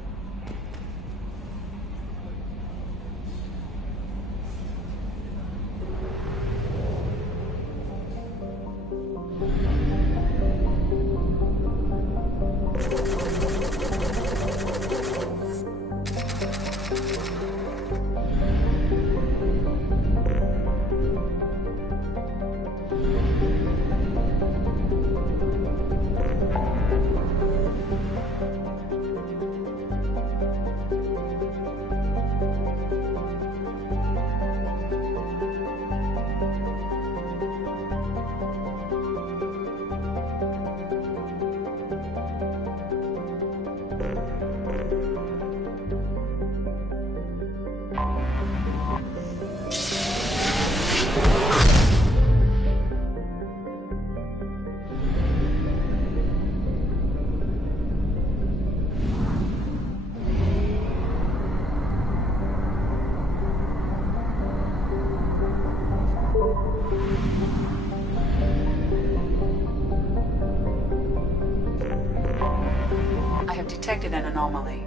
I have detected an anomaly.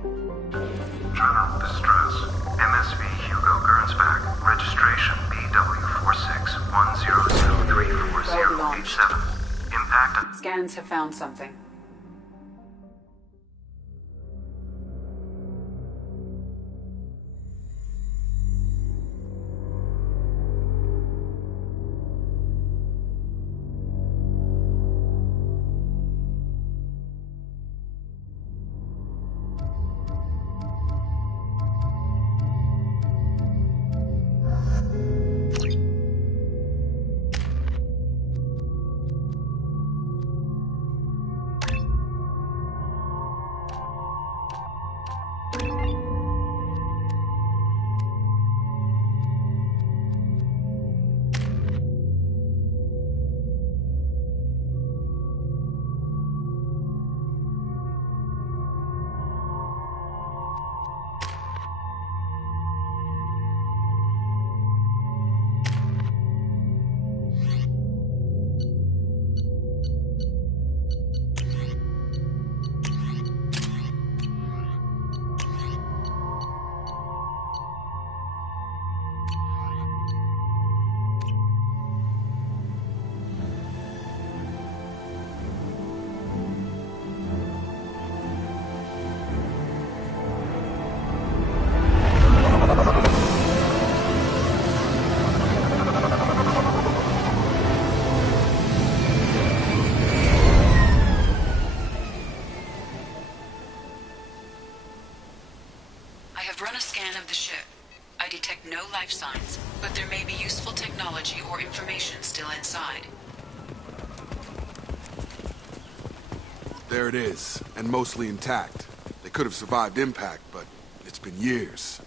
General distress. MSV Hugo Gernsback. Registration BW4610034087. Impact. Scans have found something. life signs, but there may be useful technology or information still inside. There it is, and mostly intact. They could have survived impact, but it's been years.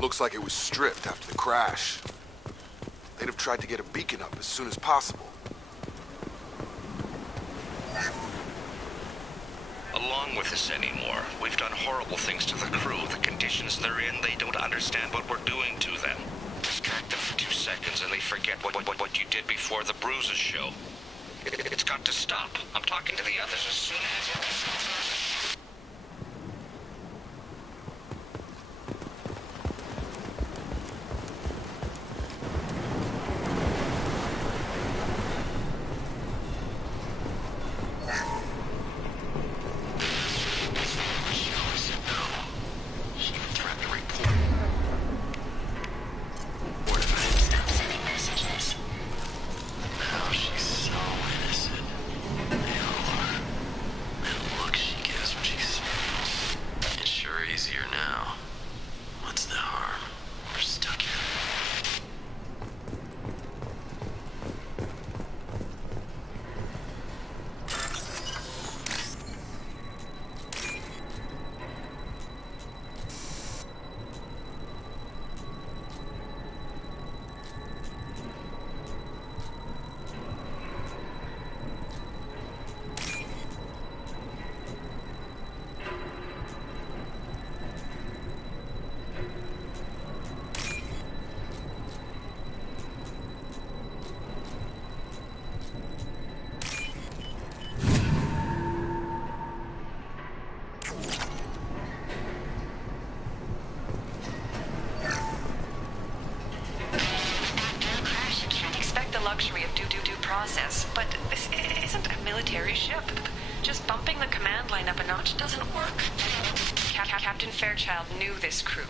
Looks like it was stripped after the crash. They'd have tried to get a beacon up as soon as possible. Along with this anymore. We've done horrible things to the crew. The conditions they're in, they don't understand what we're doing to them. Distract them for 2 seconds and they forget what you did before the bruises show. It's got to stop. I'm talking to the others as soon as... She military ship. Just bumping the command line up a notch doesn't work. Captain Fairchild knew this crew.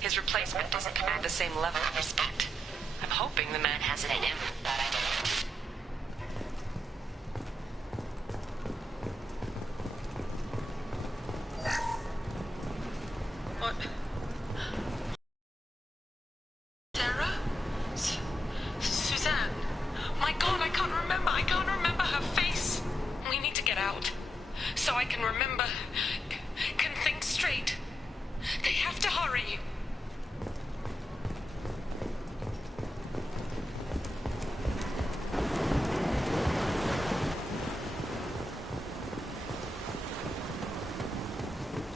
His replacement doesn't command the same level of respect. I'm hoping the man has it in him, but I don't. What? Sarah? Suzanne? My God, I can't remember her face. We need to get out. So I can remember, can think straight. They have to hurry.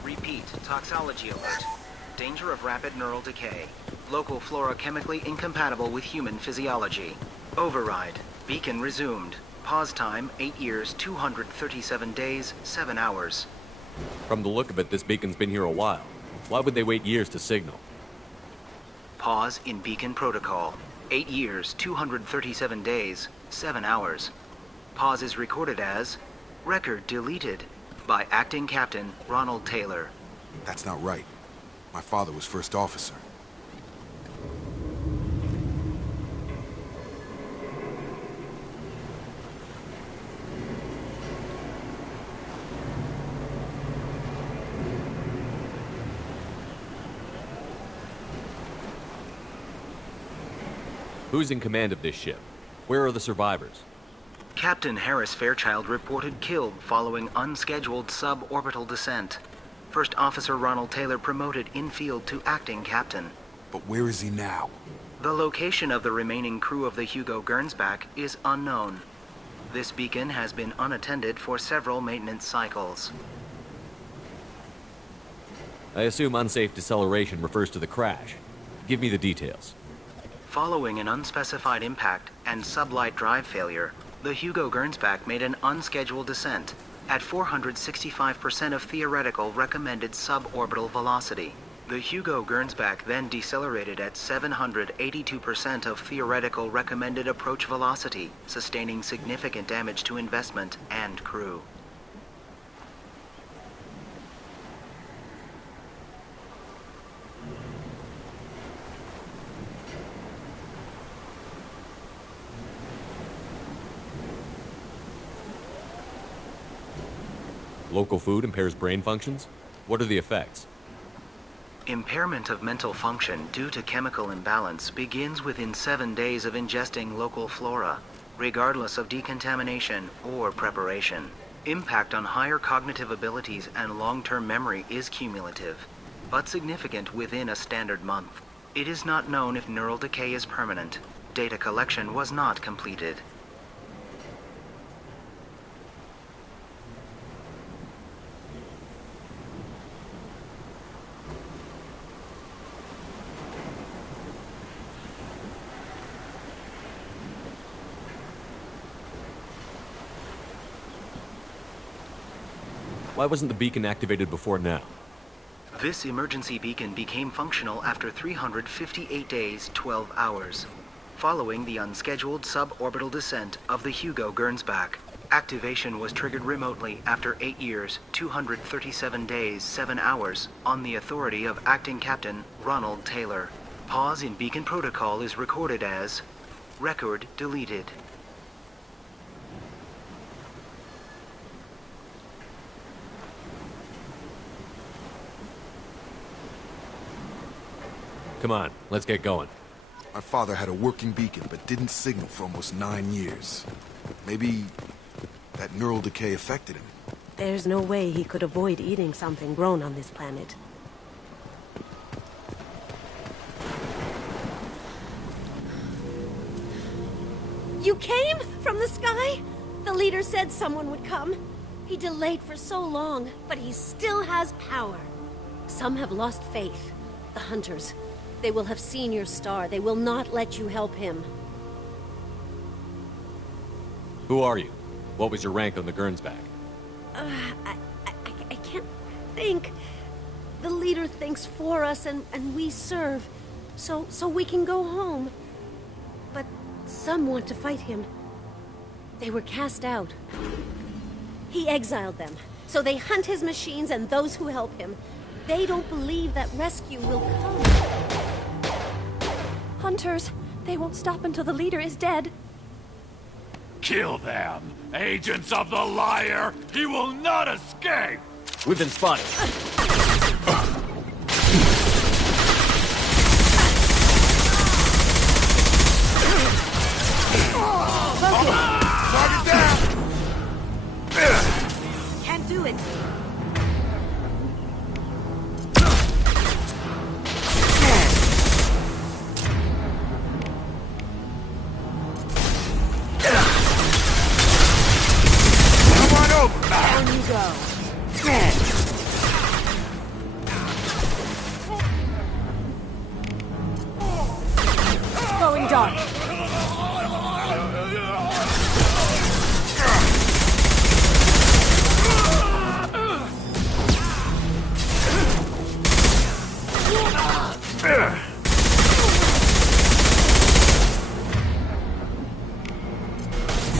Repeat, toxology alert. Danger of rapid neural decay. Local flora chemically incompatible with human physiology. Override. Beacon resumed. Pause time, 8 years, 237 days, 7 hours. From the look of it, this beacon's been here a while. Why would they wait years to signal? Pause in beacon protocol. 8 years, 237 days, 7 hours. Pause is recorded as record deleted by Acting Captain Ronald Taylor. That's not right. My father was first officer. Who's in command of this ship? Where are the survivors? Captain Harris Fairchild reported killed following unscheduled suborbital descent. First Officer Ronald Taylor promoted in-field to acting captain. But where is he now? The location of the remaining crew of the Hugo Gernsback is unknown. This beacon has been unattended for several maintenance cycles. I assume unsafe deceleration refers to the crash. Give me the details. Following an unspecified impact and sublight drive failure, the Hugo Gernsback made an unscheduled descent at 465% of theoretical recommended suborbital velocity. The Hugo Gernsback then decelerated at 782% of theoretical recommended approach velocity, sustaining significant damage to investment and crew. Local food impairs brain functions? What are the effects? Impairment of mental function due to chemical imbalance begins within 7 days of ingesting local flora, regardless of decontamination or preparation. Impact on higher cognitive abilities and long-term memory is cumulative, but significant within a standard month. It is not known if neural decay is permanent. Data collection was not completed. Why wasn't the beacon activated before now? This emergency beacon became functional after 358 days, 12 hours, following the unscheduled suborbital descent of the Hugo Gernsback. Activation was triggered remotely after 8 years, 237 days, 7 hours, on the authority of Acting Captain Ronald Taylor. Pause in beacon protocol is recorded as record deleted. Come on, let's get going. My father had a working beacon, but didn't signal for almost 9 years. Maybe that neural decay affected him. There's no way he could avoid eating something grown on this planet. You came from the sky? The leader said someone would come. He delayed for so long, but he still has power. Some have lost faith. The hunters. They will have seen your star. They will not let you help him. Who are you? What was your rank on the Gernsback? I can't think. The leader thinks for us and we serve. So we can go home. But some want to fight him. They were cast out. He exiled them, so they hunt his machines and those who help him. They don't believe that rescue will come. Hunters! They won't stop until the leader is dead. Kill them! Agents of the liar! He will not escape! We've been spotted. Target down! Can't do it. Come on over! Down you go. Going dark.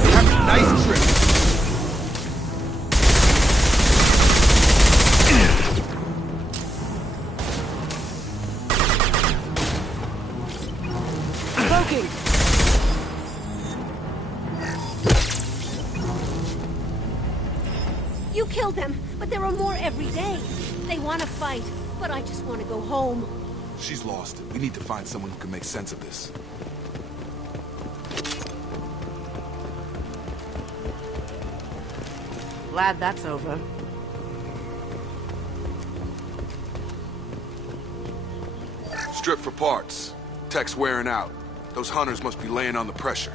Have a nice trip. Cloaking. You killed them, but there are more every day. They want to fight, but I just want to go home. She's lost. We need to find someone who can make sense of this. Glad that's over. Strip for parts. Tech's wearing out. Those hunters must be laying on the pressure.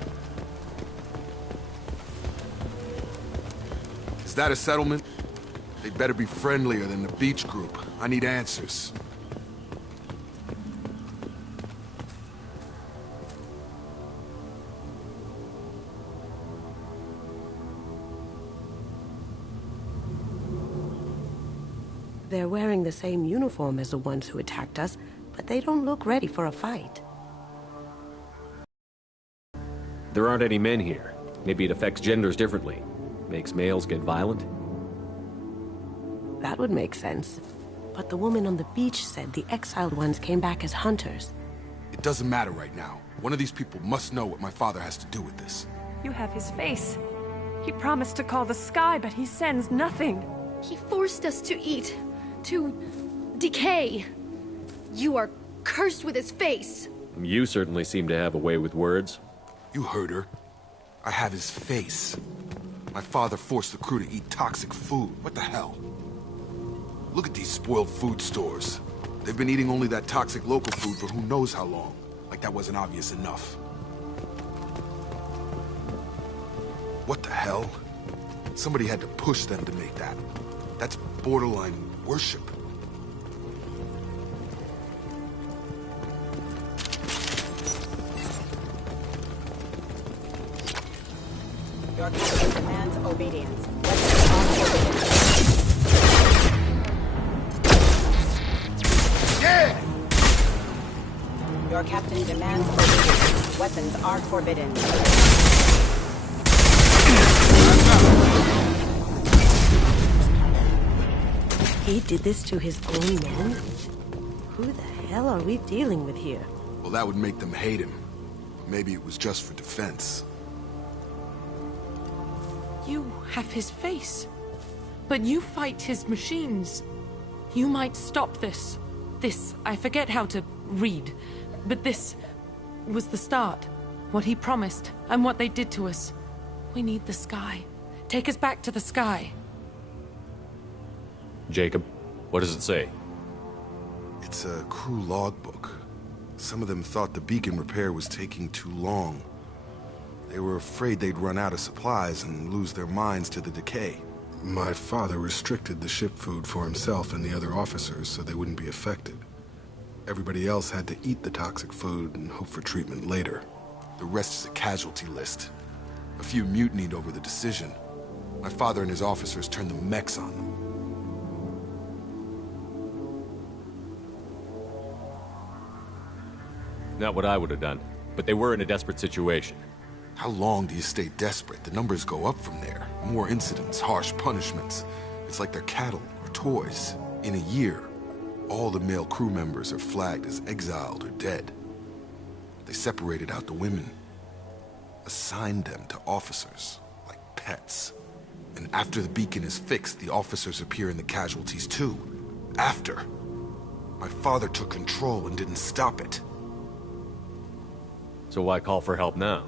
Is that a settlement? They'd better be friendlier than the beach group. I need answers. They're wearing the same uniform as the ones who attacked us, but they don't look ready for a fight. There aren't any men here. Maybe it affects genders differently. Makes males get violent? That would make sense. But the woman on the beach said the exiled ones came back as hunters. It doesn't matter right now. One of these people must know what my father has to do with this. You have his face. He promised to call the sky, but he sends nothing. He forced us to eat, to decay. You are cursed with his face. You certainly seem to have a way with words. You heard her. I have his face. My father forced the crew to eat toxic food. What the hell? Look at these spoiled food stores. They've been eating only that toxic local food for who knows how long. Like that wasn't obvious enough. What the hell? Somebody had to push them to make that. That's borderline worship. Your captain demands obedience. Yeah! Your captain demands obedience. Weapons are forbidden. He did this to his own men? Who the hell are we dealing with here? Well, that would make them hate him. Maybe it was just for defense. You have his face. But you fight his machines. You might stop this. This, I forget how to read. But this was the start. What he promised, and what they did to us. We need the sky. Take us back to the sky. Jacob, what does it say? It's a crew logbook. Some of them thought the beacon repair was taking too long. They were afraid they'd run out of supplies and lose their minds to the decay. My father restricted the ship food for himself and the other officers so they wouldn't be affected. Everybody else had to eat the toxic food and hope for treatment later. The rest is a casualty list. A few mutinied over the decision. My father and his officers turned the mechs on them. Not what I would have done, but they were in a desperate situation. How long do you stay desperate? The numbers go up from there. More incidents, harsh punishments. It's like they're cattle or toys. In a year, all the male crew members are flagged as exiled or dead. They separated out the women, assigned them to officers, like pets. And after the beacon is fixed, the officers appear in the casualties too. After. My father took control and didn't stop it. So why call for help now?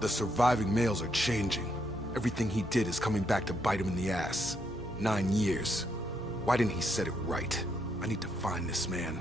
The surviving males are changing. Everything he did is coming back to bite him in the ass. 9 years. Why didn't he set it right? I need to find this man.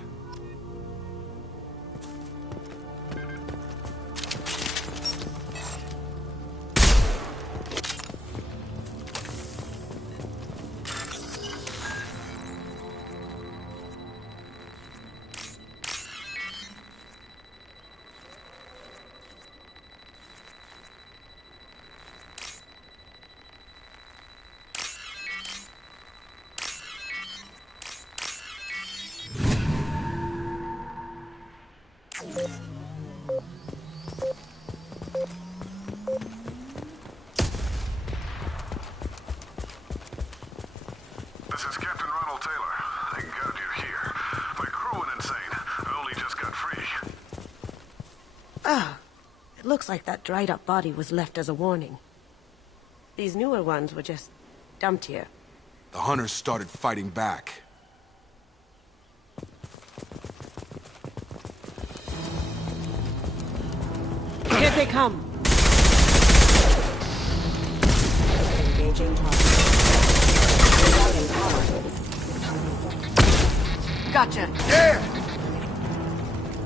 This is Captain Ronald Taylor. Thank God you're here. My crew went insane. I only just got free. Ah, it looks like that dried-up body was left as a warning. These newer ones were just dumped here. The hunters started fighting back. Here they come! Engaging target. Rerouting power. Gotcha! Yeah!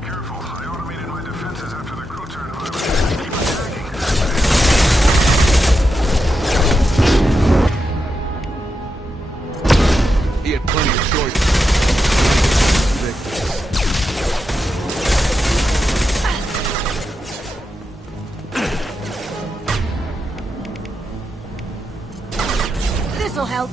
Careful. I automated my defenses after the crew turned violent. Keep attacking. He had plenty of choices. This'll help.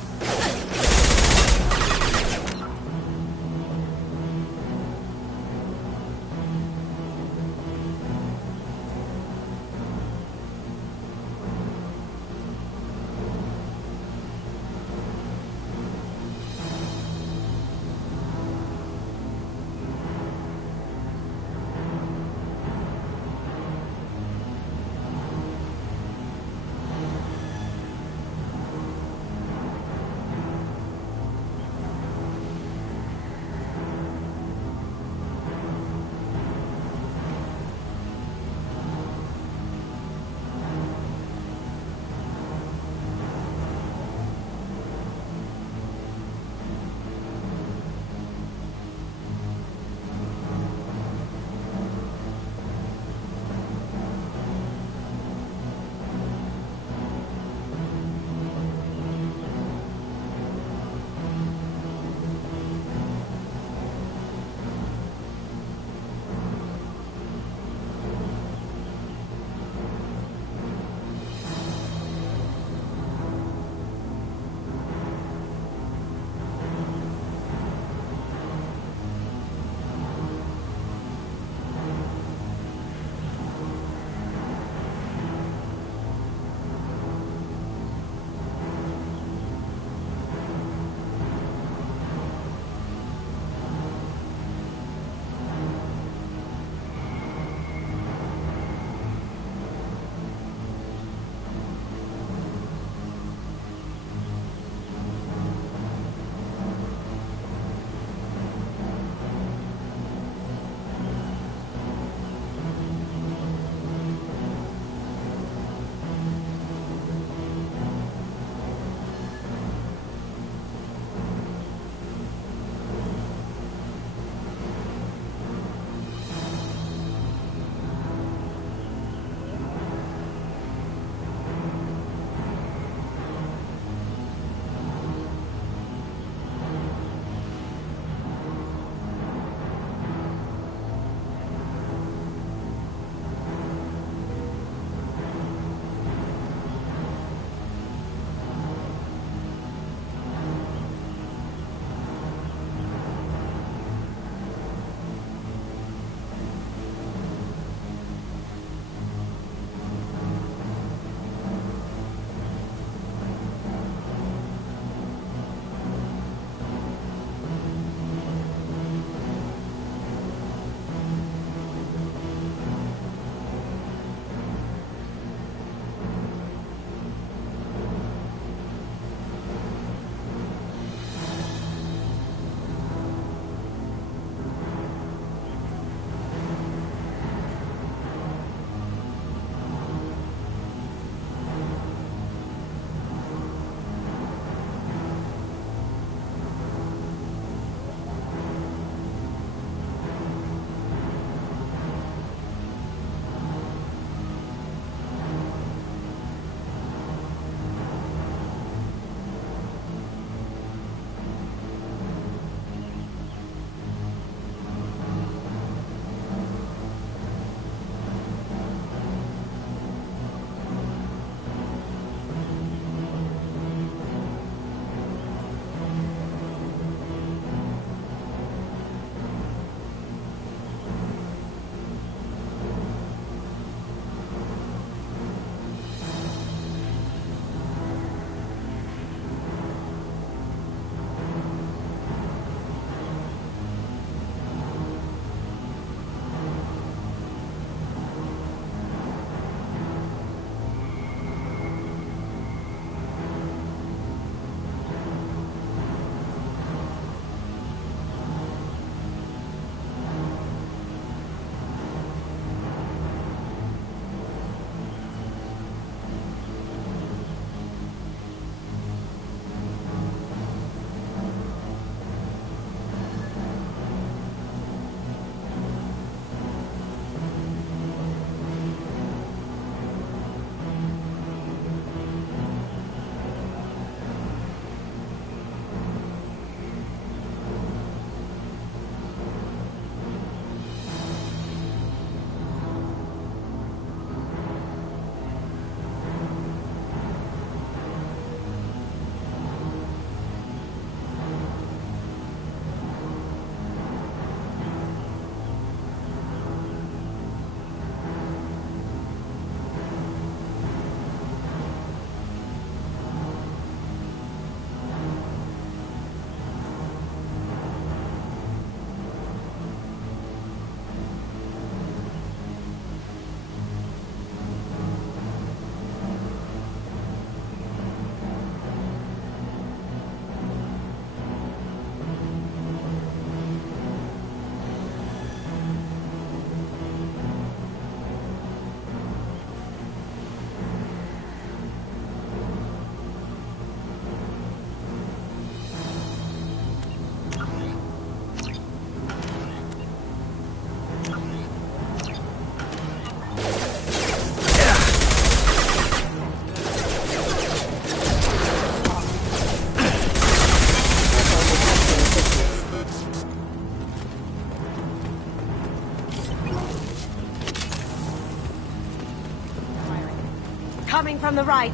from the right.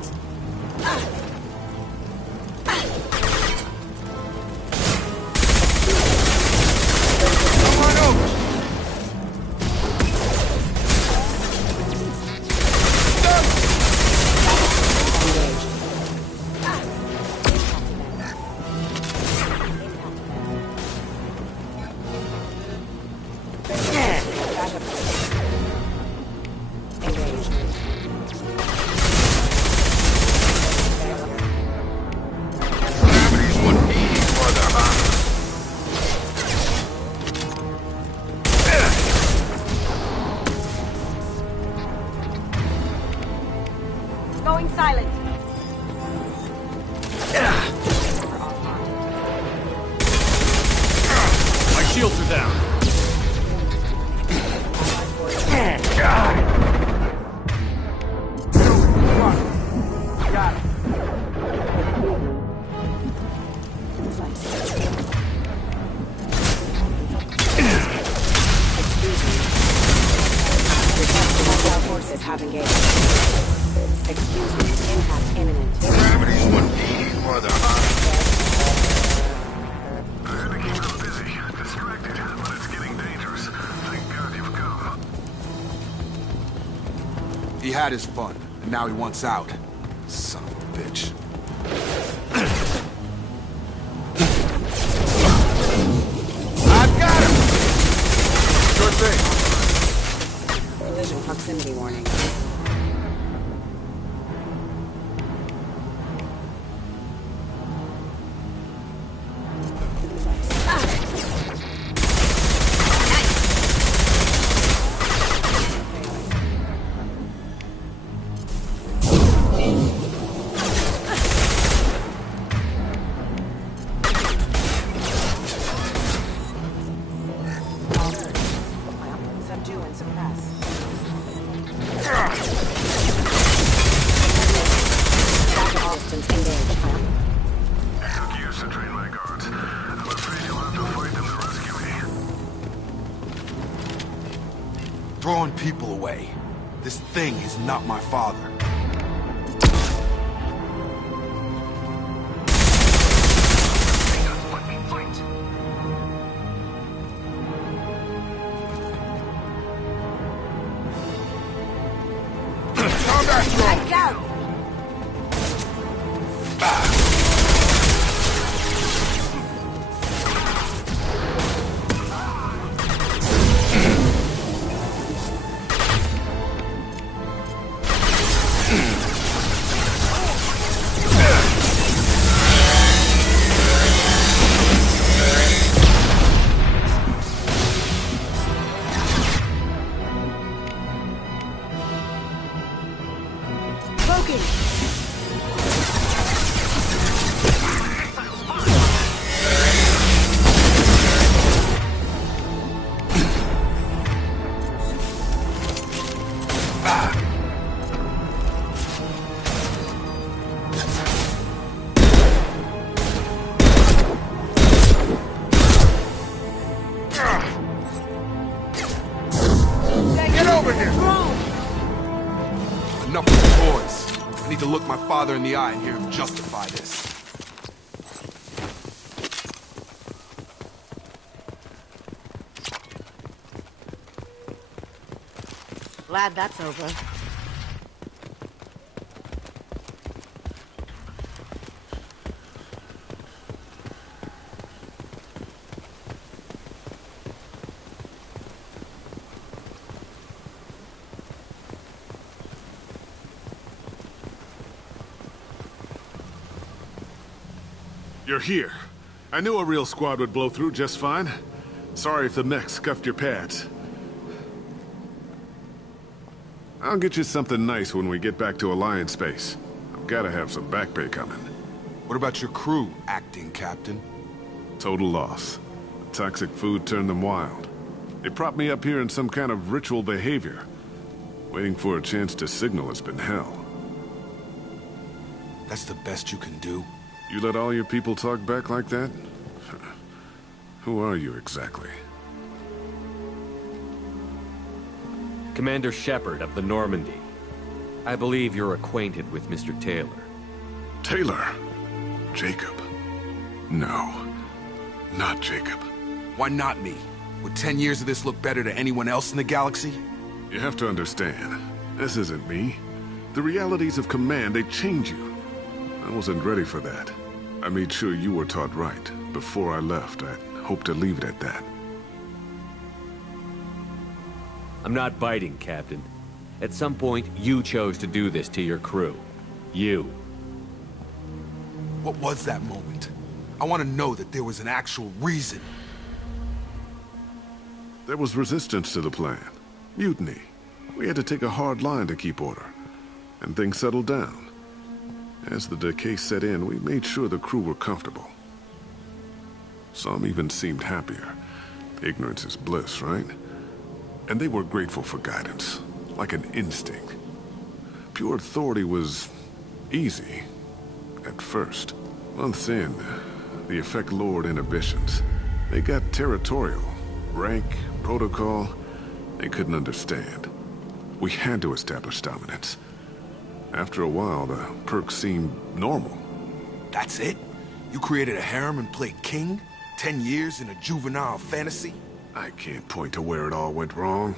Come on over! Going silent. My shields are down. Got it. Hostile forces have engaged. Excuse me, impact imminent. Gravity's 180, mother. I had to keep them busy, distracted, but it's getting dangerous. Thank God you've come. He had his fun, and now he wants out. Son of a bitch. I've got him! Sure thing. Collision proximity warning. Subdue and suppress. Distance engaged. It took years to train my guards. I'm afraid you'll have to fight them to rescue me. Throwing people away. This thing is not my father. Combat drone! Down. Get over here! Enough with the toys. I need to look my father in the eye and hear him justify this. Glad that's over. You're here. I knew a real squad would blow through just fine. Sorry if the mech scuffed your pads. I'll get you something nice when we get back to Alliance space. I've gotta have some back pay coming. What about your crew, acting captain? Total loss. The toxic food turned them wild. They propped me up here in some kind of ritual behavior. Waiting for a chance to signal has been hell. That's the best you can do? You let all your people talk back like that? Who are you exactly? Commander Shepard of the Normandy. I believe you're acquainted with Mr. Taylor. Taylor? Jacob? No. Not Jacob. Why not me? Would 10 years of this look better to anyone else in the galaxy? You have to understand, this isn't me. The realities of command, they change you. I wasn't ready for that. I made sure you were taught right. Before I left, I hoped to leave it at that. I'm not biting, Captain. At some point, you chose to do this to your crew. You. What was that moment? I want to know that there was an actual reason. There was resistance to the plan. Mutiny. We had to take a hard line to keep order. And things settled down. As the decay set in, we made sure the crew were comfortable. Some even seemed happier. Ignorance is bliss, right? And they were grateful for guidance, like an instinct. Pure authority was easy, at first. Months in, the effect lowered inhibitions. They got territorial. Rank, protocol, they couldn't understand. We had to establish dominance. After a while, the perks seemed normal. That's it? You created a harem and played king? 10 years in a juvenile fantasy? I can't point to where it all went wrong.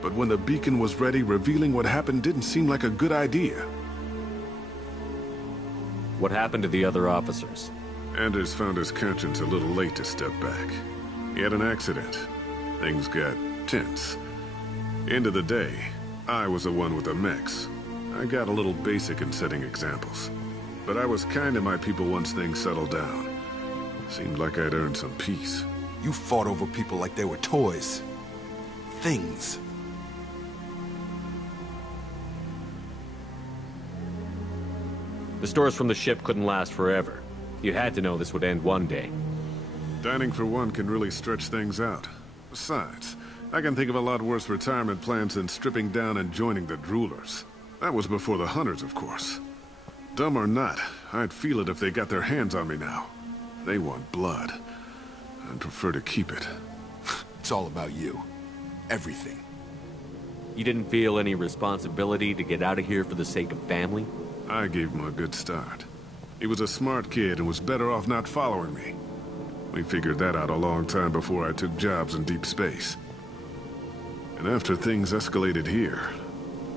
But when the beacon was ready, revealing what happened didn't seem like a good idea. What happened to the other officers? Anders found his conscience a little late to step back. He had an accident. Things got tense. End of the day, I was the one with the mechs. I got a little basic in setting examples. But I was kind to my people once things settled down. Seemed like I'd earned some peace. You fought over people like they were toys. Things. The stores from the ship couldn't last forever. You had to know this would end one day. Dining for one can really stretch things out. Besides, I can think of a lot worse retirement plans than stripping down and joining the Droolers. That was before the Hunters, of course. Dumb or not, I'd feel it if they got their hands on me now. They want blood. I'd prefer to keep it. It's all about you. Everything. You didn't feel any responsibility to get out of here for the sake of family? I gave him a good start. He was a smart kid and was better off not following me. We figured that out a long time before I took jobs in deep space. And after things escalated here,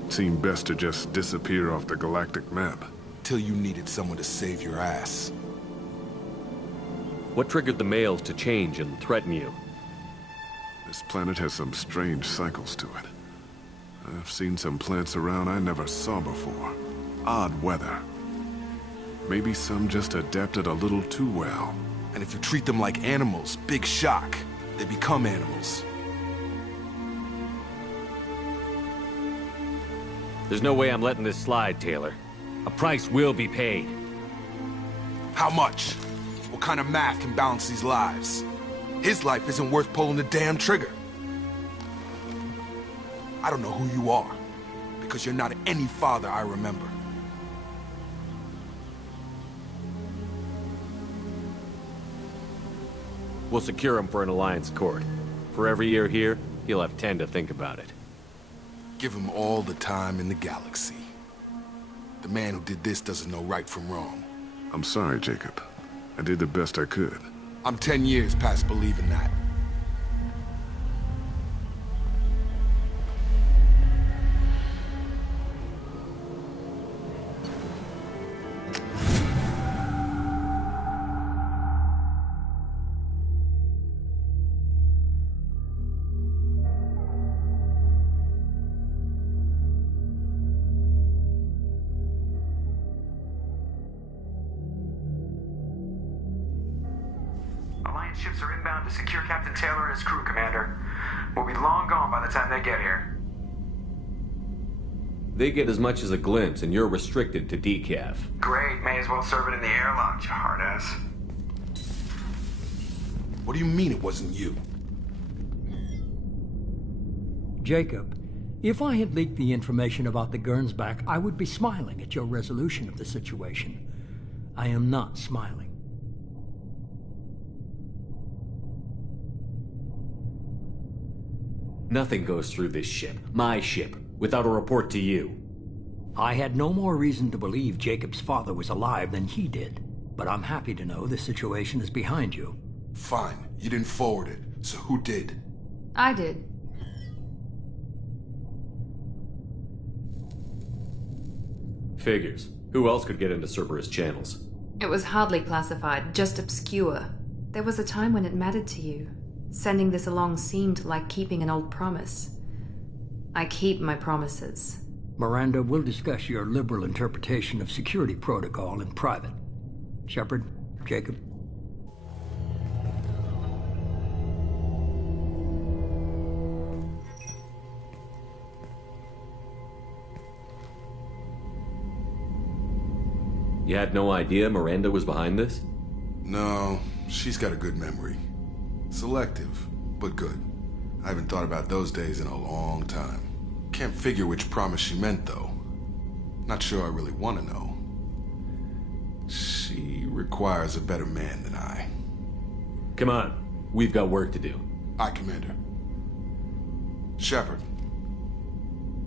it seemed best to just disappear off the galactic map. Till you needed someone to save your ass. What triggered the males to change and threaten you? This planet has some strange cycles to it. I've seen some plants around I never saw before. Odd weather. Maybe some just adapted a little too well. And if you treat them like animals, big shock. They become animals. There's no way I'm letting this slide, Taylor. A price will be paid. How much? What kind of math can balance these lives? His life isn't worth pulling the damn trigger. I don't know who you are, because you're not any father I remember. We'll secure him for an Alliance court. For every year here, he'll have 10 to think about it. Give him all the time in the galaxy. The man who did this doesn't know right from wrong. I'm sorry, Jacob. I did the best I could. I'm 10 years past believing that. Ships are inbound to secure Captain Taylor and his crew, Commander. We'll be long gone by the time they get here. They get as much as a glimpse, and you're restricted to decaf. Great, may as well serve it in the airlock, you hard ass. What do you mean it wasn't you? Jacob, if I had leaked the information about the Gernsback, I would be smiling at your resolution of the situation. I am not smiling. Nothing goes through this ship, my ship, without a report to you. I had no more reason to believe Jacob's father was alive than he did, but I'm happy to know the situation is behind you. Fine. You didn't forward it, so who did? I did. Figures. Who else could get into Cerberus channels? It was hardly classified, just obscure. There was a time when it mattered to you. Sending this along seemed like keeping an old promise. I keep my promises. Miranda, we'll discuss your liberal interpretation of security protocol in private. Shepard, Jacob. You had no idea Miranda was behind this? No, she's got a good memory. Selective, but good. I haven't thought about those days in a long time. Can't figure which promise she meant, though. Not sure I really want to know. She requires a better man than I. Come on. We've got work to do. Aye, Commander. Shepard.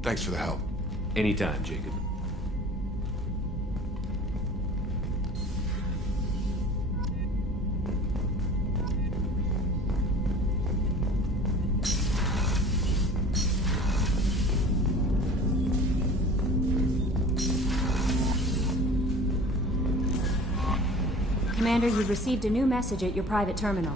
Thanks for the help. Anytime, Jacob. Commander, you've received a new message at your private terminal.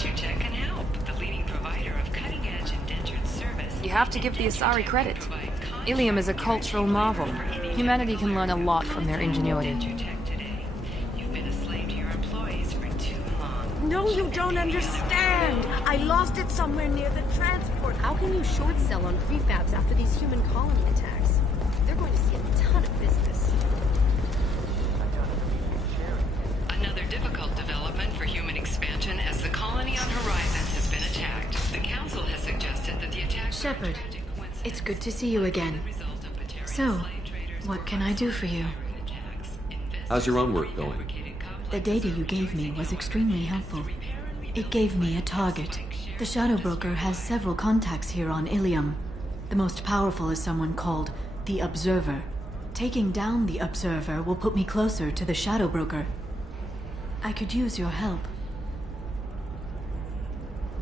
Indenture Tech can help. The leading provider of cutting-edge indentured service. You have to give the Asari credit. Ilium is a cultural marvel. Humanity can learn a lot from their ingenuity. You've been a slave to your employees for too long. No, you don't understand. I lost it somewhere near the transport. How can you short sell on prefabs after these human colony attacks? They're going to see a ton of business. Another difficult development for human expansion as the colony on Horizon has been attacked. The Council has suggested that the attack... Shepard, it's good to see you again. So, what can I do for you? How's your own work going? The data you gave me was extremely helpful. It gave me a target. The Shadow Broker has several contacts here on Ilium. The most powerful is someone called the Observer. Taking down the Observer will put me closer to the Shadow Broker. I could use your help.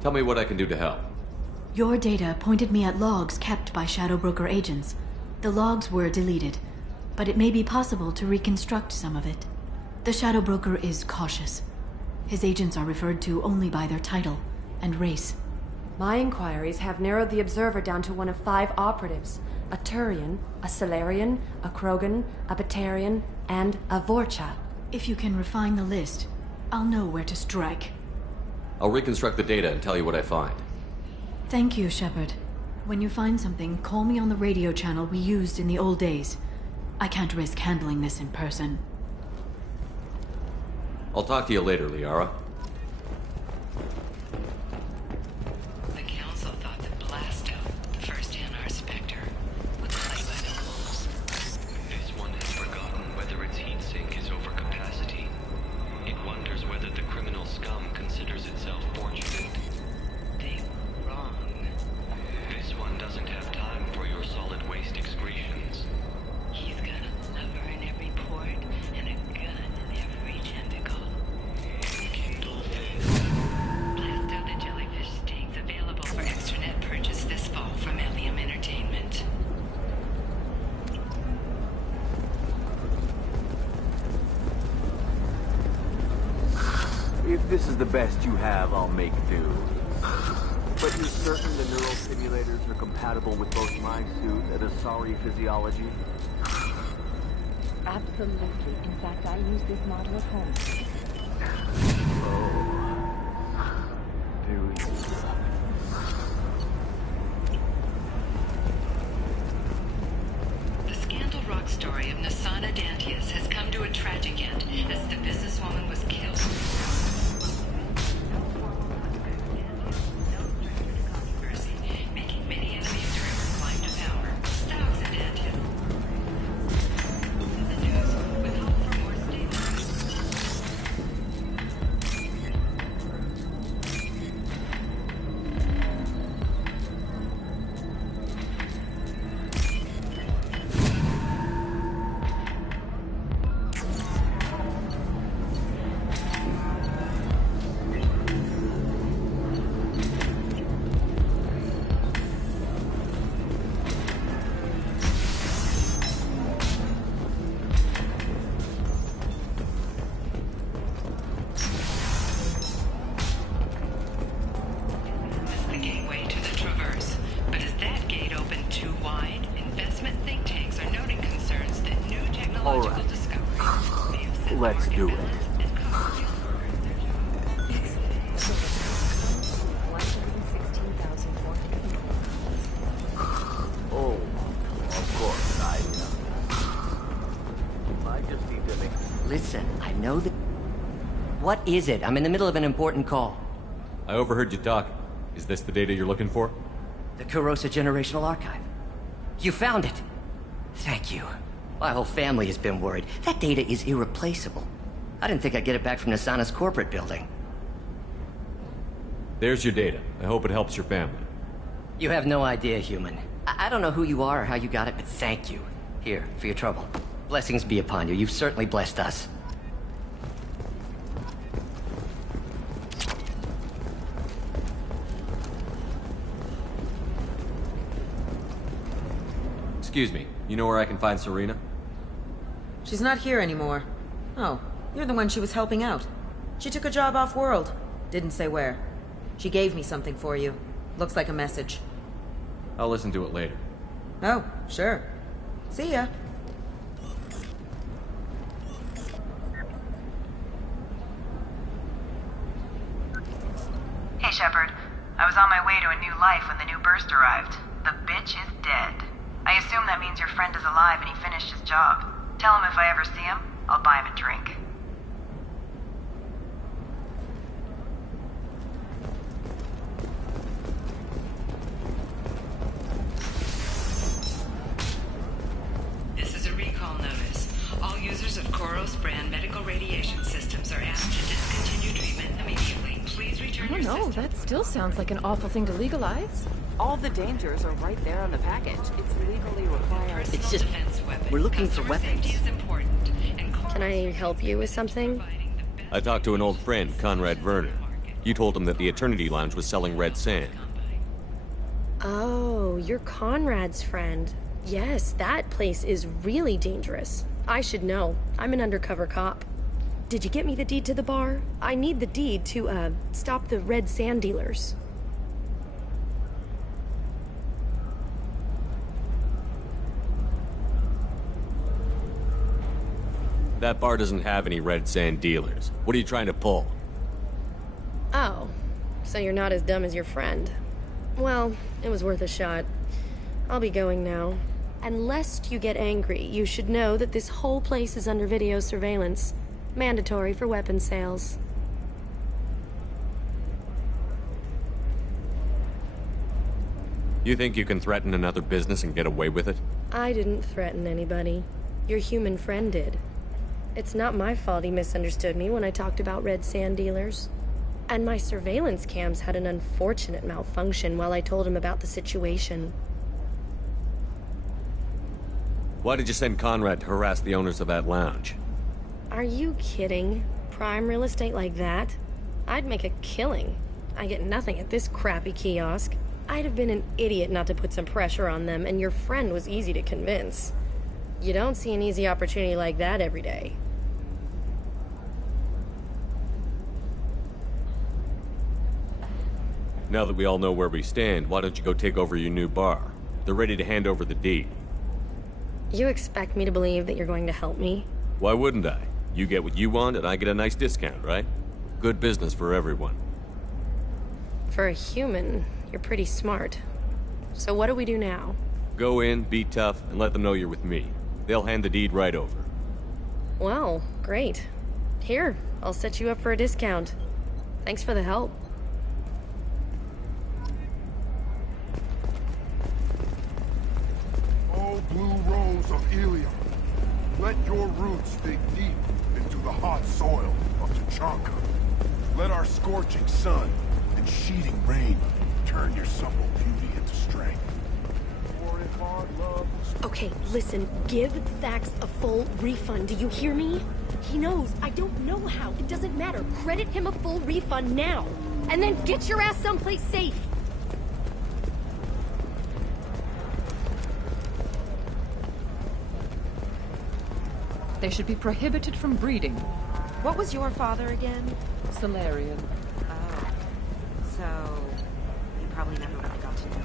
Tell me what I can do to help. Your data pointed me at logs kept by Shadow Broker agents. The logs were deleted, but it may be possible to reconstruct some of it. The Shadow Broker is cautious. His agents are referred to only by their title and race. My inquiries have narrowed the Observer down to one of 5 operatives. A Turian, a Solarian, a Krogan, a Batarian, and a Vorcha. If you can refine the list, I'll know where to strike. I'll reconstruct the data and tell you what I find. Thank you, Shepard. When you find something, call me on the radio channel we used in the old days. I can't risk handling this in person. I'll talk to you later, Liara. The Council thought that Blasto, the first NR Spectre, would play by the rules. This one has forgotten whether its heat sink is over capacity. It wonders whether the criminal scum considers itself fortunate. They were wrong. This one doesn't have time for your solid waste excretions. He's got a lever in every port and a gun in every tentacle. Kindle this. Blasto the jellyfish stinks, available for extranet purchase this fall from Ilium Entertainment. If this is the best you have, I'll make do. But you're certain the neural simulators are compatible with both my suit and Asari physiology? Absolutely. In fact, I use this model at home. Oh. Do you? The scandal rock story of Nasana Dantius has come to a tragic end as the businesswoman was killed. Making many enemies during her climb to power. Stocks in Dantius. The news with hope for more stable. The gateway to the Traverse. But is that gate open too wide? Investment think tanks are noting concerns that new technological discoveries may have set Let's market do it. balance and cost. Oh, of course, I just need to make... Listen, I know that... What is it? I'm in the middle of an important call. I overheard you talk. Is this the data you're looking for? The Kurosa Generational Archive. You found it! Thank you. My whole family has been worried. That data is irreplaceable. I didn't think I'd get it back from Nasana's corporate building. There's your data. I hope it helps your family. You have no idea, human. I don't know who you are or how you got it, but thank you. Here, for your trouble. Blessings be upon you. You've certainly blessed us. Excuse me. You know where I can find Serena? She's not here anymore. Oh, you're the one she was helping out. She took a job off-world. Didn't say where. She gave me something for you. Looks like a message. I'll listen to it later. Oh, sure. See ya. Hey, Shepard. I was on my way to a new life when the new burst arrived. The bitch is dead. I assume that means your friend is alive and he finished his job. Tell him if I ever see him, I'll buy him a drink. This is a recall notice. All users of Koros brand medical radiation systems are asked to discontinue treatment immediately. Please return your No, that still sounds like an awful thing to legalize. All the dangers are right there on the package. It's legally required. It's just, we're looking for weapons. Can I help you with something? I talked to an old friend, Conrad Werner. You told him that the Eternity Lounge was selling red sand. Oh, you're Conrad's friend. Yes, that place is really dangerous. I should know. I'm an undercover cop. Did you get me the deed to the bar? I need the deed to, stop the red sand dealers. That bar doesn't have any red sand dealers. What are you trying to pull? Oh, so you're not as dumb as your friend. Well, it was worth a shot. I'll be going now. And lest you get angry, you should know that this whole place is under video surveillance. Mandatory for weapon sales. You think you can threaten another business and get away with it? I didn't threaten anybody. Your human friend did. It's not my fault he misunderstood me when I talked about red sand dealers. And my surveillance cams had an unfortunate malfunction while I told him about the situation. Why did you send Conrad to harass the owners of that lounge? Are you kidding? Prime real estate like that? I'd make a killing. I get nothing at this crappy kiosk. I'd have been an idiot not to put some pressure on them, and your friend was easy to convince. You don't see an easy opportunity like that every day. Now that we all know where we stand, why don't you go take over your new bar? They're ready to hand over the deed. You expect me to believe that you're going to help me? Why wouldn't I? You get what you want and I get a nice discount, right? Good business for everyone. For a human, you're pretty smart. So what do we do now? Go in, be tough, and let them know you're with me. They'll hand the deed right over. Well, great. Here, I'll set you up for a discount. Thanks for the help. Oh, blue rose of Ilium, let your roots dig deep into the hot soil of Tachanka. Let our scorching sun and sheeting rain turn your supple beauty into strength. For if our love was... Okay, listen, give Thax a full refund, do you hear me? He knows, I don't know how, it doesn't matter. Credit him a full refund now, and then get your ass someplace safe. They should be prohibited from breeding. What was your father again? Salarian. Oh. So, you probably never really got to know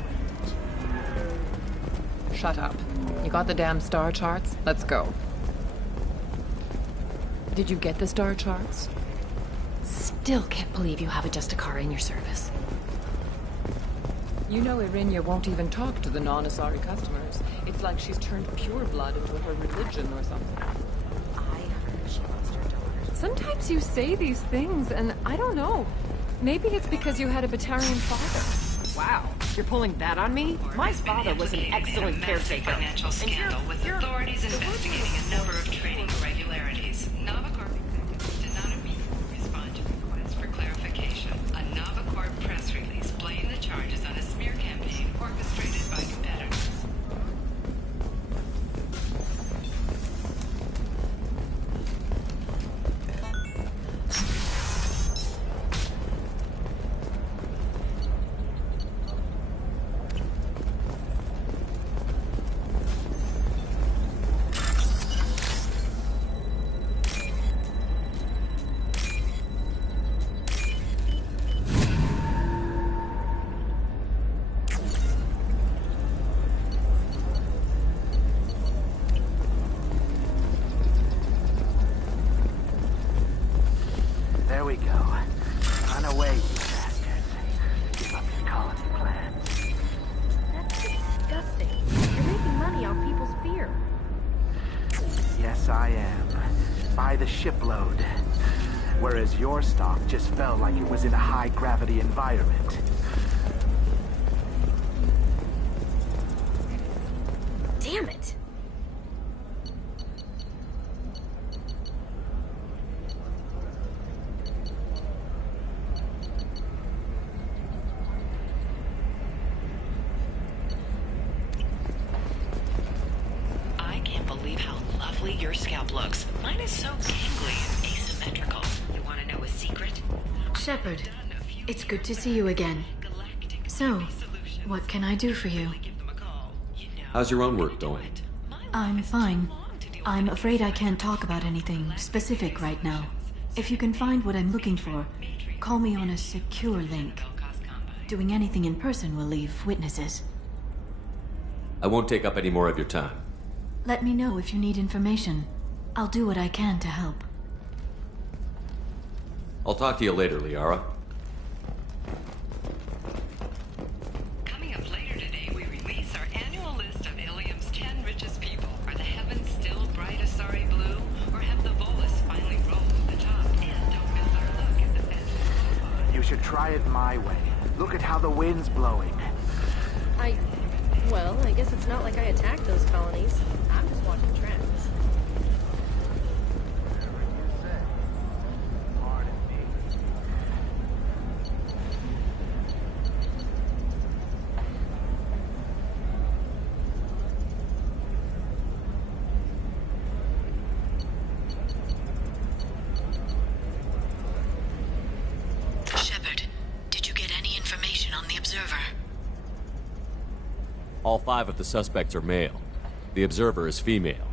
him. Shut up. You got the damn star charts? Let's go. Did you get the star charts? Still can't believe you have a Justicar in your service. You know Irinia won't even talk to the non-Asari customers. It's like she's turned pure blood into her religion or something. She lost her daughter. Sometimes you say these things, and I don't know. Maybe it's because you had a Batarian father. Wow, you're pulling that on me? My father was an excellent caretaker. Financial scandal with authorities investigating a number of trading irregularities. Navacorp executives did not immediately respond to requests for clarification. A Navacorp press release blamed the charges on a smear campaign orchestrated by competitors. Yes, I am. By the shipload. Whereas your stock just fell like it was in a high-gravity environment. Damn it! I can't believe how lovely your scalp looks. Mine is so gangly and asymmetrical. You want to know a secret? Shepard, it's good to see you again. So, what can I do for you? How's your own work going? I'm fine. I'm afraid I can't talk about anything specific right now. If you can find what I'm looking for, call me on a secure link. Doing anything in person will leave witnesses. I won't take up any more of your time. Let me know if you need information. I'll do what I can to help. I'll talk to you later, Liara. Coming up later today, we release our annual list of Ilium's 10 richest people. Are the heavens still bright Asari blue, or have the Volus finally rolled to the top? And don't miss our look at the best. You should try it my way. Look at how the wind's blowing. Well, I guess it's not like I attacked those colonies. I'm just watching trends. Shepard, did you get any information on the Observer? All 5 of the suspects are male. The Observer is female.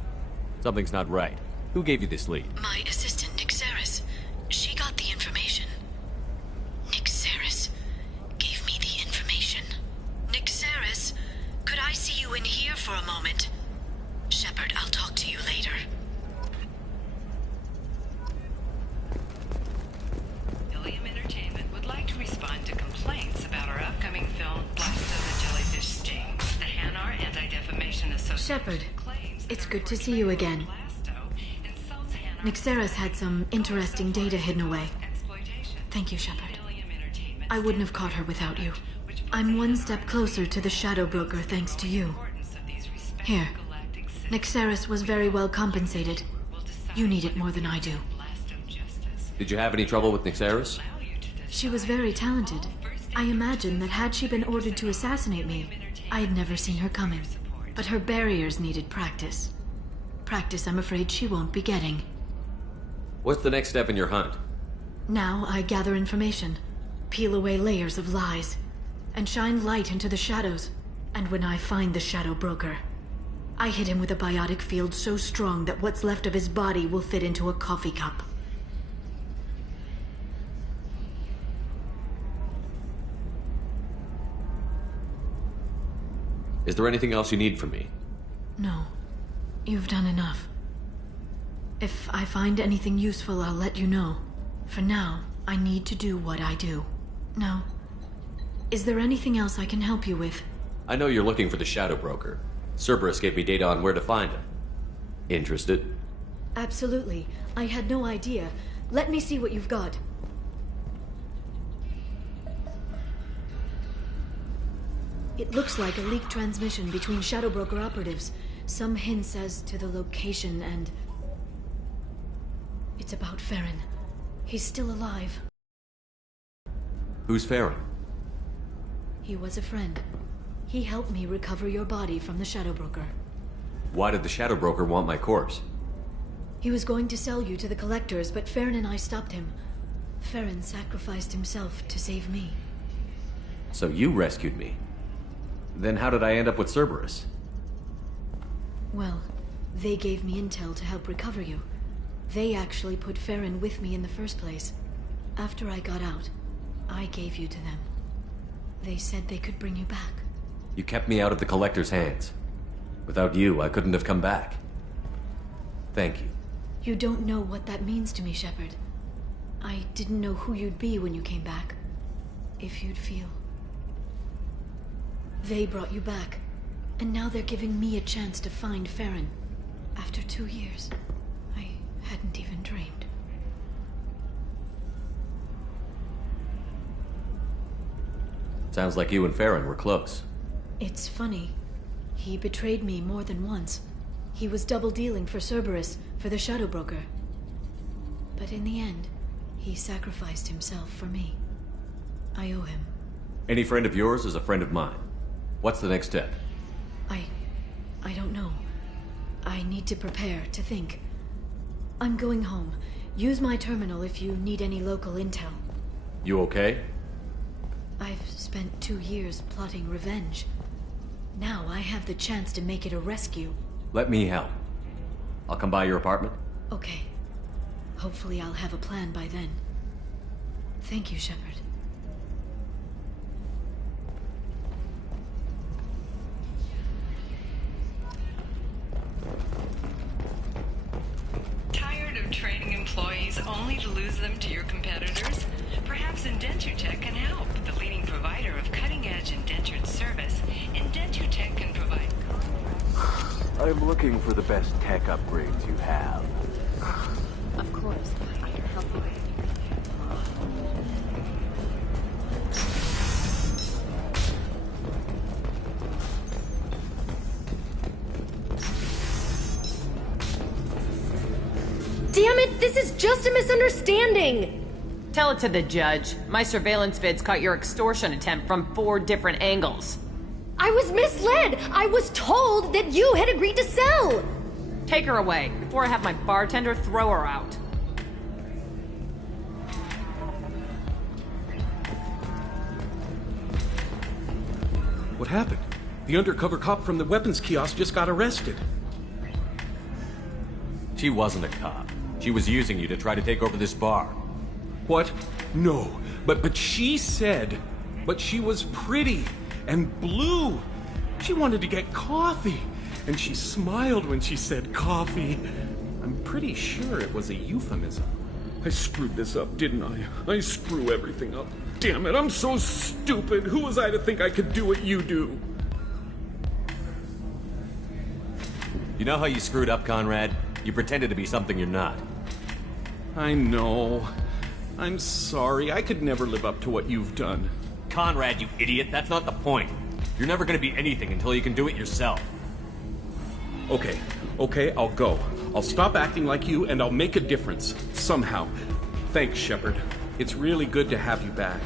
Something's not right. Who gave you this lead? My assistant, Nick Saris. She got the information. Nick Saris gave me the information. Nick Saris, could I see you in here for a moment? Shepard, I'll talk to you later. Ilium Entertainment would like to respond to complaints about our upcoming film, Blast of the Jellyfish Sting. The Hanar Anti-Defamation Association. Shepard, it's good to see you again. Nick Saris had some interesting data hidden away. Thank you, Shepard. I wouldn't have caught her without you. I'm one step closer to the Shadow Broker thanks to you. Here. Nick Saris was very well compensated. You need it more than I do. Did you have any trouble with Nixaris? She was very talented. I imagine that had she been ordered to assassinate me, I had never seen her coming. But her barriers needed practice. Practice I'm afraid she won't be getting. What's the next step in your hunt? Now I gather information, peel away layers of lies, and shine light into the shadows. And when I find the Shadow Broker, I hit him with a biotic field so strong that what's left of his body will fit into a coffee cup. Is there anything else you need from me? No. You've done enough. If I find anything useful, I'll let you know. For now, I need to do what I do. Now, is there anything else I can help you with? I know you're looking for the Shadow Broker. Cerberus gave me data on where to find him. Interested? Absolutely. I had no idea. Let me see what you've got. It looks like a leaked transmission between Shadow Broker operatives. Some hints as to the location and... It's about Farron. He's still alive. Who's Farron? He was a friend. He helped me recover your body from the Shadow Broker. Why did the Shadow Broker want my corpse? He was going to sell you to the Collectors, but Farron and I stopped him. Farron sacrificed himself to save me. So you rescued me. Then how did I end up with Cerberus? Well, they gave me intel to help recover you. They actually put Farron with me in the first place. After I got out, I gave you to them. They said they could bring you back. You kept me out of the Collector's hands. Without you, I couldn't have come back. Thank you. You don't know what that means to me, Shepard. I didn't know who you'd be when you came back. If you'd feel. They brought you back, and now they're giving me a chance to find Farron. After 2 years, I hadn't even dreamed. Sounds like you and Farron were close. It's funny. He betrayed me more than once. He was double-dealing for Cerberus, for the Shadow Broker. But in the end, he sacrificed himself for me. I owe him. Any friend of yours is a friend of mine. What's the next step? I don't know. I need to prepare, to think. I'm going home. Use my terminal if you need any local intel. You okay? I've spent 2 years plotting revenge. Now I have the chance to make it a rescue. Let me help. I'll come by your apartment. Okay. Hopefully I'll have a plan by then. Thank you, Shepard. Tired of training employees only to lose them to your competitors? Perhaps IndentureTech can help. The leading provider of cutting-edge indentured service, IndentureTech can provide... I'm looking for the best tech upgrades you have. Of course, I can help you. Damn it, this is just a misunderstanding! Tell it to the judge. My surveillance vids caught your extortion attempt from 4 different angles. I was misled! I was told that you had agreed to sell! Take her away, before I have my bartender throw her out. What happened? The undercover cop from the weapons kiosk just got arrested. She wasn't a cop. She was using you to try to take over this bar. What? No. But she said... But she was pretty and blue. She wanted to get coffee. And she smiled when she said coffee. I'm pretty sure it was a euphemism. I screwed this up, didn't I? I screw everything up. Damn it, I'm so stupid. Who was I to think I could do what you do? You know how you screwed up, Conrad? You pretended to be something you're not. I know. I'm sorry. I could never live up to what you've done. Conrad, you idiot, that's not the point. You're never gonna be anything until you can do it yourself. Okay, I'll go. I'll stop acting like you, and I'll make a difference. Somehow. Thanks, Shepard. It's really good to have you back.